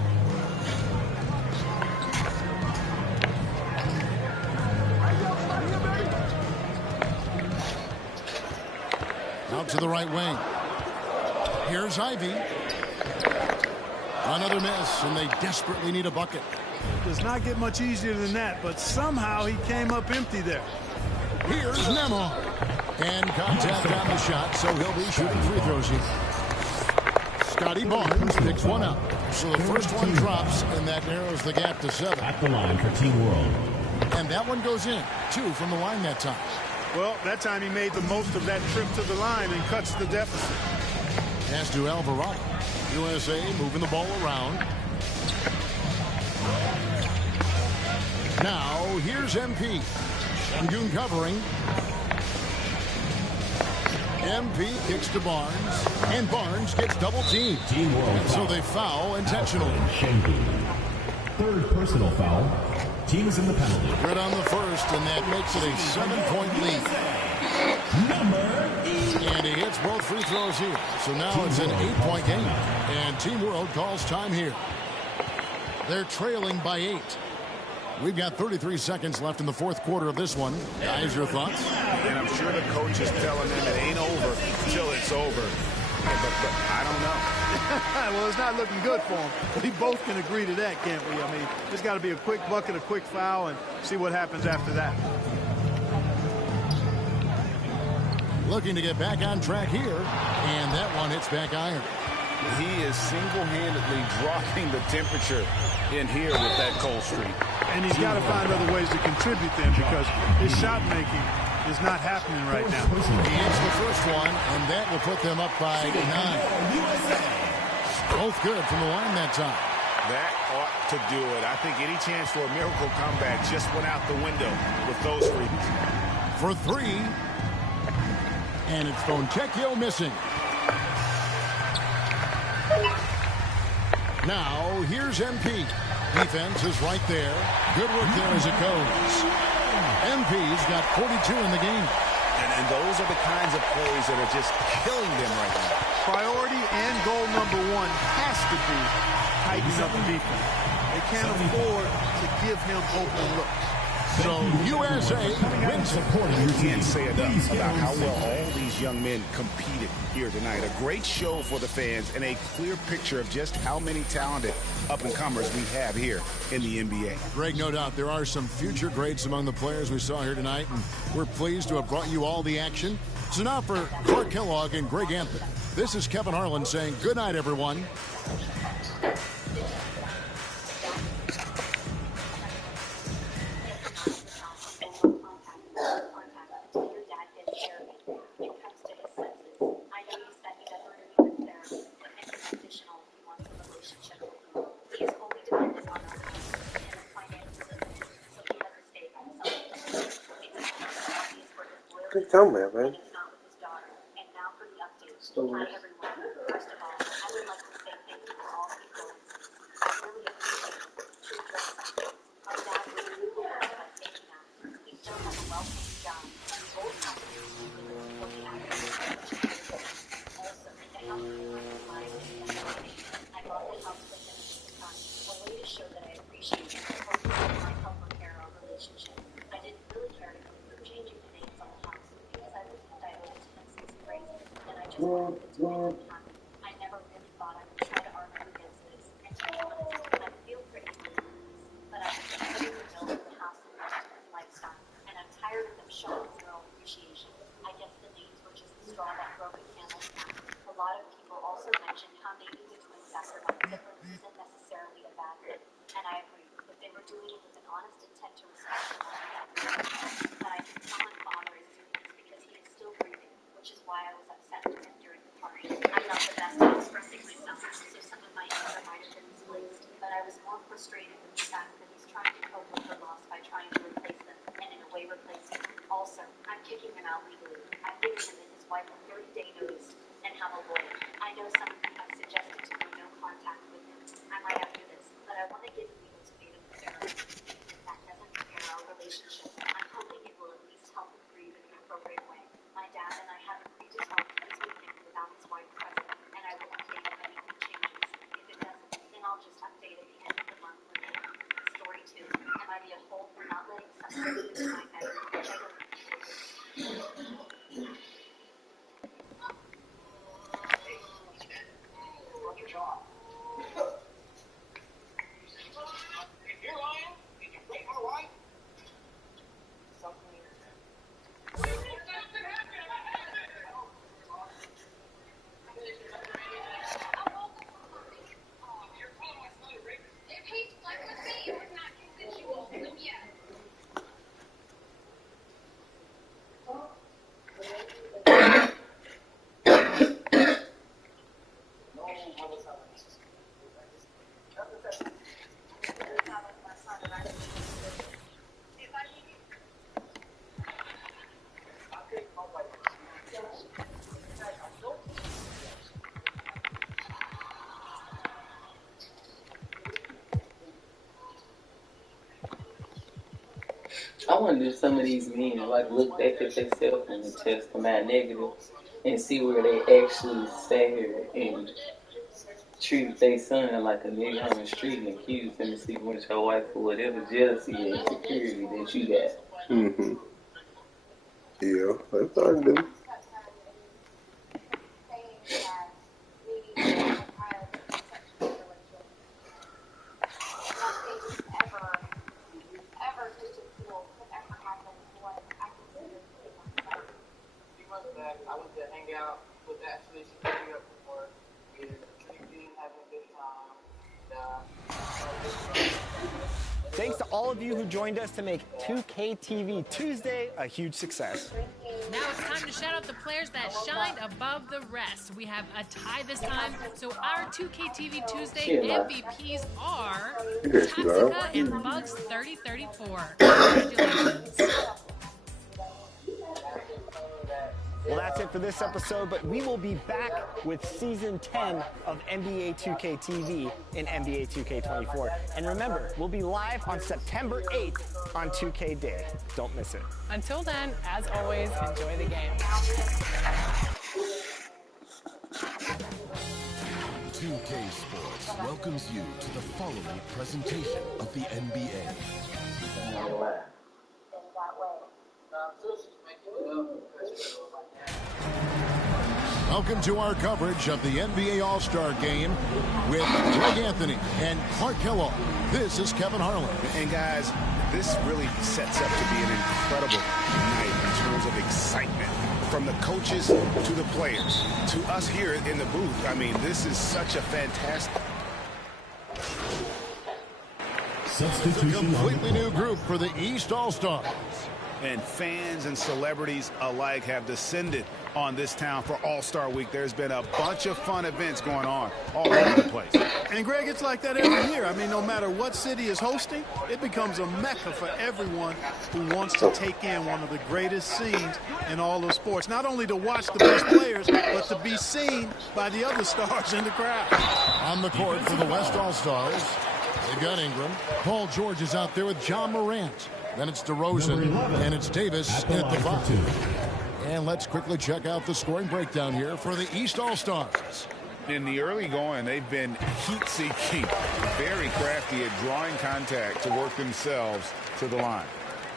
Out to the right wing. Here's Ivy. Another miss, and they desperately need a bucket. Does not get much easier than that, but somehow he came up empty there. Here's Nembhard. And contact on the shot, so he'll be shooting free throws here. Scotty Barnes picks one up. So the first one drops, and that narrows the gap to 7. At the line for Team World. And that one goes in. 2 from the line that time. Well, that time he made the most of that trip to the line and cuts the deficit. Pass to Alvarado. USA moving the ball around. Now, here's MP. Shangun covering. MP kicks to Barnes. And Barnes gets double teamed. Team World. So they foul intentionally. Third personal foul. Team is in the penalty. Good on the first, and that makes it a 7-point lead. And he hits both free throws here. So now it's an 8-point game. And Team World calls time here. They're trailing by 8. We've got 33 seconds left in the fourth quarter of this one. Guys, your thoughts? And I'm sure the coach is telling them it ain't over till it's over. But I don't know. Well, it's not looking good for him. We both can agree to that, can't we? I mean, there's got to be a quick bucket, a quick foul, and see what happens after that. Looking to get back on track here. And that one hits back iron. He is single-handedly dropping the temperature in here with that cold streak. And he's got to find other ways to contribute then, because his shot making is not happening right now. He hits the first one, and that will put them up by 9. Both good from the line that time. That ought to do it. I think any chance for a miracle comeback just went out the window with those frees. For 3. And it's Fontecchio missing. Now, here's MP. Defense is right there. Good work there as it goes. MP's got 42 in the game. And those are the kinds of plays that are just killing them right now. Priority and goal number 1 has to be tighten up the defense. They can't afford to give him open looks. So USA wins it. You can't say enough about how well all these young men competed here tonight. A great show for the fans and a clear picture of just how many talented up-and-comers we have here in the NBA. Greg, no doubt there are some future greats among the players we saw here tonight, and we're pleased to have brought you all the action. So now for Clark Kellogg and Greg Anthony, this is Kevin Harlan saying good night, everyone. What are you talking about, man? Stories. I never really thought I would try to argue against this. And to be honest, I feel pretty good, but I'm really built the house lifestyle, and I'm tired of them showing zero appreciation. I guess the names were just out legally. I've given him and his wife a 30-day notice and have a lawyer. I know some of you have suggested to me no contact with him. I might have to do this, but I want to give legal to David fairly. That doesn't repair our relationship. I'm hoping it will at least help him grieve in an appropriate way. My dad and I have agreed to talk this weekend without his wife present, and I will update if anything changes. If it doesn't, then I'll just update at the end of the month with him. Story 2. Am I the whole for not letting someone live in my bedroom, which I don't I wonder if some of these men like look back at themselves and test them out negative and see where they actually sat here and treat their son like a nigga on the street and accuse him of sleeping with your wife for whatever jealousy and insecurity that you got. Mm-hmm. Yeah, that's what I do. I went to hang out with Ashley. She picked me up from work. We were drinking, having a good time. Thanks to all of you who joined us to make 2K TV Tuesday a huge success. Now it's time to shout out the players that shined above the rest. We have a tie this time, so our 2K TV Tuesday MVPs are Toxica and Bugs3034. Congratulations. Well, that's it for this episode, but we will be back with Season 10 of NBA 2K TV in NBA 2K24. And remember, we'll be live on September 8th on 2K Day. Don't miss it. Until then, as always, enjoy the game. 2K Sports welcomes you to the following presentation of the NBA. Welcome to our coverage of the NBA All-Star Game with Greg Anthony and Clark Kellogg. This is Kevin Harlan. And guys, this really sets up to be an incredible night in terms of excitement. From the coaches to the players, to us here in the booth. I mean, this is such a fantastic... It's a completely new group for the East All-Stars. And fans and celebrities alike have descended on this town for All-Star Week. There's been a bunch of fun events going on all over the place. And Greg, it's like that every year. I mean, no matter what city is hosting, it becomes a mecca for everyone who wants to take in one of the greatest scenes in all of sports. Not only to watch the best players, but to be seen by the other stars in the crowd. On the court for the West All-Stars, they've got Ingram. Paul George is out there with John Morant. Then it's DeRozan, and it's Davis at the 5. And let's quickly check out the scoring breakdown here for the East All-Stars. In the early going, they've been heat-seeking, very crafty at drawing contact to work themselves to the line.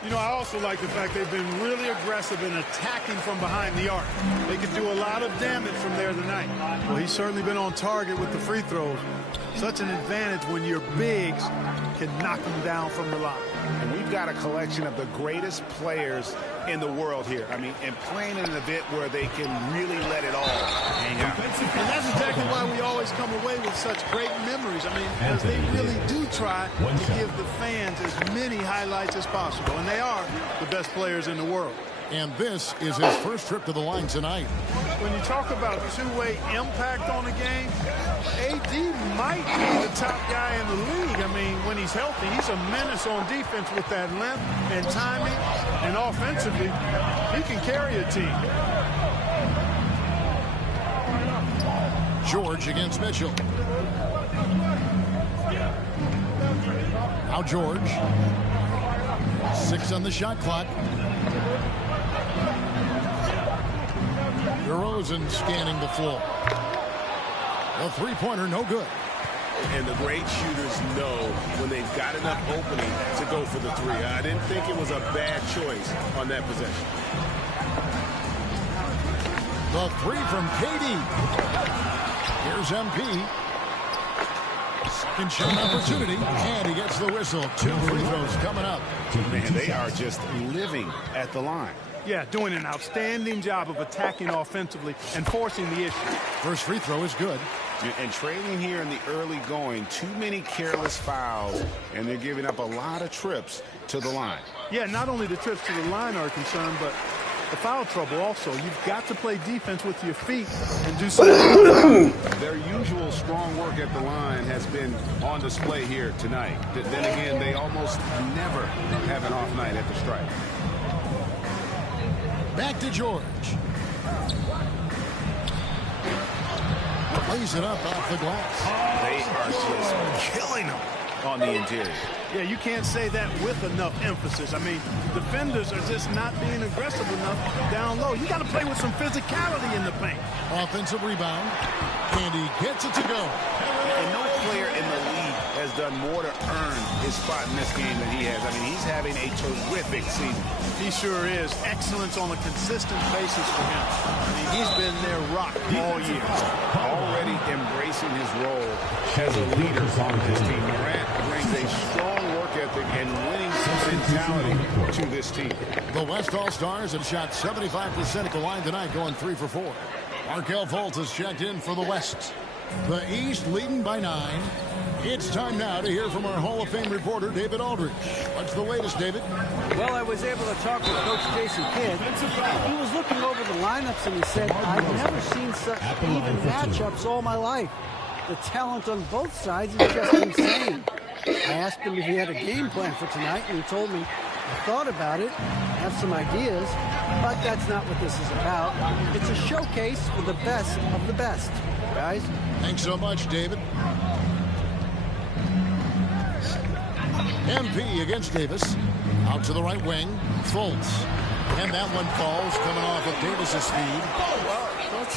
You know, I also like the fact they've been really aggressive in attacking from behind the arc. They could do a lot of damage from there tonight. Well, he's certainly been on target with the free throws. Such an advantage when your bigs can knock them down from the line. And we've got a collection of the greatest players in the world here. I mean, and playing in an event where they can really let it all hang out. And that's exactly why we always come away with such great memories. I mean, because they really do try to give the fans as many highlights as possible. And they are the best players in the world. And this is his first trip to the line tonight. When you talk about two-way impact on a game, AD might be the top guy in the league. I mean, when he's healthy, he's a menace on defense with that length and timing And offensively, he can carry a team. George against Mitchell. Now George. 6 on the shot clock. DeRozan scanning the floor. A three-pointer, no good. And the great shooters know when they've got enough opening to go for the three. I didn't think it was a bad choice on that possession. The three from KD. Here's MP. Second shot opportunity, and he gets the whistle. 2 free throws coming up. Man, they are just living at the line. Yeah, doing an outstanding job of attacking offensively and forcing the issue. First free throw is good. And trading here in the early going, too many careless fouls, and they're giving up a lot of trips to the line. Yeah, not only the trips to the line are a concern, but the foul trouble also. You've got to play defense with your feet and do something. Their usual strong work at the line has been on display here tonight. Then again, they almost never have an off night at the stripe. Back to George. Plays it up off the glass. They are just killing them on the interior. Yeah, you can't say that with enough emphasis. I mean, defenders are just not being aggressive enough down low. You got to play with some physicality in the paint. Offensive rebound, and he gets it to go. And no player in the league has done more to earn his spot in this game than he has. I mean, he's having a terrific season. He sure is. Excellence on a consistent basis for him. I mean, he's been their rock all year. Already embracing his role as a leader on this team. Morant brings a strong work ethic and winning mentality to this team. The West All-Stars have shot 75% at the line tonight, going 3 for 4. Markel Fultz has checked in for the West. The East leading by 9. It's time now to hear from our Hall of Fame reporter, David Aldridge. What's the latest, David? Well, I was able to talk with Coach Jason Kidd. He was looking over the lineups and he said, I've never seen such even matchups all my life. The talent on both sides is just insane. I asked him if he had a game plan for tonight, and he told me, I thought about it, have some ideas, but that's not what this is about. It's a showcase for the best of the best, guys. Thanks so much, David. MP against Davis. Out to the right wing. Fultz. And that one falls, coming off of Davis's speed. Well, let's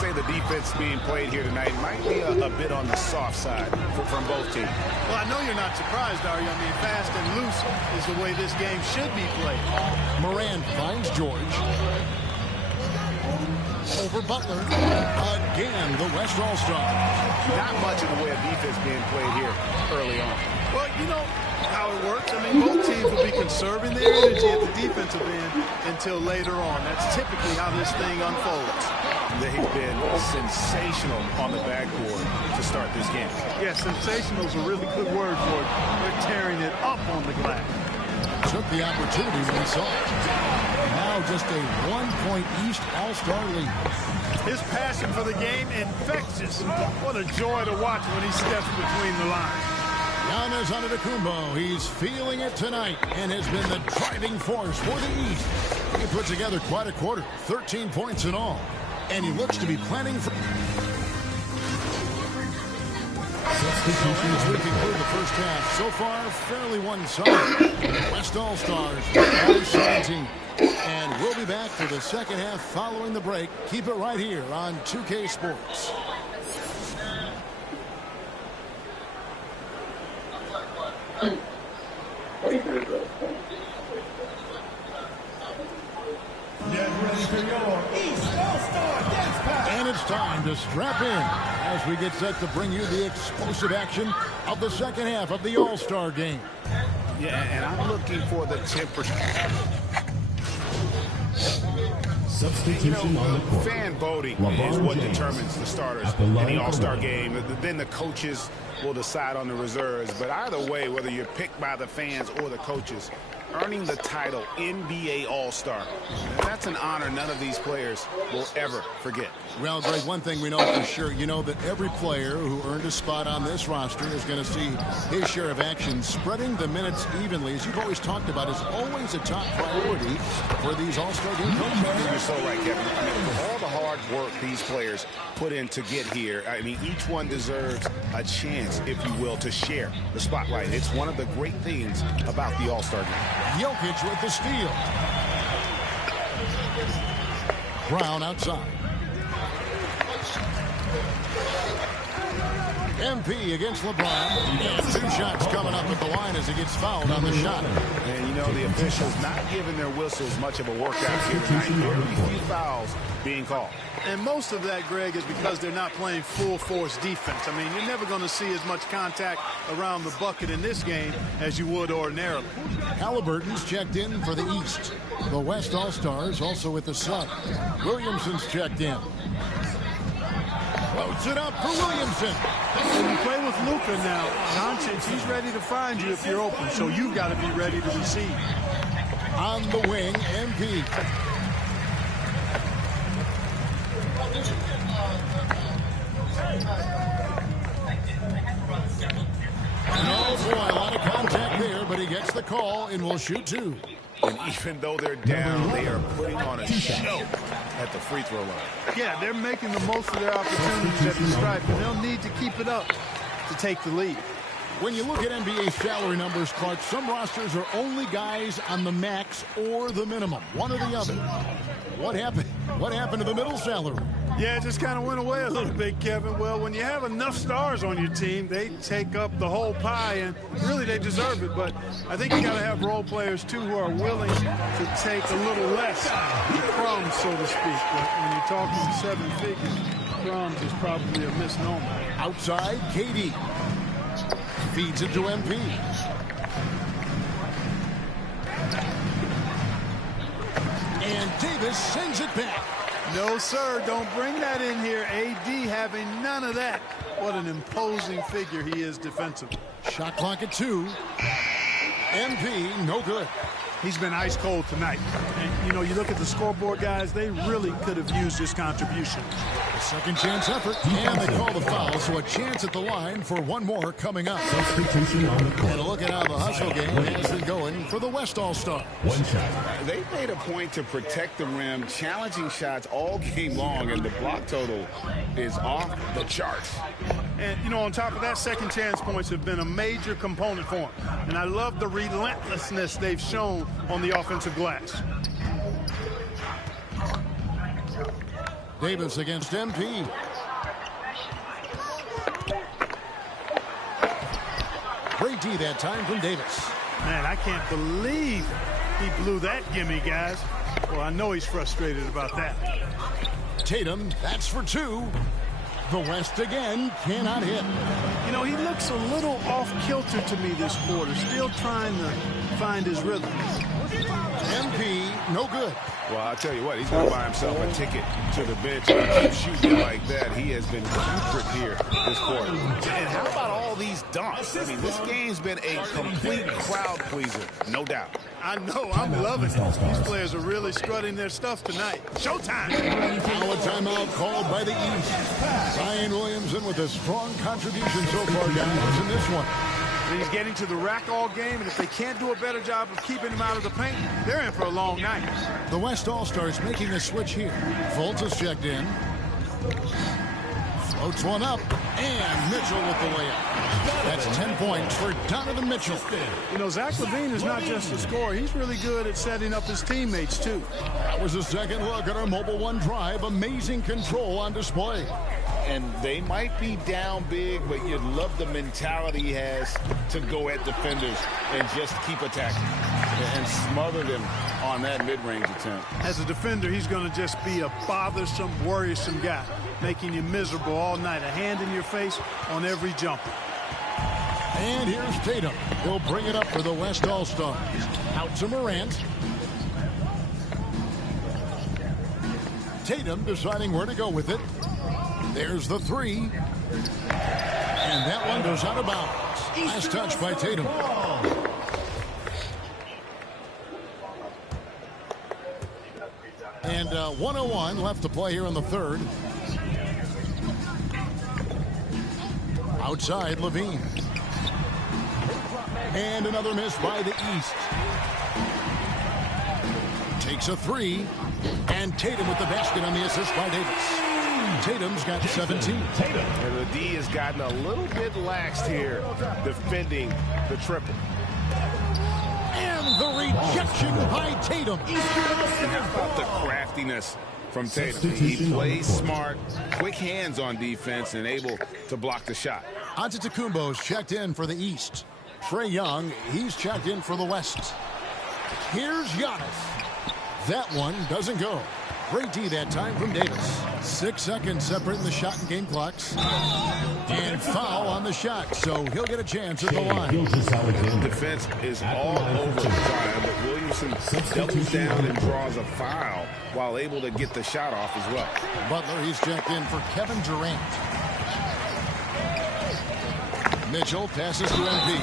say the defense being played here tonight might be a bit on the soft side from both teams. Well, I know you're not surprised, are you? I mean, fast and loose is the way this game should be played. Moran finds George. Over Butler. Again, the West All-Star. Not much in the way of defense being played here early on. Well, you know how it works. I mean, both teams will be conserving their energy at the defensive end until later on. That's typically how this thing unfolds. They've been sensational on the backboard to start this game. Yeah, sensational is a really good word for it. They're tearing it up on the glass. Took the opportunity when he saw it. Now just a 1-point East All-Star lead. His passion for the game infectious. What a joy to watch when he steps between the lines. Giannis Antetokounmpo, he's feeling it tonight and has been the driving force for the East. He put together quite a quarter, 13 points in all, and he looks to be planning for... So as we conclude the first half, so far fairly one-sided. West All-Stars, 17. And we'll be back for the second half following the break. Keep it right here on 2K Sports. Get ready for your East All-Star Dance Pack. And it's time to strap in as we get set to bring you the explosive action of the second half of the All-Star game. Yeah, and I'm looking for the temperature. Substitution on the court. Fan voting is what determines the starters in the All-Star game. Then the coaches will decide on the reserves. But either way, whether you're picked by the fans or the coaches, earning the title NBA All-Star. That's an honor none of these players will ever forget. Well, Greg, one thing we know for sure, you know that every player who earned a spot on this roster is going to see his share of action. Spreading the minutes evenly, as you've always talked about, is always a top priority for these All-Star game coaches. You're so right, Kevin. I mean, for all the hard work these players put in to get here, I mean, each one deserves a chance, if you will, to share the spotlight. It's one of the great things about the All-Star game. Jokic with the steal. Brown outside. MP against LeBron. And 2 shots coming up at the line as he gets fouled on the shot. And, you know, the officials not giving their whistles much of a workout here tonight. Very few fouls being called. And most of that, Greg, is because they're not playing full-force defense. I mean, you're never going to see as much contact around the bucket in this game as you would ordinarily. Halliburton's checked in for the East. The West All-Stars also with the sub. Williamson's checked in. Floats it up for Williamson. When you play with Luka now, Doncic, he's ready to find you if you're open, so you've got to be ready to receive. On the wing, MP. Oh, boy, a lot of contact there, but he gets the call and will shoot 2. And even though they're down, they are putting on a show at the free throw line. Yeah, they're making the most of their opportunities at the stripe, and they'll need to keep it up to take the lead. When you look at NBA salary numbers, Clark, some rosters are only guys on the max or the minimum, one or the other. What happened? What happened to the middle salary? Yeah, it just kind of went away a little bit, Kevin. Well, when you have enough stars on your team, they take up the whole pie, and really they deserve it. But I think you got to have role players, too, who are willing to take a little less, the crumbs, so to speak. But when you're talking 7 figures, crumbs is probably a misnomer. Outside, KD. Feeds it to MP. And Davis sends it back. No, sir, don't bring that in here. AD having none of that. What an imposing figure he is defensively. Shot clock at 2. MP, no good. He's been ice cold tonight. And, you know, you look at the scoreboard, guys, they really could have used his contribution. A second chance effort, and they call the foul, so a chance at the line for one more coming up. And look at how the hustle game has been going for the West All-Stars. One shot. They made a point to protect the rim, challenging shots all game long, and the block total is off the charts. And, you know, on top of that, second chance points have been a major component for him. And I love the relentlessness they've shown on the offensive glass. Davis against MP. Great D that time from Davis. Man, I can't believe he blew that gimme, guys. Well, I know he's frustrated about that. Tatum, that's for 2. The West again cannot hit. You know, he looks a little off-kilter to me this quarter, still trying to find his rhythm. MP, no good. Well, I'll tell you what, he's going to buy himself a ticket to the bench. If he keeps shooting like that, he has been putrid here this quarter. And how about all these dunks? I mean, this game's been a complete crowd pleaser, no doubt. I know, I'm loving it. These players are really strutting their stuff tonight. Showtime! Now a timeout called by the East. Zion Williamson with a strong contribution so far, guys, in this one. He's getting to the rack all game, and if they can't do a better job of keeping him out of the paint, they're in for a long night. The West All-Stars making a switch here. Fultz is checked in. Floats one up, and Mitchell with the layup. That's 10 points for Donovan Mitchell. You know, Zach LaVine is not just a scorer. He's really good at setting up his teammates, too. That was a second look at our Mobile One drive. Amazing control on display. And they might be down big, but you'd love the mentality he has to go at defenders and just keep attacking and smother them on that mid-range attempt. As a defender, he's going to just be a bothersome, worrisome guy, making you miserable all night, a hand in your face on every jumper. And here's Tatum. He'll bring it up for the West All-Stars. Out to Morant. Tatum deciding where to go with it. There's the 3. And that one goes out of bounds. Last touch by Tatum. And 1:01 left to play here in the third. Outside, Levine. And another miss by the East. Takes a three. And Tatum with the basket on the assist by Davis. Tatum's got 17. And the D has gotten a little bit laxed here defending the triple. And the rejection by Tatum. How about the craftiness from Tatum? He plays smart, quick hands on defense, and able to block the shot. Antetokounmpo's checked in for the East. Trae Young, he's checked in for the West. Here's Giannis. That one doesn't go. Great D that time from Davis. 6 seconds separating the shot and game clocks. And foul on the shot, so he'll get a chance at the line. Defense is all over Zion, but Williamson doubles down and draws a foul while able to get the shot off as well. Butler, he's checked in for Kevin Durant. Mitchell passes to MP.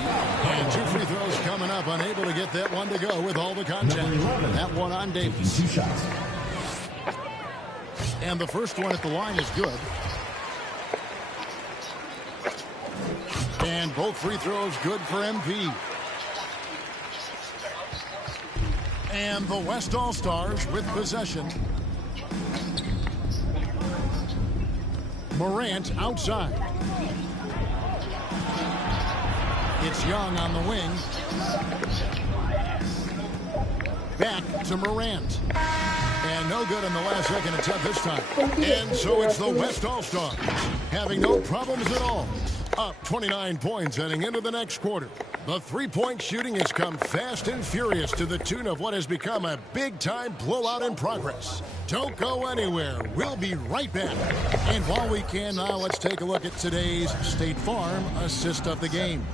And 2 free throws coming up, unable to get that one to go with all the contact. That one on Davis. 2 shots. And the first one at the line is good. And both free throws good for MP. And the West All-Stars with possession. Morant outside. It's Young on the wing. Back to Morant. And no good in the last second attempt this time. And so it's the West All-Stars having no problems at all. Up 29 points heading into the next quarter. The three-point shooting has come fast and furious to the tune of what has become a big-time blowout in progress. Don't go anywhere. We'll be right back. And while we can now, let's take a look at today's State Farm assist of the game.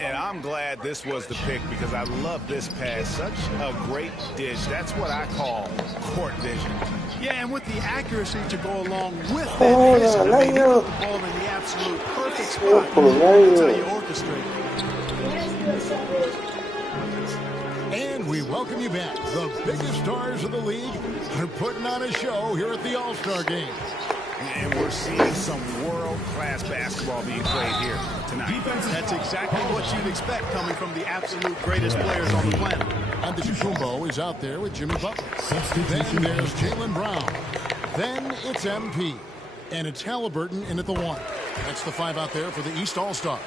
And I'm glad this was the pick because I love this pass. Such a great dish. That's what I call court vision. Yeah, and with the accuracy to go along with that, I mean, he put the ball in the absolute perfect spot. That's how you orchestrate. And we welcome you back. The biggest stars of the league are putting on a show here at the All-Star Game. And we're seeing some world-class basketball being played here tonight. That's exactly what you'd expect coming from the absolute greatest players on the planet. Antetokounmpo is out there with Jimmy Butler. Then there's Jaylen Brown. Then it's MP. And it's Halliburton in at the 1. That's the 5 out there for the East All-Stars.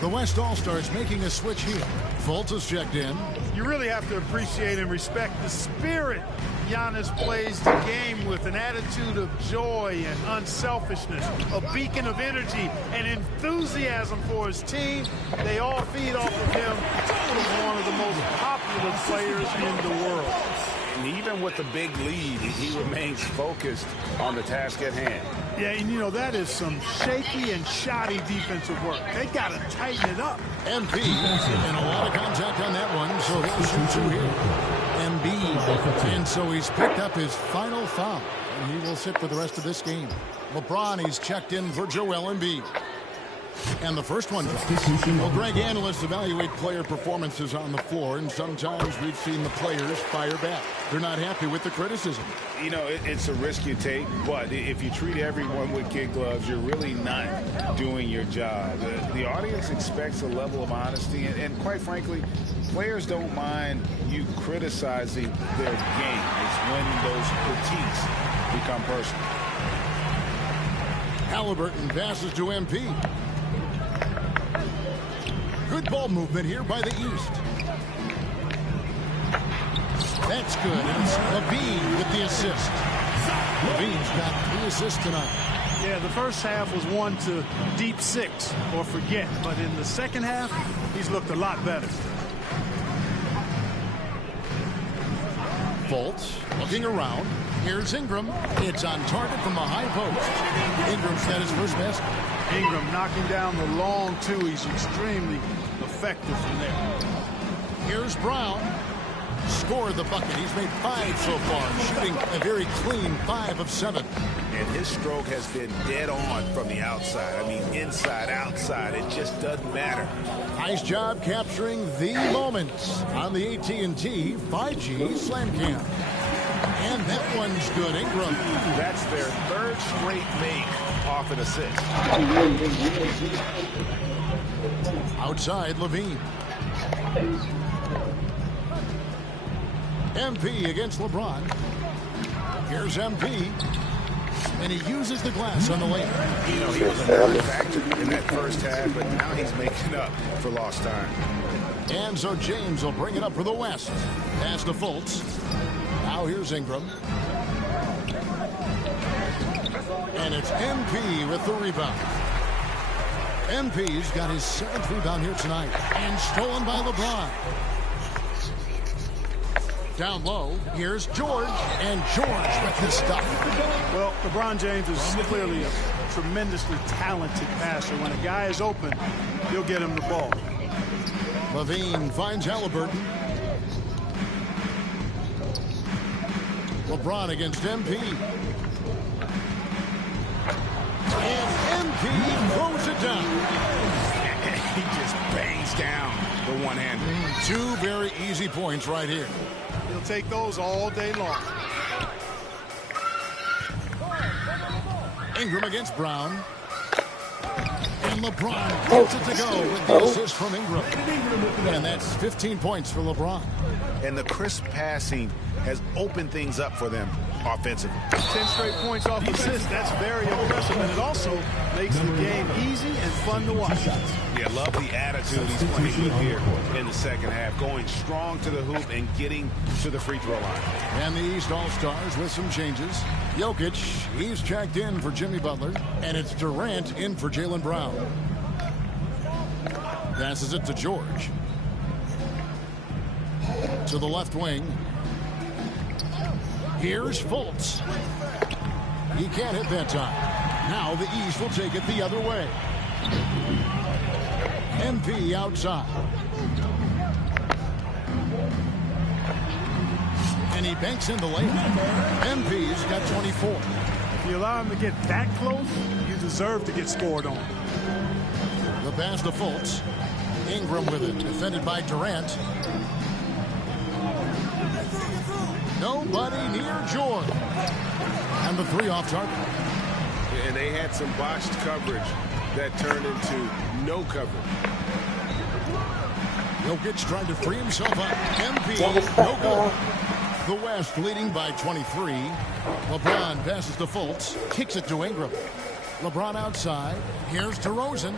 The West All-Stars making a switch here. Fultz is checked in. You really have to appreciate and respect the spirit Giannis plays the game with, an attitude of joy and unselfishness, a beacon of energy and enthusiasm for his team. They all feed off of him. He's one of the most popular players in the world. And even with the big lead, he remains focused on the task at hand. Yeah, and you know, that is some shaky and shoddy defensive work. They got to tighten it up. MP, and a lot of contact on that one, so he'll shoot 2 here. MB, and so he's picked up his final foul, and he will sit for the rest of this game. LeBron, he's checked in for Joel Embiid. And the first one. Well, Greg, analysts evaluate player performances on the floor, and sometimes we've seen the players fire back. They're not happy with the criticism. You know, it's a risk you take, but if you treat everyone with kid gloves, you're really not doing your job. The audience expects a level of honesty, and quite frankly, players don't mind you criticizing their game. It's when those critiques become personal. Halliburton passes to MP. Good ball movement here by the East. That's good. And it's Levine with the assist. Levine's got 3 assists tonight. Yeah, the first half was 1 to deep 6 or forget. But in the second half, he's looked a lot better. Fultz looking around. Here's Ingram. It's on target from the high post. Ingram's got his first basket. Ingram knocking down the long 2. He's extremely effective from there. Here's Brown. Scored the bucket. He's made 5 so far, shooting a very clean 5 of 7. And his stroke has been dead on from the outside. I mean, inside, outside, it just doesn't matter. Nice job capturing the moments on the AT&T 5G Slam Cam. And that one's good. Ingram. That's their third straight make off an assist. Outside, Levine. MP against LeBron. Here's MP. And he uses the glass on the lane. You know, he was a non-factor in that first half, but now he's making up for lost time. And so James will bring it up for the West. Pass to Fultz. Now here's Ingram. And it's MP with the rebound. MP's got his 7th rebound here tonight. And stolen by LeBron. Down low, here's George. And George with his stuff. Well, LeBron James is clearly a tremendously talented passer. When a guy is open, he'll get him the ball. Levine finds Halliburton. LeBron against MP. And MP throws it down. He just bangs down the one-hander. 2 very easy points right here. He'll take those all day long. Ingram against Brown. And LeBron gets it to go with the assist from Ingram. And that's 15 points for LeBron. And the crisp passing has opened things up for them offensively. 10 straight points off assists. That's very impressive. And it also makes the game easy and fun to watch. Yeah, love the attitude he's playing with here in the second half. Going strong to the hoop and getting to the free throw line. And the East All-Stars with some changes. Jokic, he's checked in for Jimmy Butler. And it's Durant in for Jaylen Brown. Passes it to George. To the left wing. Here's Fultz. He can't hit that time. Now the East will take it the other way. MP outside. And he banks in the layup. MP's got 24. If you allow him to get that close, you deserve to get scored on. The pass to Fultz. Ingram with it. Defended by Durant. Nobody near George. And the 3 off target. And they had some botched coverage that turned into no coverage. Jokic trying to free himself up. MP, no good. The West leading by 23. LeBron passes to Fultz. Kicks it to Ingram. LeBron outside. Here's DeRozan.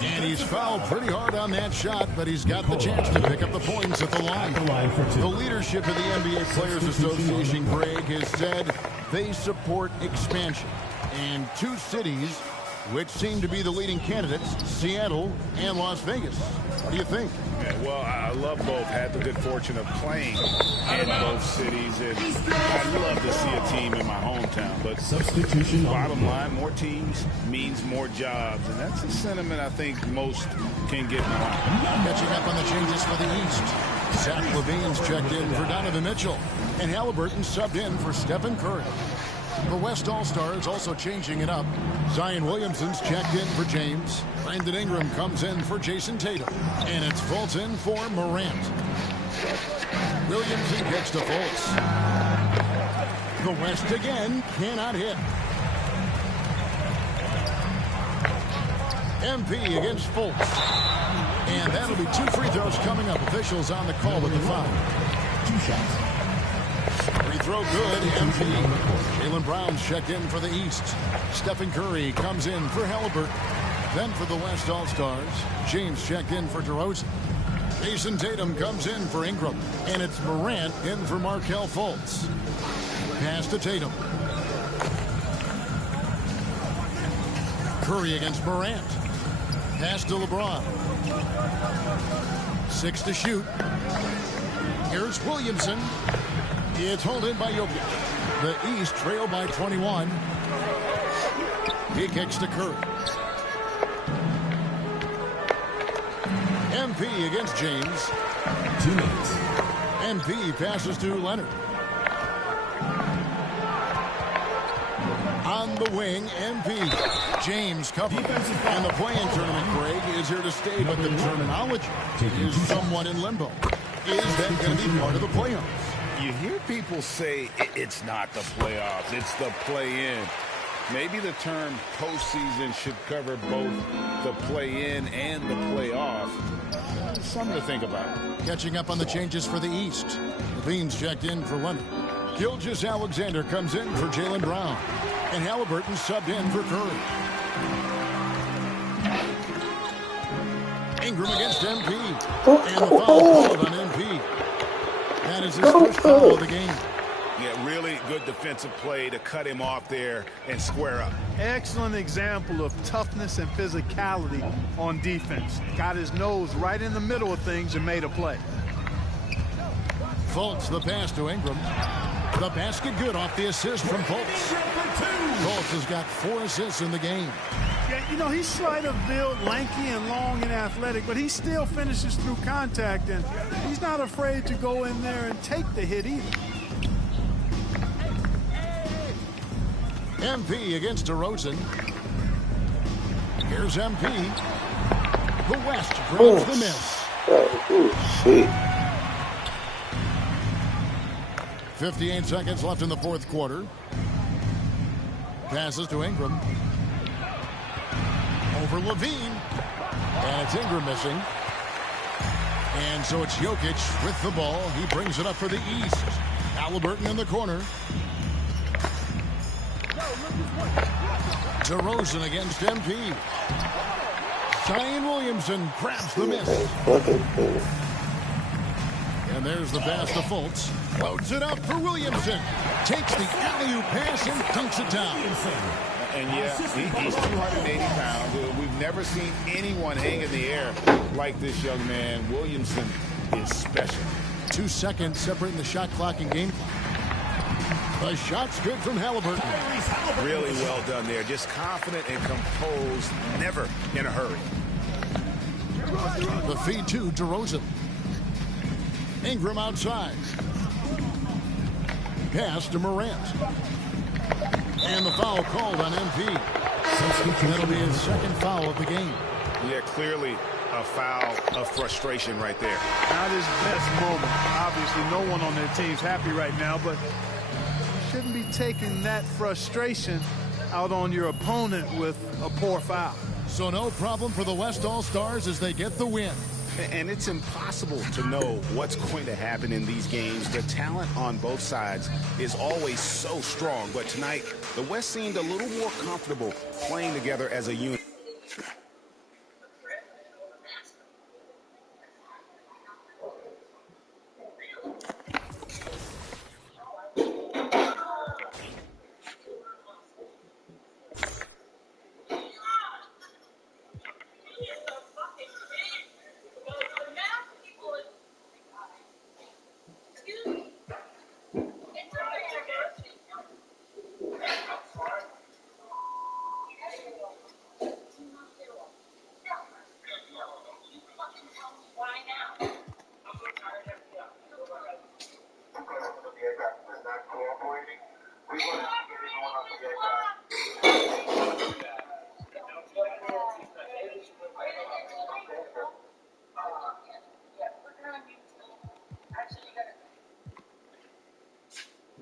And he's fouled pretty hard on that shot, but he's got the chance to pick up the points at the line. The leadership of the NBA Players Association, Greg, has said they support expansion. And 2 cities which seem to be the leading candidates, Seattle and Las Vegas. What do you think? Yeah, well, I love both. Had the good fortune of playing in both cities, and I'd love to see a team in my hometown. But substitution. Bottom line, more teams means more jobs, and that's a sentiment I think most can get behind. Catching up on the changes for the East. Zach LaVine's checked in for Donovan Mitchell, and Halliburton subbed in for Stephen Curry. The West All-Stars also changing it up. Zion Williamson's checked in for James. Brandon Ingram comes in for Jason Tatum. And it's Fultz in for Morant. Williamson gets to Fultz. The West again cannot hit. MP against Fultz. And that'll be 2 free throws coming up. Officials on the call with the foul. 2 shots. Free throw good, MP. Jaylen Brown's checked in for the East. Stephen Curry comes in for Halliburton. Then for the West All-Stars, James checked in for DeRozan. Jason Tatum comes in for Ingram. And it's Morant in for Markelle Fultz. Pass to Tatum. Curry against Morant. Pass to LeBron. 6 to shoot. Here's Williamson. It's held in by Jokic. The East trail by 21. He kicks to Curry. MP against James. 2 minutes. MP passes to Leonard. On the wing, MP. James covered. And the play-in tournament, Greg, is here to stay, but the terminology is somewhat in limbo. Is that going to be part of the playoffs? You hear people say it's not the playoffs, it's the play-in. Maybe the term postseason should cover both the play-in and the playoff. Something to think about. Catching up on the changes for the East. Levine's checked in for Leonard. Gilgeous-Alexander comes in for Jaylen Brown. And Halliburton subbed in for Curry. Ingram against MP. And the foul called on MP. That is his first foul of the game. Yeah, really good defensive play to cut him off there and square up. Excellent example of toughness and physicality on defense. Got his nose right in the middle of things and made a play. Fultz the pass to Ingram. The basket good off the assist from Fultz. Fultz has got 4 assists in the game. Yeah, you know, he's slight of build, lanky and long and athletic, but he still finishes through contact, and he's not afraid to go in there and take the hit either. MP against DeRozan. Here's MP. The West grabs the miss. Oh, shit. 58 seconds left in the fourth quarter. Passes to Ingram. Over Levine. And it's Ingram missing. And so it's Jokic with the ball. He brings it up for the East. Halliburton in the corner. DeRozan against MP. Zion Williamson grabs the miss. And there's the pass to Fultz. Loads it up for Williamson. Takes the alley-oop pass and dunks it down. And yeah, he's 280 pounds. We've never seen anyone hang in the air like this young man. Williamson is special. 2 seconds separating the shot clock and game clock. The shot's good from Halliburton. Really well done there. Just confident and composed. Never in a hurry. The feed to DeRozan. Ingram outside. Pass to Morant. And the foul called on MP. That'll be his second foul of the game. Yeah, clearly a foul of frustration right there. Not his best moment. Obviously, no one on their team's happy right now, but you shouldn't be taking that frustration out on your opponent with a poor foul. So no problem for the West All-Stars as they get the win. And it's impossible to know what's going to happen in these games. The talent on both sides is always so strong. But tonight, the West seemed a little more comfortable playing together as a unit.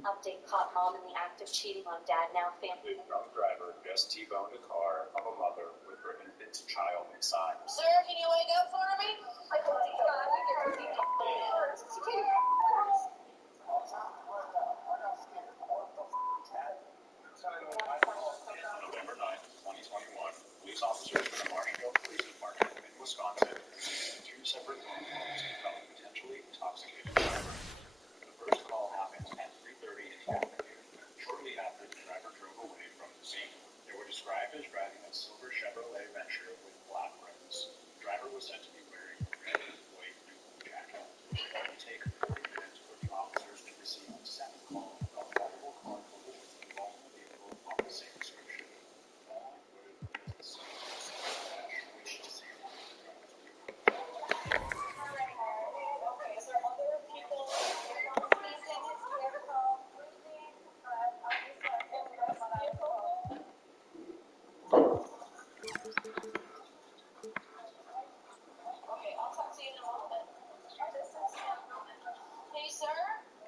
Update caught mom in the act of cheating on dad. Now family. A drunk driver just T-boned a car of a mother with her infant child inside. Sir, can you wake up for me? I told you God, you get to see November 9th, 2021, police officers from the Marshfield Police Department in Wisconsin received 2 separate phone calls from a potentially intoxicated driver. The first call happened at 3:30 in the afternoon. Shortly after the driver drove away from the scene. They were described as driving a silver Chevrolet Venture with black rims. The driver was said to be wearing a red and white jacket. It would take 45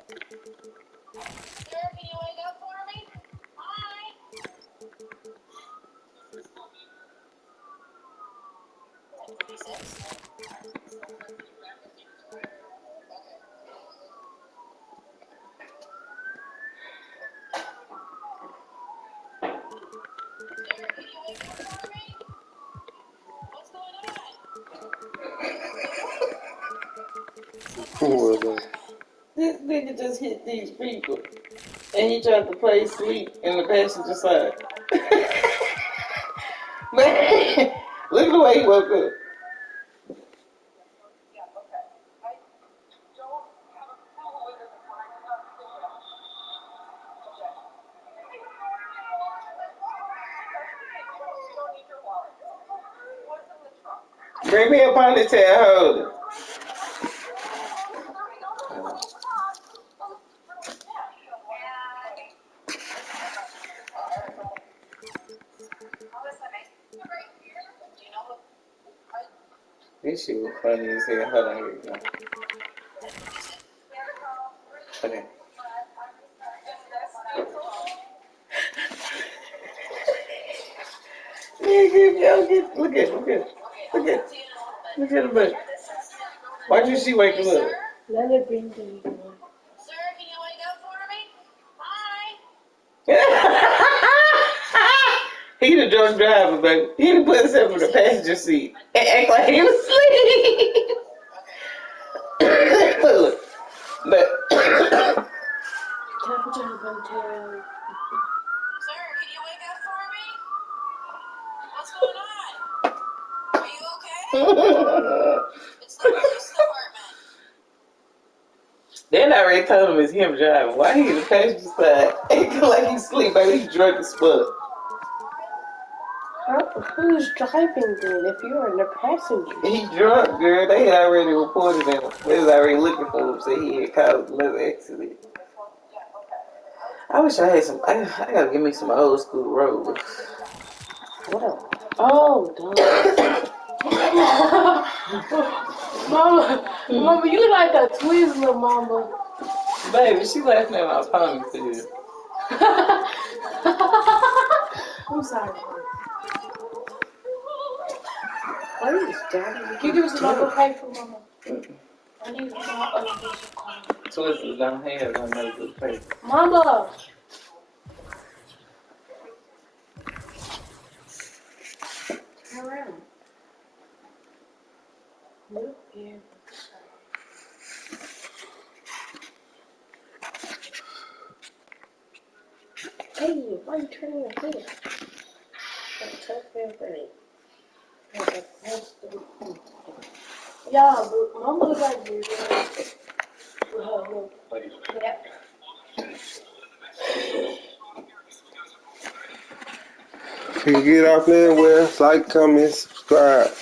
can you wake up for me? Hi. Like 56. Can you wake up for me? What's going on? Who was that? This nigga just hit these people. And he tried to play sleep in the passenger side. Man, look at the way he woke up. Bring me a ponytail holder. This shit was funny as hell. Hold on, here we go. Okay. Nigga, look at the butt. Why'd you see waking up? Let it bring the one. Sir, can you wake up for me? Hi. He the drunk driver, baby. He done put himself in the passenger seat and act like he was asleep. But Sir, can you wake up for me? What's going on? Are you okay? It's the police department. they already told him it's him driving. Why he in the passenger side? Acting like he's asleep, baby. He's drunk as fuck. Who's driving then if you're in the passenger? He drunk, girl. They already reported him. They was already looking for him, so he had caused another accident. I wish I had some. I gotta give me some old school rollers. What up? Oh, dog. Mama, you look like a Twizzler, Mama. Baby, she laughing at my ponytail. I'm sorry. What is that? Can you give us another paper, Mama? I need my other piece of card. Twizzlers don't have no good paper. Mama! Turn around. Look here. Hey, why are you turning your head? That's so fair. Yeah, but Mama looks like you. Yeah. If you get off there, well, like, comment, subscribe.